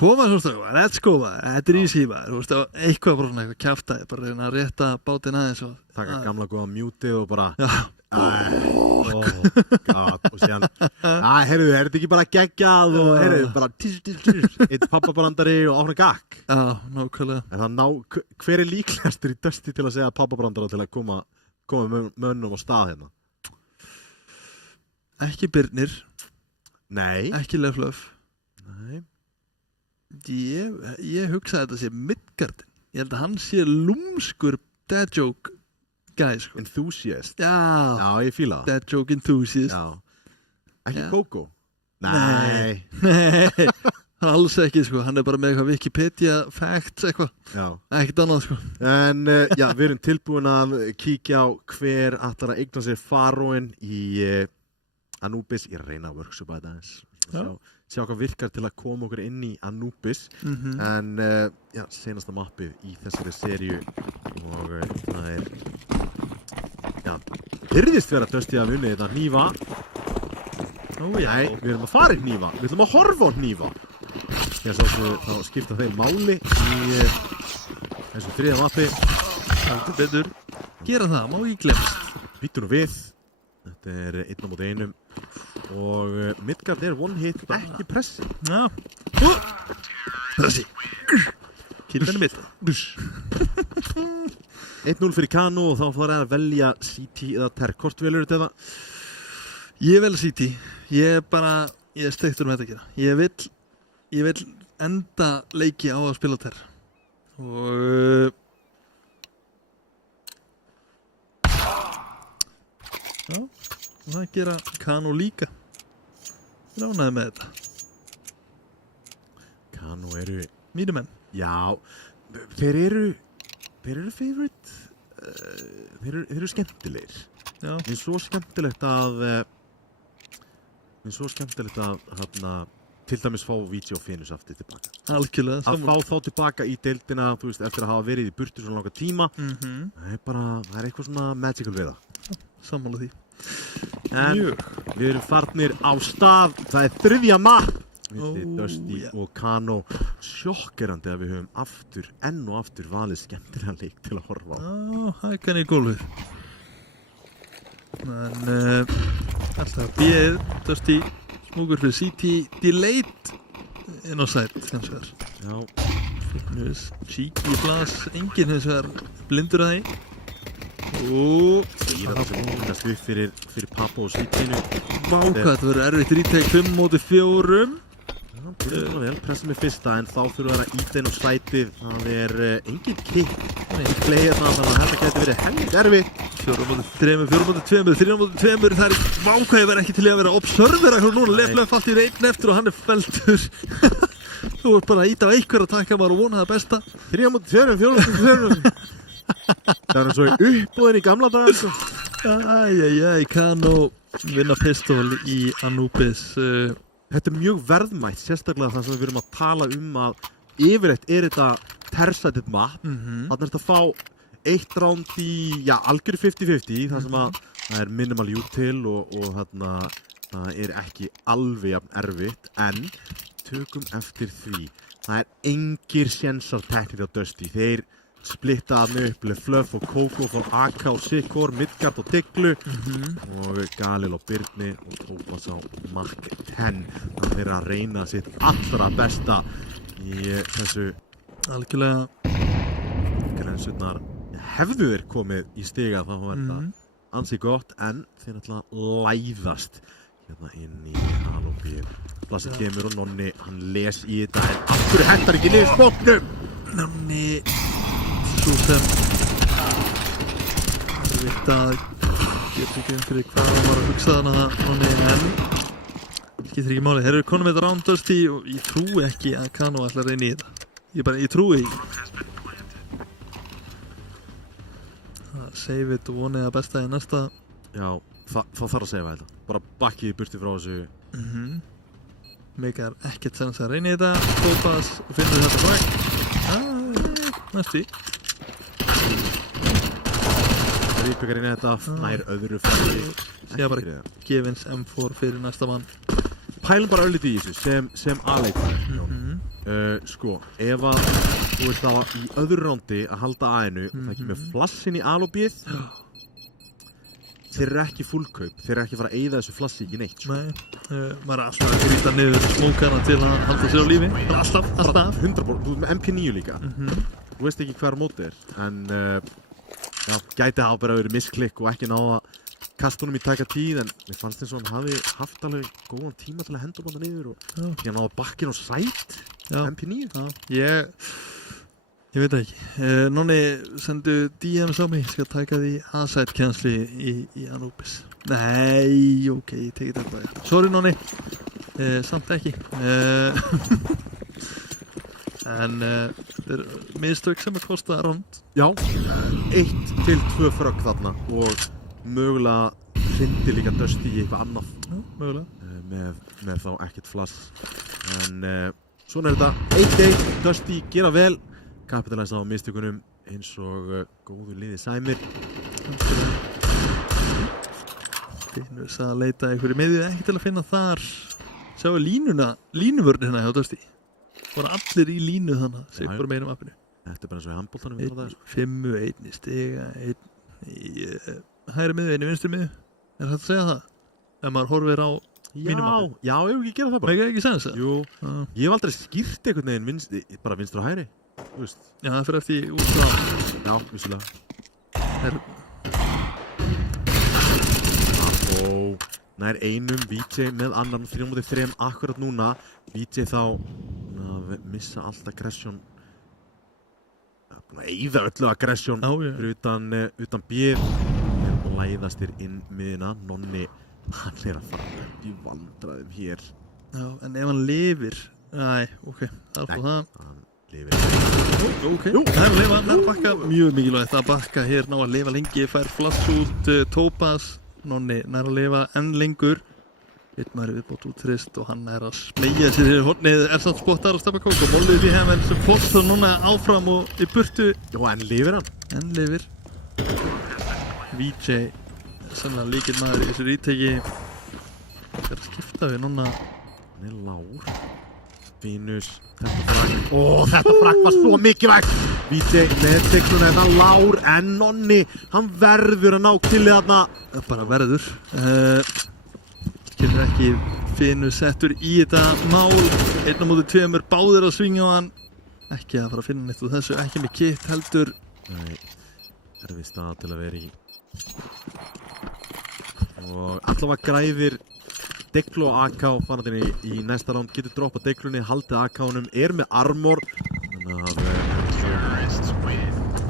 koma svo strákar, let's go þetta er easy maður, þú veist, eitthvað bara svona eitthvað kjaftaði, bara reyna að rétta bátinn aðeins og taka gamla góða mjútið og bara oh God og síðan, heyrðu, er þetta ekki bara geggjað og heyrðu, bara eitt pappabrandari og áfram gakk nákvæmlega hver er líklegastur í Dusty til að segja pappabrandara til að koma mönnum á stað hérna? Ekki Birnir Nei ekki Leflöf Nei Ég hugsaði að þetta sé Midgard ég held að hann sé lúmskur dad joke guy sko. Enthusiast Já, ég fíla það dad joke enthusiast Ekki Coco Nei alls ekki sko, hann er bara með eitthvað Wikipedia facts eitthvað ekkert annað sko En við erum tilbúin að kíkja á hver ætlar að eigna sér faróin í Anubis, ég reyna að workshopa þetta eins sjá hvað virkar til að koma okkur inn í Anubis en senasta mappið í þessari seríu og það er virðist vera Dusty að unni þetta hnífa Nei, við erum að fara í hnífa við ætlum að horfa á hnífa þá skipta þeir máli í þessu þriðja mappi Þetta betur gera það, má ekki glemst Býttu nú við Þetta er 1-1 og Midgard er one hit ekki pressi pressi kildan mitt 1-0 fyrir Kano og þá fara að velja CT eða Ter hvort velur þetta? Ég vel CT ég er steiktur með þetta að gera ég vil enda leiki á að spila Ter og það gera Kano líka ránaði með þetta Kano eru mínir menn þeir eru favorite þeir eru skemmtilegir mér er svo skemmtilegt að til dæmis fá Vigi og Finus aftur tilbaka algjörlega að fá þá tilbaka í deildina þú veist, eftir að hafa verið í burtu svona langa tíma það er eitthvað svona magical við það sammála því en við erum farnir á stað það er þriðja mapp Dusty og Kano sjokkerandi að við höfum enn og aftur valið skemmtilega leik til að horfa á það er kanni í gólfið en alltaf bíð Dusty smúkur fyrir CT delayed inn á sætt hins vegar cheeky flas enginn hins vegar blindur að því Í þetta sem hún skrif fyrir pappa og CT-inu Vá hvað þetta verður erfitt retake 5-4 pressa með fyrsta en þá þurfa það að íta inn á sætið það er engin kick í play þannig að þetta gæti verið helgt erfitt 4-3, 4-2, 3-2 það er vá hvað ég verð ekki til að vera observera núna, Leflöf allt í einn eftir og hann er feltur þú ert bara að íta á einhver að taka maður og vona það besta 3-2, 4-2 það er svo uppbúðin í gamla dagar Kano vinna pistol í Anubis Þetta er mjög verðmætt, sérstaklega það sem við erum að tala að yfirleitt er þetta tersætið mapp þannig að þetta fá eitt ránd í algjör 50-50 þar sem að það er minimal util og þarna það er ekki alveg jafn erfitt en tökum eftir því það er engir sénsar teknir á Dusty þeir splitta hann upp Leflöf og Coco frá AK og Sikor, Midgard og Diglu og Galil og Birni og Tópas á Mark 10 það er að reyna sitt allra besta í þessu algjörlega grensurnar hefðu þeir komið í stiga þá var þetta ansi gott en þeir náttúrulega læðast hérna inn í Anubis Blasi kemur og Nonni hann les í þetta en aftur hentar ekki niður spotnum Nonni svo sem vilt að Ég veit ekki fyrir hvað hann var að hugsa þarna Nonni, en skiptir ekki máli. Þeir eru konum með þetta round Dusty og ég trúi ekki að Kano ætla að reyna í þetta. Ég trúi ekki. Save it og vonið að besta í næsta. Já, það þarf að seifa þetta. Bara bakkið í burti frá þessu. Meikar ekkert sens að reyna í þetta. Topaz og finnur þetta bak. Næstu. Ríkbyggar inn í þetta, nær öðru færi. Sér bara gefins M4 fyrir næsta mann. Pælum bara öllítið í þessu sem A-leikmaður. Sko, ef að þú veist það var í öðru rándi að halda A-inu og það kemur flassin í A-lobbyið, þeir eru ekki fullkaup, þeir eru ekki að fara að eyða þessu flassi ekki neitt. Nei, maður er alltaf að grýta niður smókana til að halda sér á lífi. Alltaf. 100%, þú ert með MP9 líka. Þú veist ekki hver mótið en já, gæti hafa bara verið misklikk og ekki náða kasta honum í tæka tíð, en mér fannst eins og hann hafi haft alveg góðan tíma til að henda hann niður og því hann náði bakkinn og sætt MP9. Ég veit ekki. Nonni, sendu DMs á mig, ég skal taka því A-side kjensli í Anubis. Nei, ok, ég tekið þetta. Sorry Nonni, samt ekki. En þetta er mistök sem að kosta rond. Já, 1 til 2 frögg þarna og mögulega hrindi líka Dusty í eitthvað annað. Já, mögulega. Með þá ekkert flass. En svona er þetta 1-1, Dusty gera vel, kapitalæsa á mistökunum eins og góðu liði Sæmir. Finnur að leita einhverju miðju, ekki til að finna þar. Sjáu línuvörnina hjá Dusty. Voru allir í línu þannig, segjum bara meira um appinu. Þetta er bara eins og í handboltanum. 5, 1 stiga, 1 í hægri miðju, 1 í vinstri miðju. Er þetta að segja það? Ef maður horfir á mínum appinu. Já, ég vil ekki gera það bara. Mega ekki sens það? Jú, ég hef aldrei skýrt einhvern veginn bara vinstra og hægri. Þú veist. Já, það fyrir eftir út frá. Já, vissulega. Nær einum, VJ með annan 3-3 akkurat núna. VJ þá missa allt aggression. Búin að eyða öllu aggression fyrir utan bíð. Þeir læðastir inn miðina. Nonni, hann er að fara upp í vandræðum hér. Já, en ef hann lifir. Næ, ok, það er það. Hann lifir. Ok, það er að lifa, það er að bakka. Mjög mikilvægt að bakka hér, ná að lifa lengi. Fær flass út, Topaz. Nonni nær að lifa enn lengur. Einn maður viðbót út þrist og hann er að smeygja sér hér í hornið. Er samt spottar og stefna kók og mollið í hefn sem fórstar núna áfram og í burtu. Já, enn lifir hann. Enn lifir. VJ er sannlega líkil maður í þessu ríteki. Það er að skipta við núna. Hann er lár. Venus, þetta frakk. Þetta frakk var svo mikilvægt. VJ með tekluna þetta lár en Nonni, hann verður að ná killið þarna. Það bara verður. Skilur ekki Venus settur í þetta mál. 1-2, báðir að svinga á hann. Ekki að fara að finna neitt úr þessu, ekki með kitt heldur. Nei, erfið stað til að vera í. Og allavega græðir Deglu og AK fannatinni í næsta round, getur droppað Deglunni, haldið AK-num, er með armor. Þannig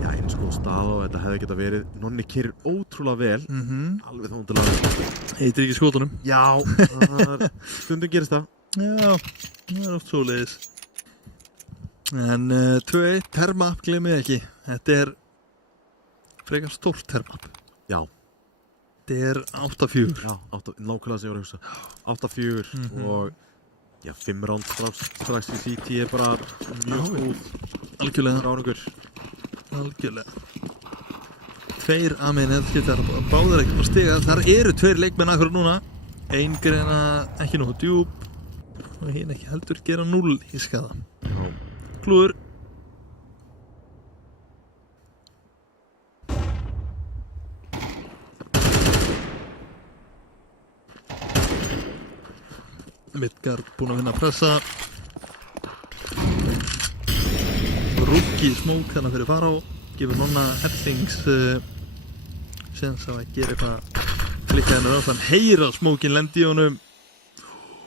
að eins góð stað og þetta hefði getað verið. Nonni keyrir ótrúlega vel, alveg þóndilega. Heitir ekki skotunum. Já, stundum gerist það. Já, það er oft svoleiðis. En 2-1, termap gleymið ekki. Þetta er frekar stórt termap. Já. Þetta er 8-4. Já, nákvæmlega sem ég var að hugsa. 8-4 og já, 5 round strax í CT er bara mjög góð. Algjörlega. Ráningur. Algjörlega. 2 amen eðskiptar, báðar ekki bara stiga. Þar eru 2 leikmenn akkur núna. Ein greina ekki nógu djúp og hinn ekki heldur gera 0 í skaða. Já. Klúður. Midgard búinn að vinna að pressa. Rúki smók þarna fyrir Fará. Gefur Nonna Hellings sens að gera eitthvað klikka hennar á þann. Heyra smókin lendi í honum.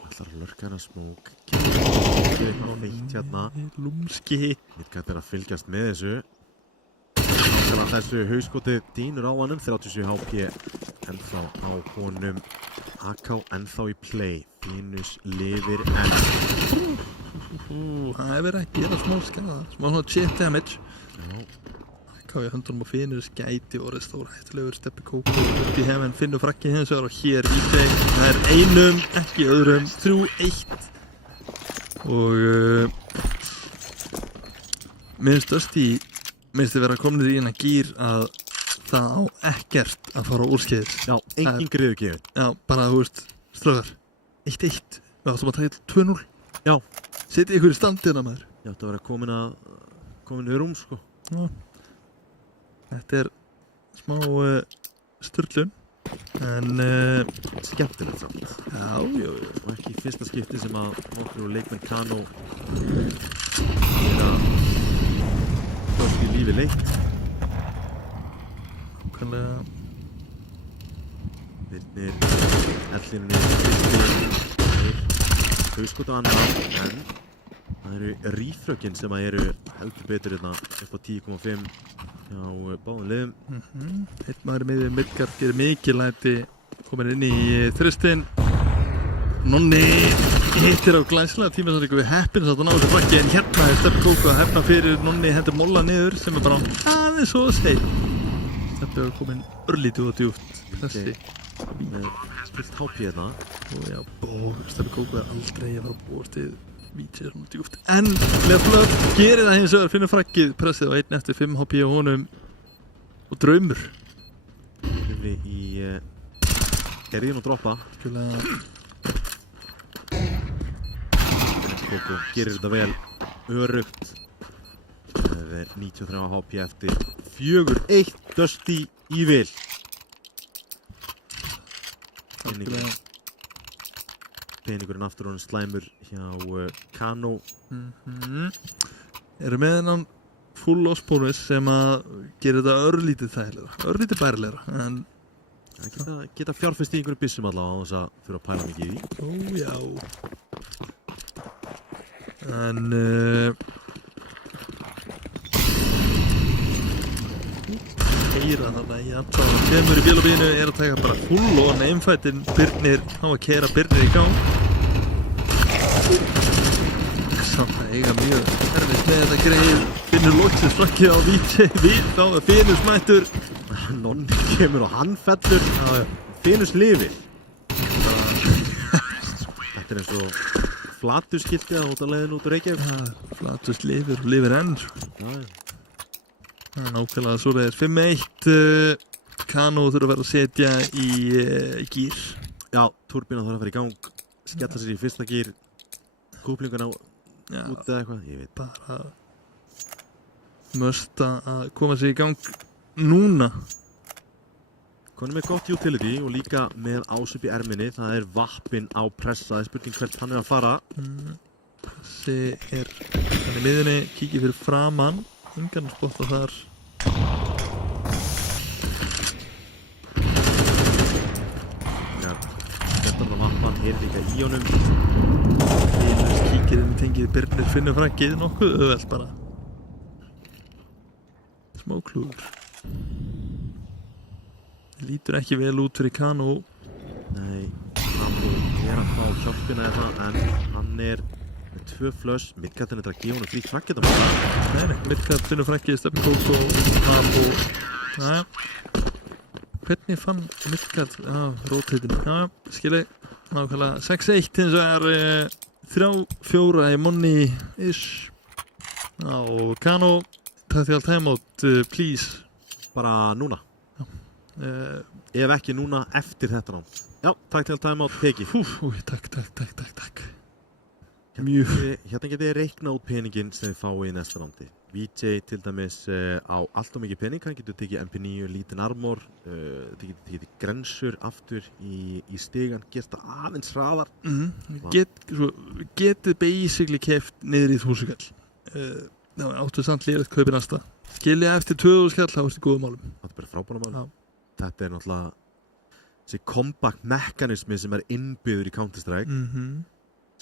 Ætlar að lurka hennar smók. Ekki eitthvað heitt hérna. Lúmski. Midgard er að fylgjast með þessu. Þannig að þessu hauskotið dýnur á hannum. 37 HP ennþá á honum. AK ennþá í play. Venus lifir enn. Það verið að gera smá skada, smá svona chip damage. Já. Hvað við höndunum á Venus gæti orðið stór hættulegur Steppi Kókó upp í hefn, finnur frakkið hins vegar og hér VJ. Það er einum, ekki öðrum, 3-1 og minnst vera komnir í hérna gýr að það á ekkert að fara úrskeiðis. Já, engin griðu gefin. Já, bara, þú veist, ströðar 1-1, við áttum að taka 2-0. Já. Setið ykkur í standina, maður. Já, þetta var að komin við rúm, sko. Já. Þetta er smá sturlun, en skemmtilegt samt. Já. Og ekki í fyrsta skipti sem að nokkru leikmenn Kano í lífi leikt. Nákvæmlega. Birnir ellínunni hauskot á annan, en það eru rífrökin sem að eru heldur betur hérna upp á 10,5 hjá báðum liðum. Einn maður með Midgard gerir mikið læti, komin inn í þristinn. Nonni hittir á glæsilega tímasetningu við heppin satt að ná þessu frakki, en hérna er Steppi Kókó að hefna fyrir Nonni hendur molla niður sem er bara aðeins svo að segja. Steppi er komin örlítið og djúpt pressi. Með spilt HP hérna. Og já, Steppi Kókó er aldrei að fara að búast við VJ svona djúpt. En Leflöf gerir það hins vegar, finnur frakkið, pressið á 1 eftir 5 HP á honum og draumur. Við í gerðin og droppa. Skjulega. Kókó gerir þetta vel örugt með 93 HP eftir 4-1 Dusty í vil. Peningurinn aftur honum slæmur hjá Kano. Eru með hennan full loss bonus sem að gera þetta örlítið þægilega, örlítið bærilegra, en geta fjárfest í einhverju byssum allavega á þess að þurfa að pæla mikið í. Ó já. En keyra þarna í andstáðan, kemur í bílabínu, er að taka bara full on einfættin. Birnir á að keyra Birnir í gang. Samt að eiga mjög erfitt með þetta greið. Finnur loksins frakkið á VJ við, þá er Venus mættur. Nonni kemur og hann fellur. Venus lifir. Þetta er eins og flaturskiltið á leiðinu út úr Reykjavík. Flatus lifir og lifir enn. Það er nákvæmlega svo það er 5-1. Kano þurfa að vera að setja í gýr. Já, turbínan þarf að fara í gang. Skella sér í fyrsta gýr. Kúplinguna út eða eitthvað, ég veit. Bara must að koma sér í gang núna. Konum með gott utility og líka með ásöp í erminni. Það er vappin á pressa. Það er spurning hvert hann er að fara. Þessi er hann í miðunni, kíkir fyrir framann. Engan spotta þar. Já, þetta bara vappan er líka í honum. Venus kíkir inn í tengið, Birnir finnur frakkið, nokkuð auðvelt bara. Smá klúður. Lítur ekki vel út fyrir Kano. Nei, Kano er að fá hjálpina eða, en hann er með 2 flush. Midgard er að gefa honum frítt frakkið. Nei, Midgard finnur frakkið, Steppi Kókó, Nabo. Næja. Hvernig fann Midgard rótheitinu? Já, skilji. Nákvæmlega 6-1 hins vegar 3-4 í Monni-ish. Já, Kano, tactical timeout, please. Bara núna. Ef ekki núna, eftir þetta rán. Já, tactical timeout, tekið. Takk. Hérna getið reikna út peningin sem þið fáið í næsta rándi. VJ til dæmis á allt og mikið pening, hann getur tekið MP9 lítinn armor, þið getur tekið grensur aftur í stigan, gert það aðeins hraðar. Getið basically keft niður í 1000 kall. Áttu samt liðið kaupið næsta. Skilja eftir 2000 kall, þá ertu í góðum málum. Þetta er bara frábæra málum. Þetta er náttúrulega þessi comeback mekanismi sem er innbyggður í Counter-Strike.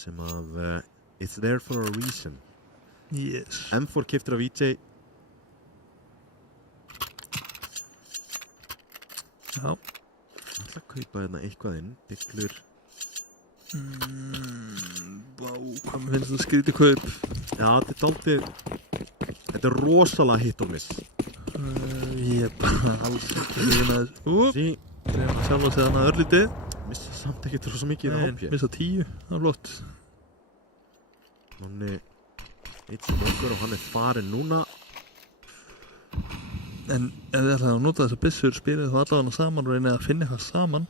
Sem að it's there for a reason. Yes. M4 keyptur af VJ. Já. ætla að kaupa hérna eitthvað inn. Billur. Vá, hvað mér finnst það skrítið kaup. Já, þetta er dálítið. Þetta er rosalega hit og miss. Ég er bara alls ekki með þessu. Sí, Reyna sjálf að segja hana örlítið. missa samt ekki rosa mikið á HP. Missa 10, það er flott. Nonni eitt sem okkur og hann er farinn núna. En ef þið ætlaði að nota þessar byssur, spilið þá allavega saman og reynið að finna eitthvað saman.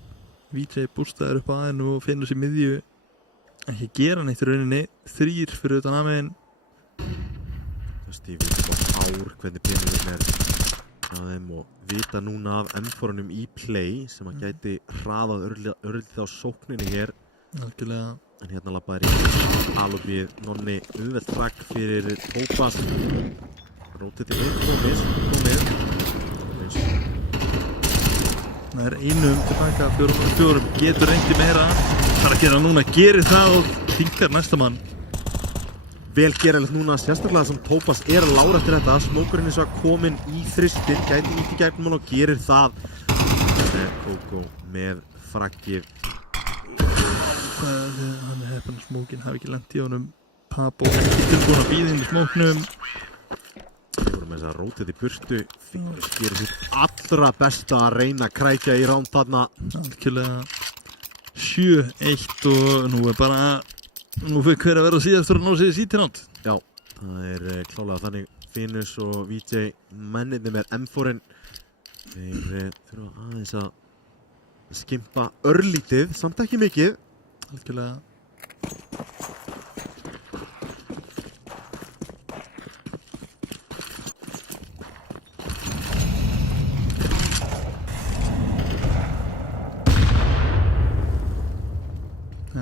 VJ bústaður upp á aðeinu og finnur sér miðju. Ekki gera neitt í rauninni. 3 fyrir utan aðein. Ég veit bara hvernig peningum er að þeim og vita núna af M4-unum í play sem að gæti hraðað örlítið á sókninni hér. Algjörlega. En hérna labbaði í alubíð Nonni auðvelt fragg fyrir Tópas. Rótið til einn komið. Það er einum tilbaka, 4-4, getur reyndi meira. Það er að gera núna, gerir það og þingar næsta mann. Vel geralegt núna, sérstaklega sem Tópas er að lára eftir þetta. Smókurinn er svo að komin í þristin, gæti nýtt í gegnum hann og gerir það. Kókó með fraggið. Hann er heppinn að smókinn hafi ekki lent í honum. Pabó ekki tilbúin að bíða inn í smóknum. Við vorum með þess að rótið í burtu. Fyrir gerir sitt allra besta að reyna að krækja í ránd þarna. Algjörlega 7-1 og nú er bara, nú fyrir hver að vera síðastur að ná sig í sítinátt. Já, það er klálega þannig. Finus og VJ mennirni með M4-in. Þeir þurfa aðeins að skimpa örlítið, samt ekki mikið. Algjörlega.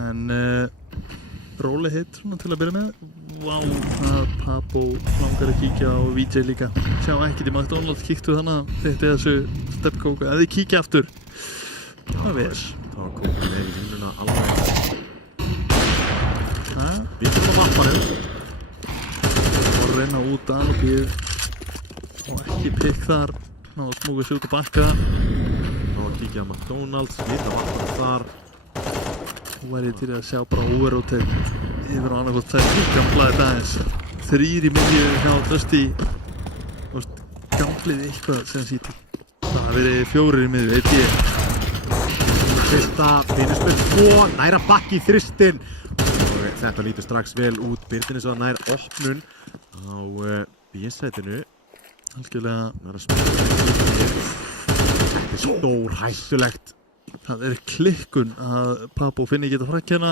En róli hitt svona til að byrja með. Vá, það Pabó langar að kíkja á VJ líka. Sjá ekkert í McDonald's, kíktu þannig þetta þessu steppkóku. Ef þið kíkja aftur. Það veist. Það var kóku með í vinnuna alveg. Við erum á mappanum. Og reyna út alveg. Og ekki pikk þar. Ná að smúga sig út að bakka. Ná að kíkja á McDonald's. Við erum á mappanum þar. Nú væri ég til að sjá bara overrotate yfir á annarkot þær gamlaði þetta aðeins 3 í miðju hjá Dusty og gamlið eitthvað sem sýti það hafi verið 4 í miðju, 1 ég Fyrsta, Finus með 2, næra bakki í þristin og þetta lítur strax vel út. Byrðin er svo að nær opnun á B-sætinu. algjörlega. Þetta er stór hættulegt. Það er klikkun að Pabó finni geta frakkjana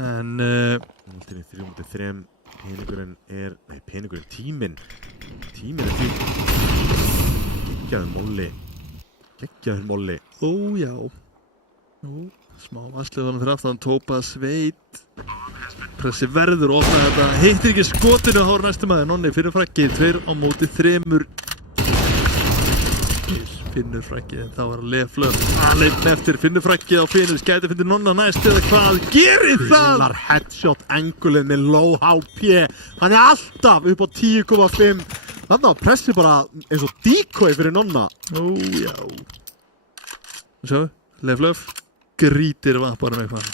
en Núltinni 3-3 peningurinn er, tíminn er því geggjaður molli já nú, smá vaslið honum fyrir aftan Tópas veit pressi verður og opna þetta hittir ekki skotinu og hór næstum aðeins Nonni fyrir frakkið 2 á móti 3 finnur frakkið en þá var að leflöf alveg eftir finnur frakkið á Finus gæti finnur Nonna næst eða hvað gerir það Villar headshot angulið með low HP hann er alltaf upp á 10,5 þannig að pressi bara eins og decoy fyrir Nonna já sjá, leflöf grítir vapparum eitthvað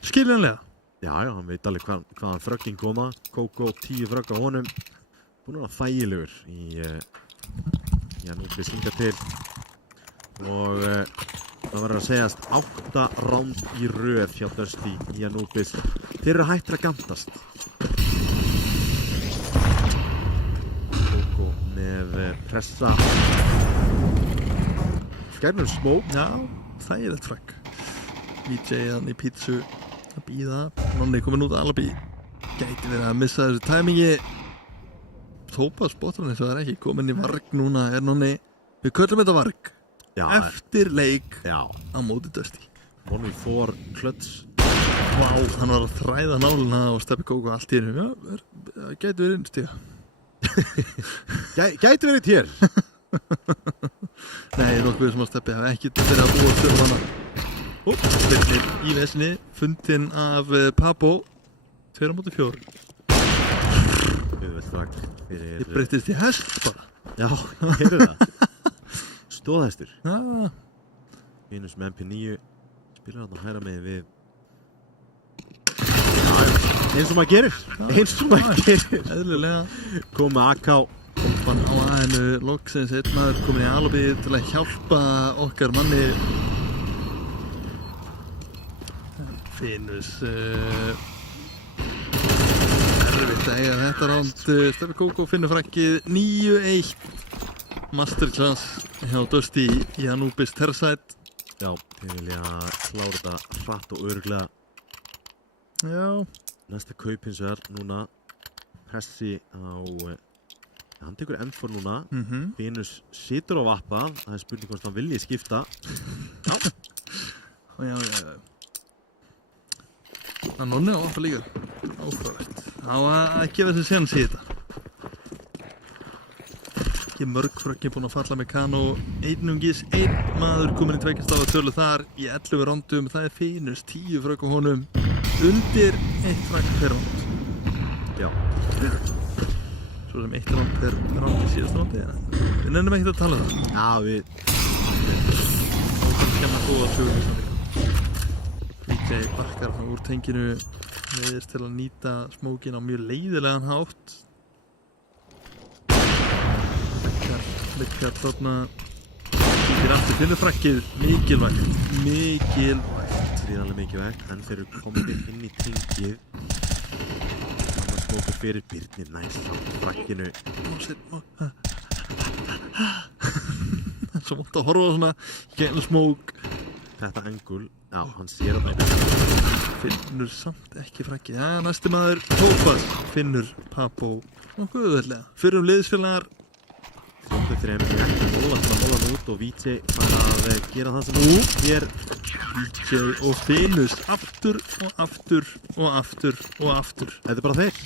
skiljanlega já, hann veit alveg hvaðan fröggin koma Kókó 10 frögg á honum búin að vera þægilegur í Anubis hinga til og það verður að segjast 8 ránd í röð hjá Dusty í Anubis. Þeir eru hættir að gantast. Kókó með pressa. Skærnur smók. já, þægilegt frakk VJ hann í pítsu að bíða Nonni komin út að alabí gæti verið að missa þessu tæmingi Tópas botur hann eins og það er ekki komin í varg núna er Nonni við köllum þetta varg Já, eftir leik já. á móti Dusty 1v4 klöts. vá, hann var að þræða nálina og steppi kóku allt í hennu það gæti verið innstíða Gæti verið hér. nei, nokkuð sem að steppi hafi ekki verið að búa til hana spilnir í vesinni fundin af Pabó 2 á móti 4 ég breytist í hest bara Já, heyrðu það. Stóðhestur. Venus með MP9 spilar hann að hæra með við eins og maður gerir eðlilega kom með AK Kompan á aðeinu loksins einn maður komin í alobby til að hjálpa okkar manni Venus erfitt að eiga þetta ránd Steffi Kókó finnur frakkið 9-1 Masterclass hjá Dusty í Anubis Terside já, þeir vilja klára þetta hratt og örugglega já næsta kaup hins vegar núna pressi á hann tekur M4 núna Venus situr á vappa það er spurning hvort hann vilji skipta já hann nonni á vappa líka áhugavert á að gefa þessi séns í þetta ekki mörg frökk búin að falla með Kano einungis einn maður komin í tveikjastafa tölu þar í 11 rondum það er Venus 10 frökk á honum undir 1 frökk per rond já svo sem 1 rond per rond í síðast rondi við nefnum ekkert að tala það já, við ákvæmst kemna góða sögur VJ bakkar hann úr tenginu leiðist til að nýta smókin á mjög leiðilegan hátt Likkar þarna líkir aftur finnur frakkið mikilvægt gríðarlega mikilvægt en þeir eru komin inn í tengið hann smókur fyrir Birni næst á frakkinu svo mótt að horfa á svona gegn smók þetta angul, já, hann sér að það finnur samt ekki frakkið já, næsti maður Tópas finnur Papó nokkuð auðveldlega fyrir liðsfélagar þeir eru ekki mólan út og VJ fara að gera það sem hann hér VJ og Venus aftur þetta er bara þeir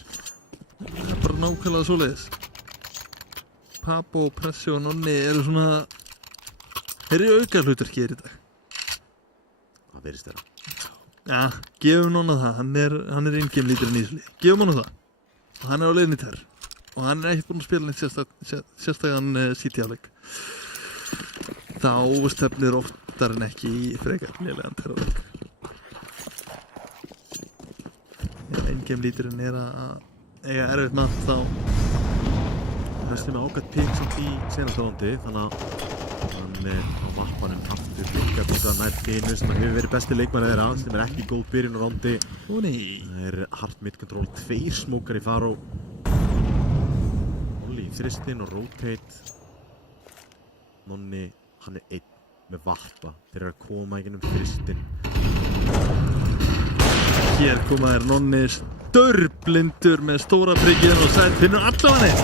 það er bara nákvæmlega svoleiðis Papó, Pressi og Nonni eru svona þeir eru auka hlutverki í dag það verðist þeirra já, gefum Nonna það hann er ingame líturinn í þessu lið gefum hann það og hann er á leiðinni þær og hann er ekki búinn að spila neitt sérstæðan CT-áleik þá stefnir oftar en ekki í frekar lélegan terrorleik in-game líturinn er að eiga erfitt með þá Pressi með ágætt pikk samt í senasta rondi þannig að hann á vappanum aftur líka til að nær Venus sem hefur verið besti leikmann þeirra sem er ekki góð byrjun á rondi það er hard mid-control 2 smókar í Faró þristinn og rotate Nonni, hann er einn með vappa þeir eru að koma í gennum þristinn hér koma þér Nonni störblindur með stóra tryggir og sætt finnur allavega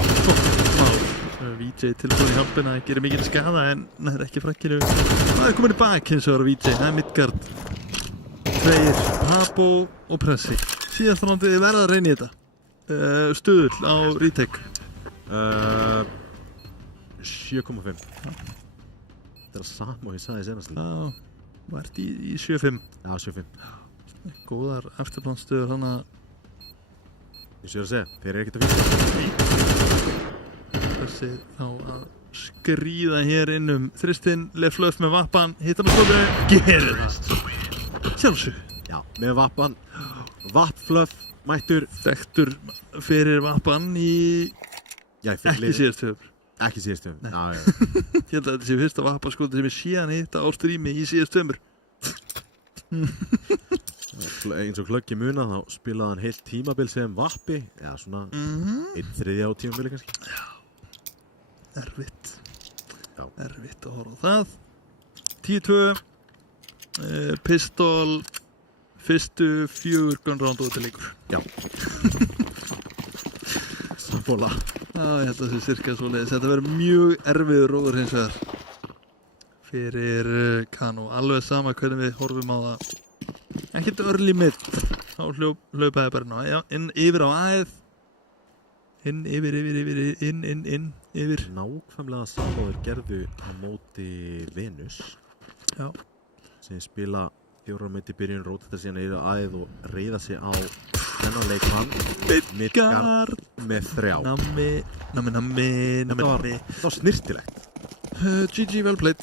VJ tilbúin í hjálpina gerir mikil skada en það er ekki frakkinu það er komin í bak hins vegar VJ það er Midgard 2 Papó og Pressi síðast rondið verða að reyna í þetta stuðull á retake 7,5 þetta er sama og ég sagði senast já, vært í 7,5 já, 7,5 góðar eftirplansstöður hann að ég sé að segja, þeir eru ekkert að vita þessi þá að skríða hér inn þristinn, Leflöf með vappan hittar hann að stóðu, gerir það sjálfsög já, með vappan vappflöf, mættur þekktur fyrir vappan í ekki síðastöfum ekki síðastöfum, já, já ég held að þetta sé fyrsta vappaskoti sem ég síðan hitta á strími í síðastöfumur eins og glöggi muna þá spilaði hann heilt tímabil sem vappi já, svona 1/3 á tímabili kannski já, erfitt já. Erfitt að horfa á það 10-2 pistol fyrstu 4 gunround út til leikur já samfóla já, ég held að það sé cirka svoleiðis þetta verður mjög erfiður róður hins vegar fyrir Kano alveg sama hvernig við horfum á það ekkert early mid þá hlaupaði bara ná yfir á æð inn yfir nákvæmlega samfóður gerðu á móti Venus já sem spila 4 mitt í byrjun rótetta síðan yfir á æð og reiða sig á þennan leikmann Midgard með 3 nammi það var snirtilegt GG well played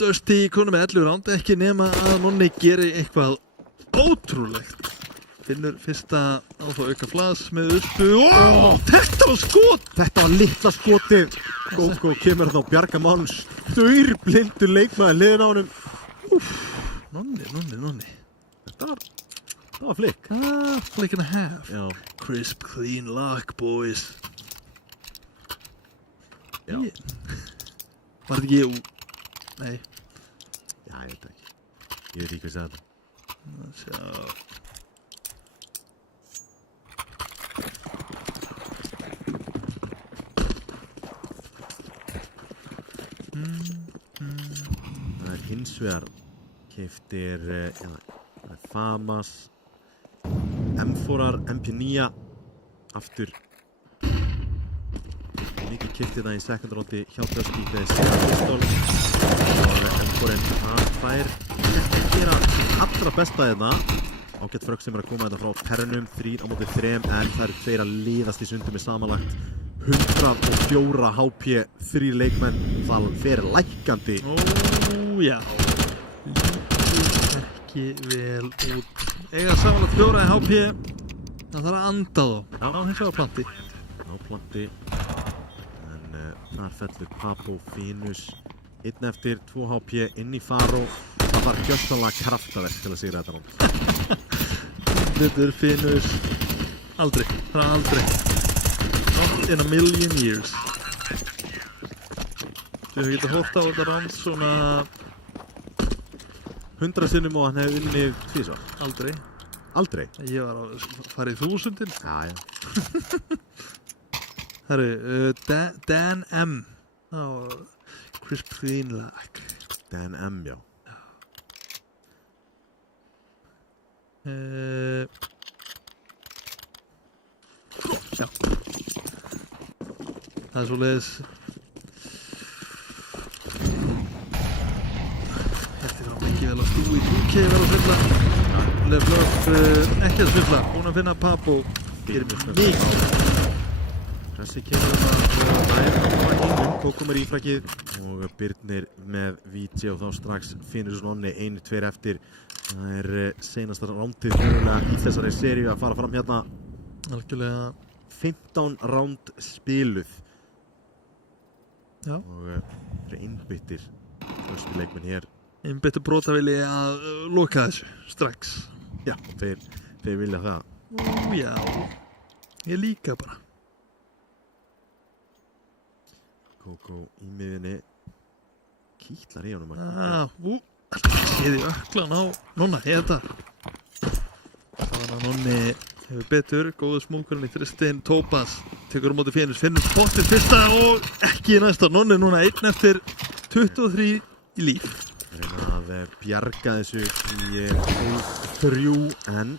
Dusty konum með 11 ránd, ekki nema að Nonni geri eitthvað ótrúlegt. Finnur fyrsta á þá auka flas með uspu. Þetta var skot! Þetta var litla skotið. Góðgó kemur þarna á bjarga málum. Staurblindur leikmaður liðin á honum. Nonni. Þetta var flikk. Flick and a half. Já. Crisp, clean lock, boys. Já. Var þetta ekki... Nei. Já, ég veit ekki. Ég veit ekki hvað segja þetta. Sjá. Það hins vegar keyptir Famas M4-ar, MP9 aftur mikið keypti það í second roundi hjá Dusty með Pistol og M4-in það fær ekki að gera allra besta hérna ágætt frökk sem að koma þetta frá Terranum 3 á móti 3 en það eru tveir að liðast í sundu með samanlagt 104 HP 3 leikmenn það fer lækkandi Já. Lítur ekki vel út. Eiga samanlagt 4 í HP. Það þarf að anda þá. Já, hins vegar planti. á planti en þar fellur Papo Finus 1 eftir 2 HP inn í Faro það var gjörsamlega kraftaverk til að sigra þetta núna Þetta Finus. Aldrei. Það er aldrei. Not in a million years. Þú hefur getað hórt á þetta ránd svona 100 sinnum og hann hefði unnið tvisvar aldrei. aldrei Ég var að fara í 1000. já Herru, Dan M. Crisp clean lock. Dan M já Já. Það er svoleiðis. Þetta var ekki vel að stúi. Túki vel að svindla. Leflöf ekki að svindla. Búin að finna Papo. Gerir mjög mikið. Pressi kemur það nær á frækið Kókum í frækið og Birnir með VJ og þá strax Finnur Nonni 1-2 eftir það er seinasta rándið í þessari seríu að fara fram hérna Algjörlega. 15 ránd spiluð Já. og eru innbyttir fyrstu leikmenn hér Einbeittur brotavili að loka þessu strax. já, þeir vilja það Já. Ég líka bara. Kókó í miðinni kýtlar í honum Séði öklan á Nonna, þetta. Þannig að Nonni hefur betur, góðu smúkurinn í þristin, Tópas tekur móti Finus, finnur pottið fyrsta og ekki í næsta. Nonni núna 1 eftir 23 í líf. reyna að bjarga þessu í 3 en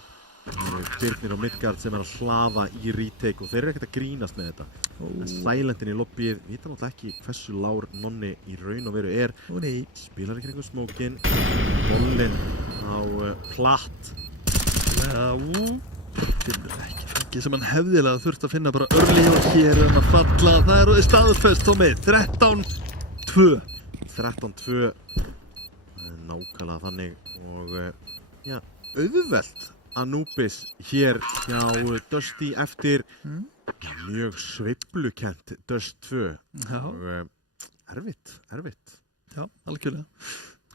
Birnir og Midgard sem að hlaða í retake og þeir eru ekkert að grínast með þetta en Silentinn í lobbyið vita náttúrulega ekki hversu lár Nonni í raun og veru er spilar í kringum smókin bollinn á platt Finnur ekki fengið sem hann hefðilega þurft að finna bara early og hér er hann að falla. Það er staðfest Tómi 13-2 13-2 nákvæmlega þannig og já, auðvelt Anubis hér hjá Dusty eftir mjög sveiflukent Dust 2 og erfitt Já, algjörlega.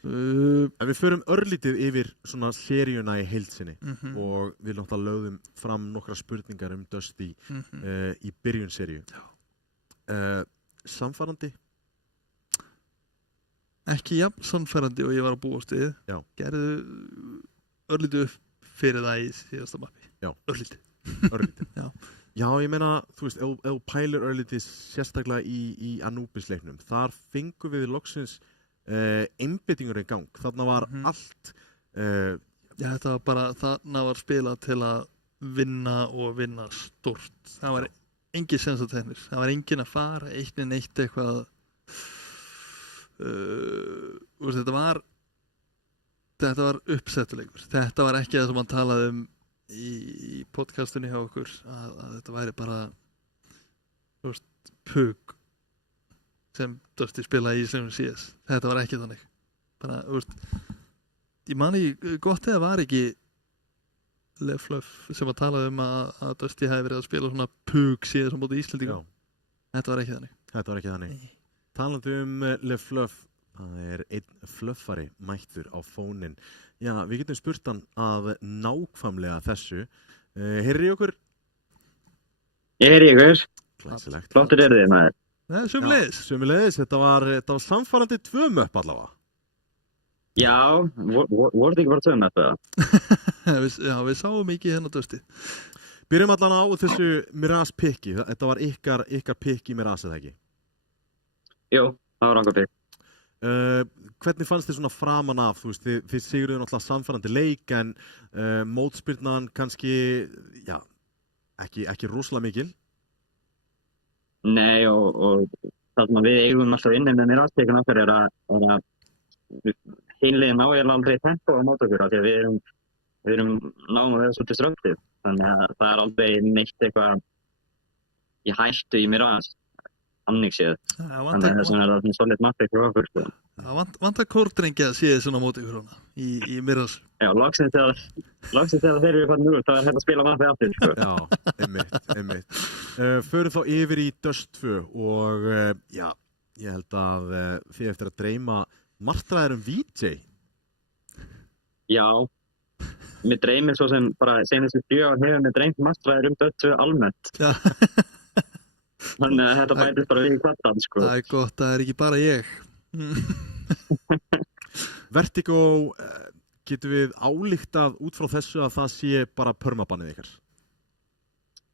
En við förum örlítið yfir svona seríuna í heild sinni og við náttúrulega lögðum fram nokkra spurningar Dusty í byrjun seríu samfærandi? Ekki jafn sannfærandi og ég var að búast við. Já. Gerðu örlítið upp fyrir það í síðasta mappi. Já. Örlítið. Já. Já, ég meina, þú veist, ef þú pælir örlítið sérstaklega í Anubis-leiknum, þar fengum við loksins einbeitingur í gang. Þarna var allt... Já, þetta var bara, þarna var spilað til að vinna og vinna stórt. Það var engin sensateknir. Það var engin að fara eitt eitthvað... Þetta var uppsettuleikur. Þetta var ekki það sem hann talaði í podcastunni hjá okkur að þetta væri bara pug sem Dusty spilaði í Íslandum CS. Þetta var ekki þannig. bara, ég man ekki gott eða var ekki Le Fluff sem að tala að Dusty hefði verið að spila svona pug síðan sem móti Íslendingum. Þetta var ekki þannig. Talandi Le Fluff, það einn fluffari mættur á fóninn. Já, við getum spurt hann að nákvæmlega þessu. Heyrðu í okkur? Ég heyri ykkur. Glæsilegt. Flottur þið, maður. Nei, sömuleiðis. Sömuleiðis, þetta var samfarandi 2 möpp allavega. Já, voru þið ekki bara 2 með það? Já, við sáum ekki hérna Dusty. Byrjum allan á þessu Mirage picki. Þetta var ykkar pick í Mirage, eða ekki? Jú, það var rangur pick. Hvernig fannst þið svona framan af? Þú veist, þið sigruðu náttúrulega samfarandi leik, en mótspyrnan kannski, já, ekki rosalega mikil. Nei, og það sem við eigum alltaf inni með Mirage-pickun okkar er að hinliðin á aldrei tempo á mót okkur, af því að við erum náum að vera svo disruptive. Þannig að það er aldrei neitt eitthvað í hættu í Mirage, þannig séð. Þannig að þess vegna er það svolítið mappið fyrir okkur, sko. Það vantar kórdrengi að séð svona mót ykkur hana í Mirage. Já, loksins þegar þeir eru farin úr, það er hægt að spila mappið aftur, sko. Já, einmitt. Förum þá yfir í Dust 2 og já, ég held að þið eftir að dreyma martraðir VJ. Já, mér dreymir svo sem bara senastu 4 ár hefur mér dreymt martraðir Dust 2 almennt. Já. Þannig að þetta bætist bara við í kvartan, sko. Það er gott, það er ekki bara ég. Vertigo, getum við álíktað út frá þessu að það sé bara permabannið ykkar?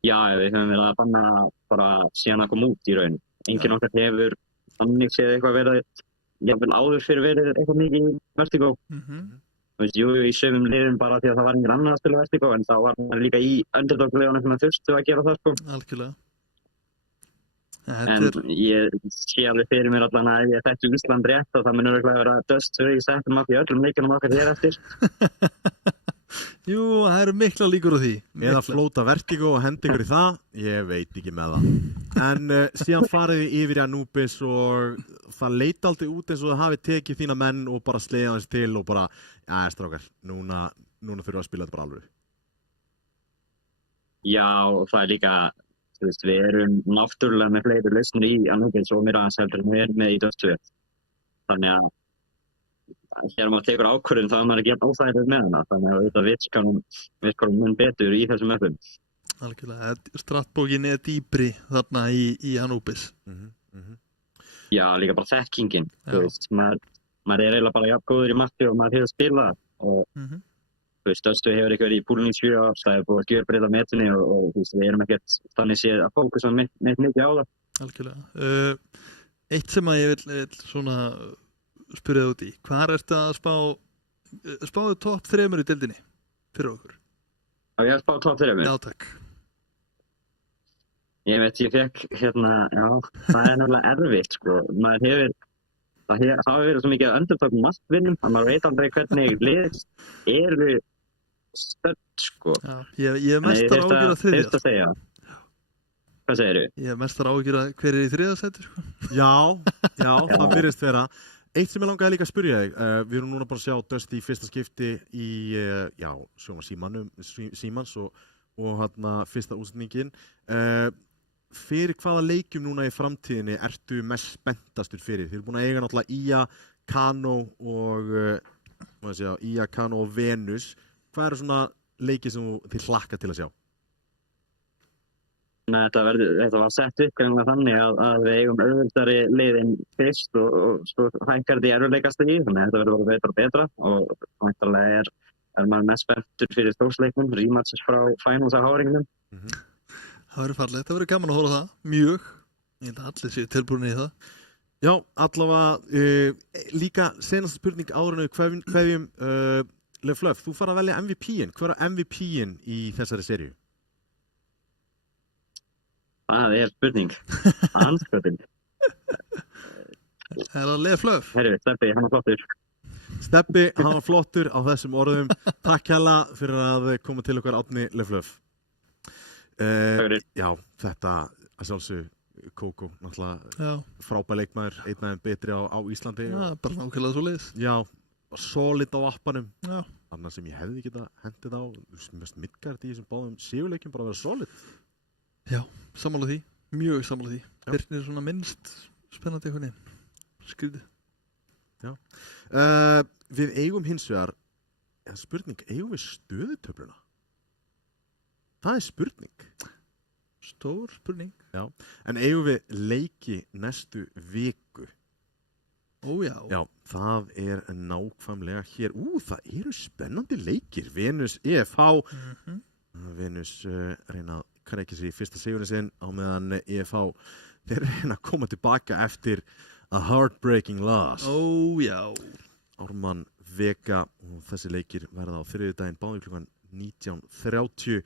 Já, við höfum verið að banna bara síðan að koma út í raun. Enginn okkar hefur þannig séð eitthvað verið, jafnvel áður fyrir verið eitthvað mikið í Vertigo. Þú veist, jú, í sömum liðum bara því að það var engin annar að spila Vertigo, en þá var maður líka í underdog-liðunum sem að þurftu að gera það, sko. Algjörlega. En ég sé alveg fyrir mér allan að ef ég þekki Ísland rétt og það mun örugglega vera Dust 2 í settum upp í öllum leikjunum okkar hér eftir. Jú, það eru mikla líkur á því. Eða flóta Vertigo og hendi ykkur í það, ég veit ekki með það. En síðan farið þið yfir í Anubis og það leit aldrei út eins og það hafi tekið þína menn og bara slegið aðeins til og bara, já, strákar, núna þurfum við að spila þetta bara alveg. Já, og það er líka, þú veist, við erum náttúrulega með fleiri lausnir í Anubis og Mirage heldur en við erum með í Dust 2. Þannig að hér maður tekur ákvörðun þá er maður ekki jafn óþægilegt með hana. Þannig að þetta virkar mun betur í þessum öllum. Algjörlega, stratbókin er dýpri þarna í Anubis. Já, líka bara þekkingin. Þú veist, maður er eiginlega bara jafn góður í mappi og maður hefur spilað. Og þú veist, Dust 2 hefur ekki verið í púlunni í 7 ár, það er búið að gjörbreyta metunni og þú veist, við erum ekkert þannig séð að fókusa neitt mikið á það. Algjörlega. Eitt sem að ég vil svona spyrja það út í. Hvar ertu að spáðu topp 3 í deildinni fyrir okkur? Já, ég hef spáð topp 3. Já, takk. Ég veit, ég fekk hérna, já, það er náttúrulega erfitt, sko. Það hafi verið svo mikið að undertökum mattvinnum að maður veit aldrei hvernig lið eru stödd, sko. Já, ég er mestar ágjur að þriðja. Þetta segja. Hvað segir þú? Ég er mestar ágjur að hver er í þriðja sæti, sko. Já, það virðist vera. Eitt sem ég langaði líka að spyrja þig, við erum núna bara að sjá Dusty í fyrsta skipti í, Símans og hérna fyrsta útsendingin. Fyrir hvaða leikjum núna í framtíðinni ertu mest spenntastur fyrir? Þið eru búin að eiga náttúrulega Ía, Kano og Venus. Hvað eru svona leikir sem þið hlakka til að sjá? Þetta var sett upp þannig að við eigum auðvitað liðin fyrst og svo hækkar þetta í erfiðleikastigi, þannig að þetta verður betra og betra og væntanlega er maður mest spenntur fyrir stórsleiknum, rematches frá finals af háringnum. Það verður fallegt, það verður gaman að hóla það, mjög. Ég held að allir séu tilbúinni í það. Já, allavega líka senasta spurning áður en við kveðjum Le Fluff, þú fara að velja MVP-in. Hver er MVP-in í þessari seríu? Það er spurning. Anskotin. Er það Le Fluff? Herru, Steppi, hann var flottur. Steppi, hann var flottur á þessum orðum. Takk hella fyrir að koma til okkar Árni Le Fluff. Já, þetta að sjálfsög Kókó, náttúrulega frábær leikmaður, einn af þeim betri á Íslandi. Já, bara nákvæmlega svo leiðis. Já, var solid á appanum. Já. Annars sem ég hefði geta hendið á, mest Midgard í þessum báðum sigurleikjum bara að vera solid. Já, sammála því, mjög sammála því. Já. Birnir svona minnst spennandi einhvern veginn. Skrítið. Við eigum hins vegar, spurning, eigum við stöðutöfluna? Það er spurning. Stór spurning. Já, en eigum við leiki næstu viku? Ó já. Já, það er nákvæmlega hér. Það eru spennandi leikir. Venus EFH. Venus reyna að krækja sér í fyrsta sigurinn sinn á meðan EFH þeir reyna að koma tilbaka eftir a heartbreaking loss. Ó já. Ármann Vega og þessi leikir verða á þriðjudaginn báðir klukkan 19:30.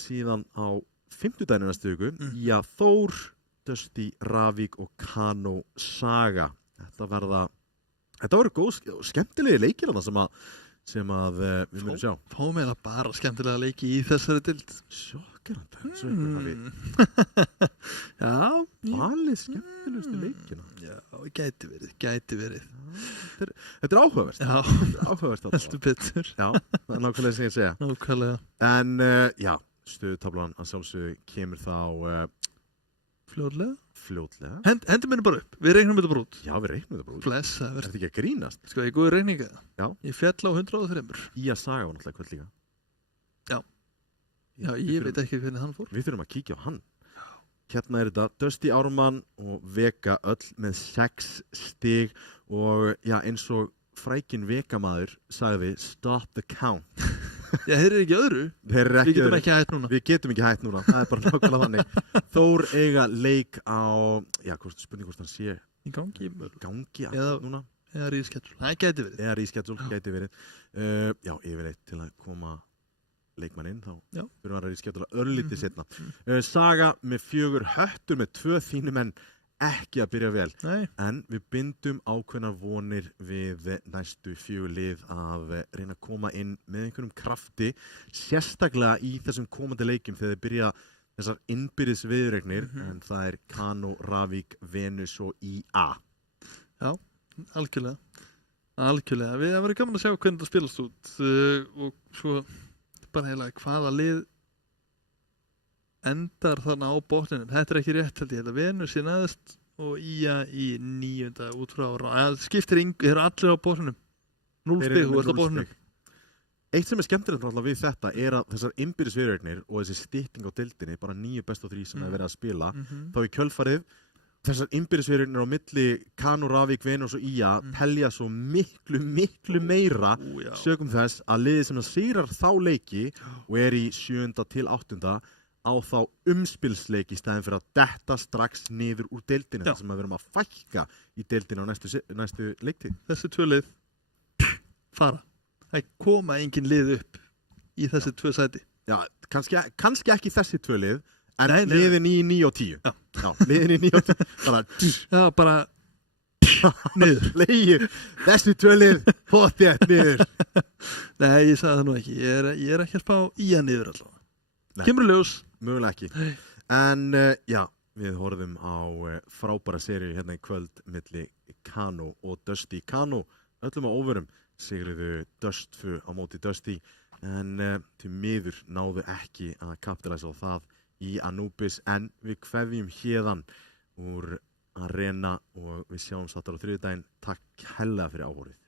Síðan á fimmtudaginn næstu viku Ía Þór, Dusty Ravík og Kano Saga. Þetta verður góð skemmtilegi leikir þarna sem að við munum sjá. Fáum eiginlega bara skemmtilega leiki í þessari dild. Sjokkerandi. Svo ykkur hafi Já. valið skemmtilegustu leikina. Já, gæti verið. Þetta er áhugavert. Já, Áhugavert þetta. heldur betur. Já, það er nákvæmlega sem ég segja. Nákvæmlega. En já, stöðutablan að sjálfsögðu kemur þá Fljótlega. Hendum henni bara upp. Við reiknum þetta bara út. Já, við reiknum þetta bara út. Blessa, Er þetta ekki að grínast? Sko, ég góði reikninga. Já. Ég fjall á 103. Ía Saga var náttúrulega kvöld líka. Já, ég veit ekki hvernig hann fór. Við þurfum að kíkja á hann. Hérna er þetta Dusty Ármann og Vega öll með 6 stig og já, eins og frækin Vegamaður sagði stop the count. Já, þeir eru ekki öðru. Þeir eru Við getum öðru. ekki hætt núna. Við getum ekki hætt núna, það er bara nákvæmlega þannig. Þór eiga leik á, já, spurning hvort hann sé Í gangi. gangi Eða- núna. Eða ríðskettur. Það gæti verið. Eða reschedule, gæti verið. Já, yfirleitt til að koma leikmann inn, þá Já. þurfum við að reschedula örlítið seinna. Saga með 4, Höttur með 2 þínum en ekki að byrja vel. Nei. En við bindum ákveðnar vonir við næstu 4 lið að reyna að koma inn með einhverjum krafti, sérstaklega í þessum komandi leikjum þegar þeir byrja þessar innbyrðis viðregnir, en það er Kano, Ravík, Venus og IA. Já, algjörlega. Við það verður gaman að sjá hvernig það spilast út og svo bara heila hvaða lið endar þarna á botninum. Þetta er ekki rétt held ég. Venus í neðst og IA í 9. út frá ára. Það skiptir þeir eru allir á botninum. 0 stig, þú ert á botninum. Eitt sem er skemmtilegt náttúrulega við þetta er að þessar innbyrðis viðregnir og þessi stytting á deildinni, bara 9 best of 3 sem er verið að spila, þá í kjölfarið þessar innbyrðisverðurnir á milli Kano, Ravík, Venus og IA telja svo miklu meira sögum þess að liðið sem sigrar þá leiki og er í 7. til 8. á þá umspilsleik í stæðin fyrir að detta strax niður úr deildinni þar sem við verum að fækka í deildinni á næstu leiktíð. Þessi 2 lið fara. Það koma engin lið upp í þessi 2 sæti. Já, kannski ekki þessi 2 lið en Nei. liðin í 9 og 10. Já, liðin í 9 og 10. Já, bara niður. Legið, þessi 2 lið, pottétt niður. Nei, ég sagði það nú ekki. Ég er að hjálpa á IA niður allavega. Nei. Kemur ljós. Mögulega ekki. En já, við horfum á frábæra seríu hérna í kvöld milli Kano og Dusty. Kano, öllum á óvörum, sigruðu Dustfu á móti Dusty en til miður náðu ekki að kapitalæsa á það í Anubis en við kveðjum héðan úr Arena og við sjáum sattar á þriðjudaginn. Takk hella fyrir áhorfið.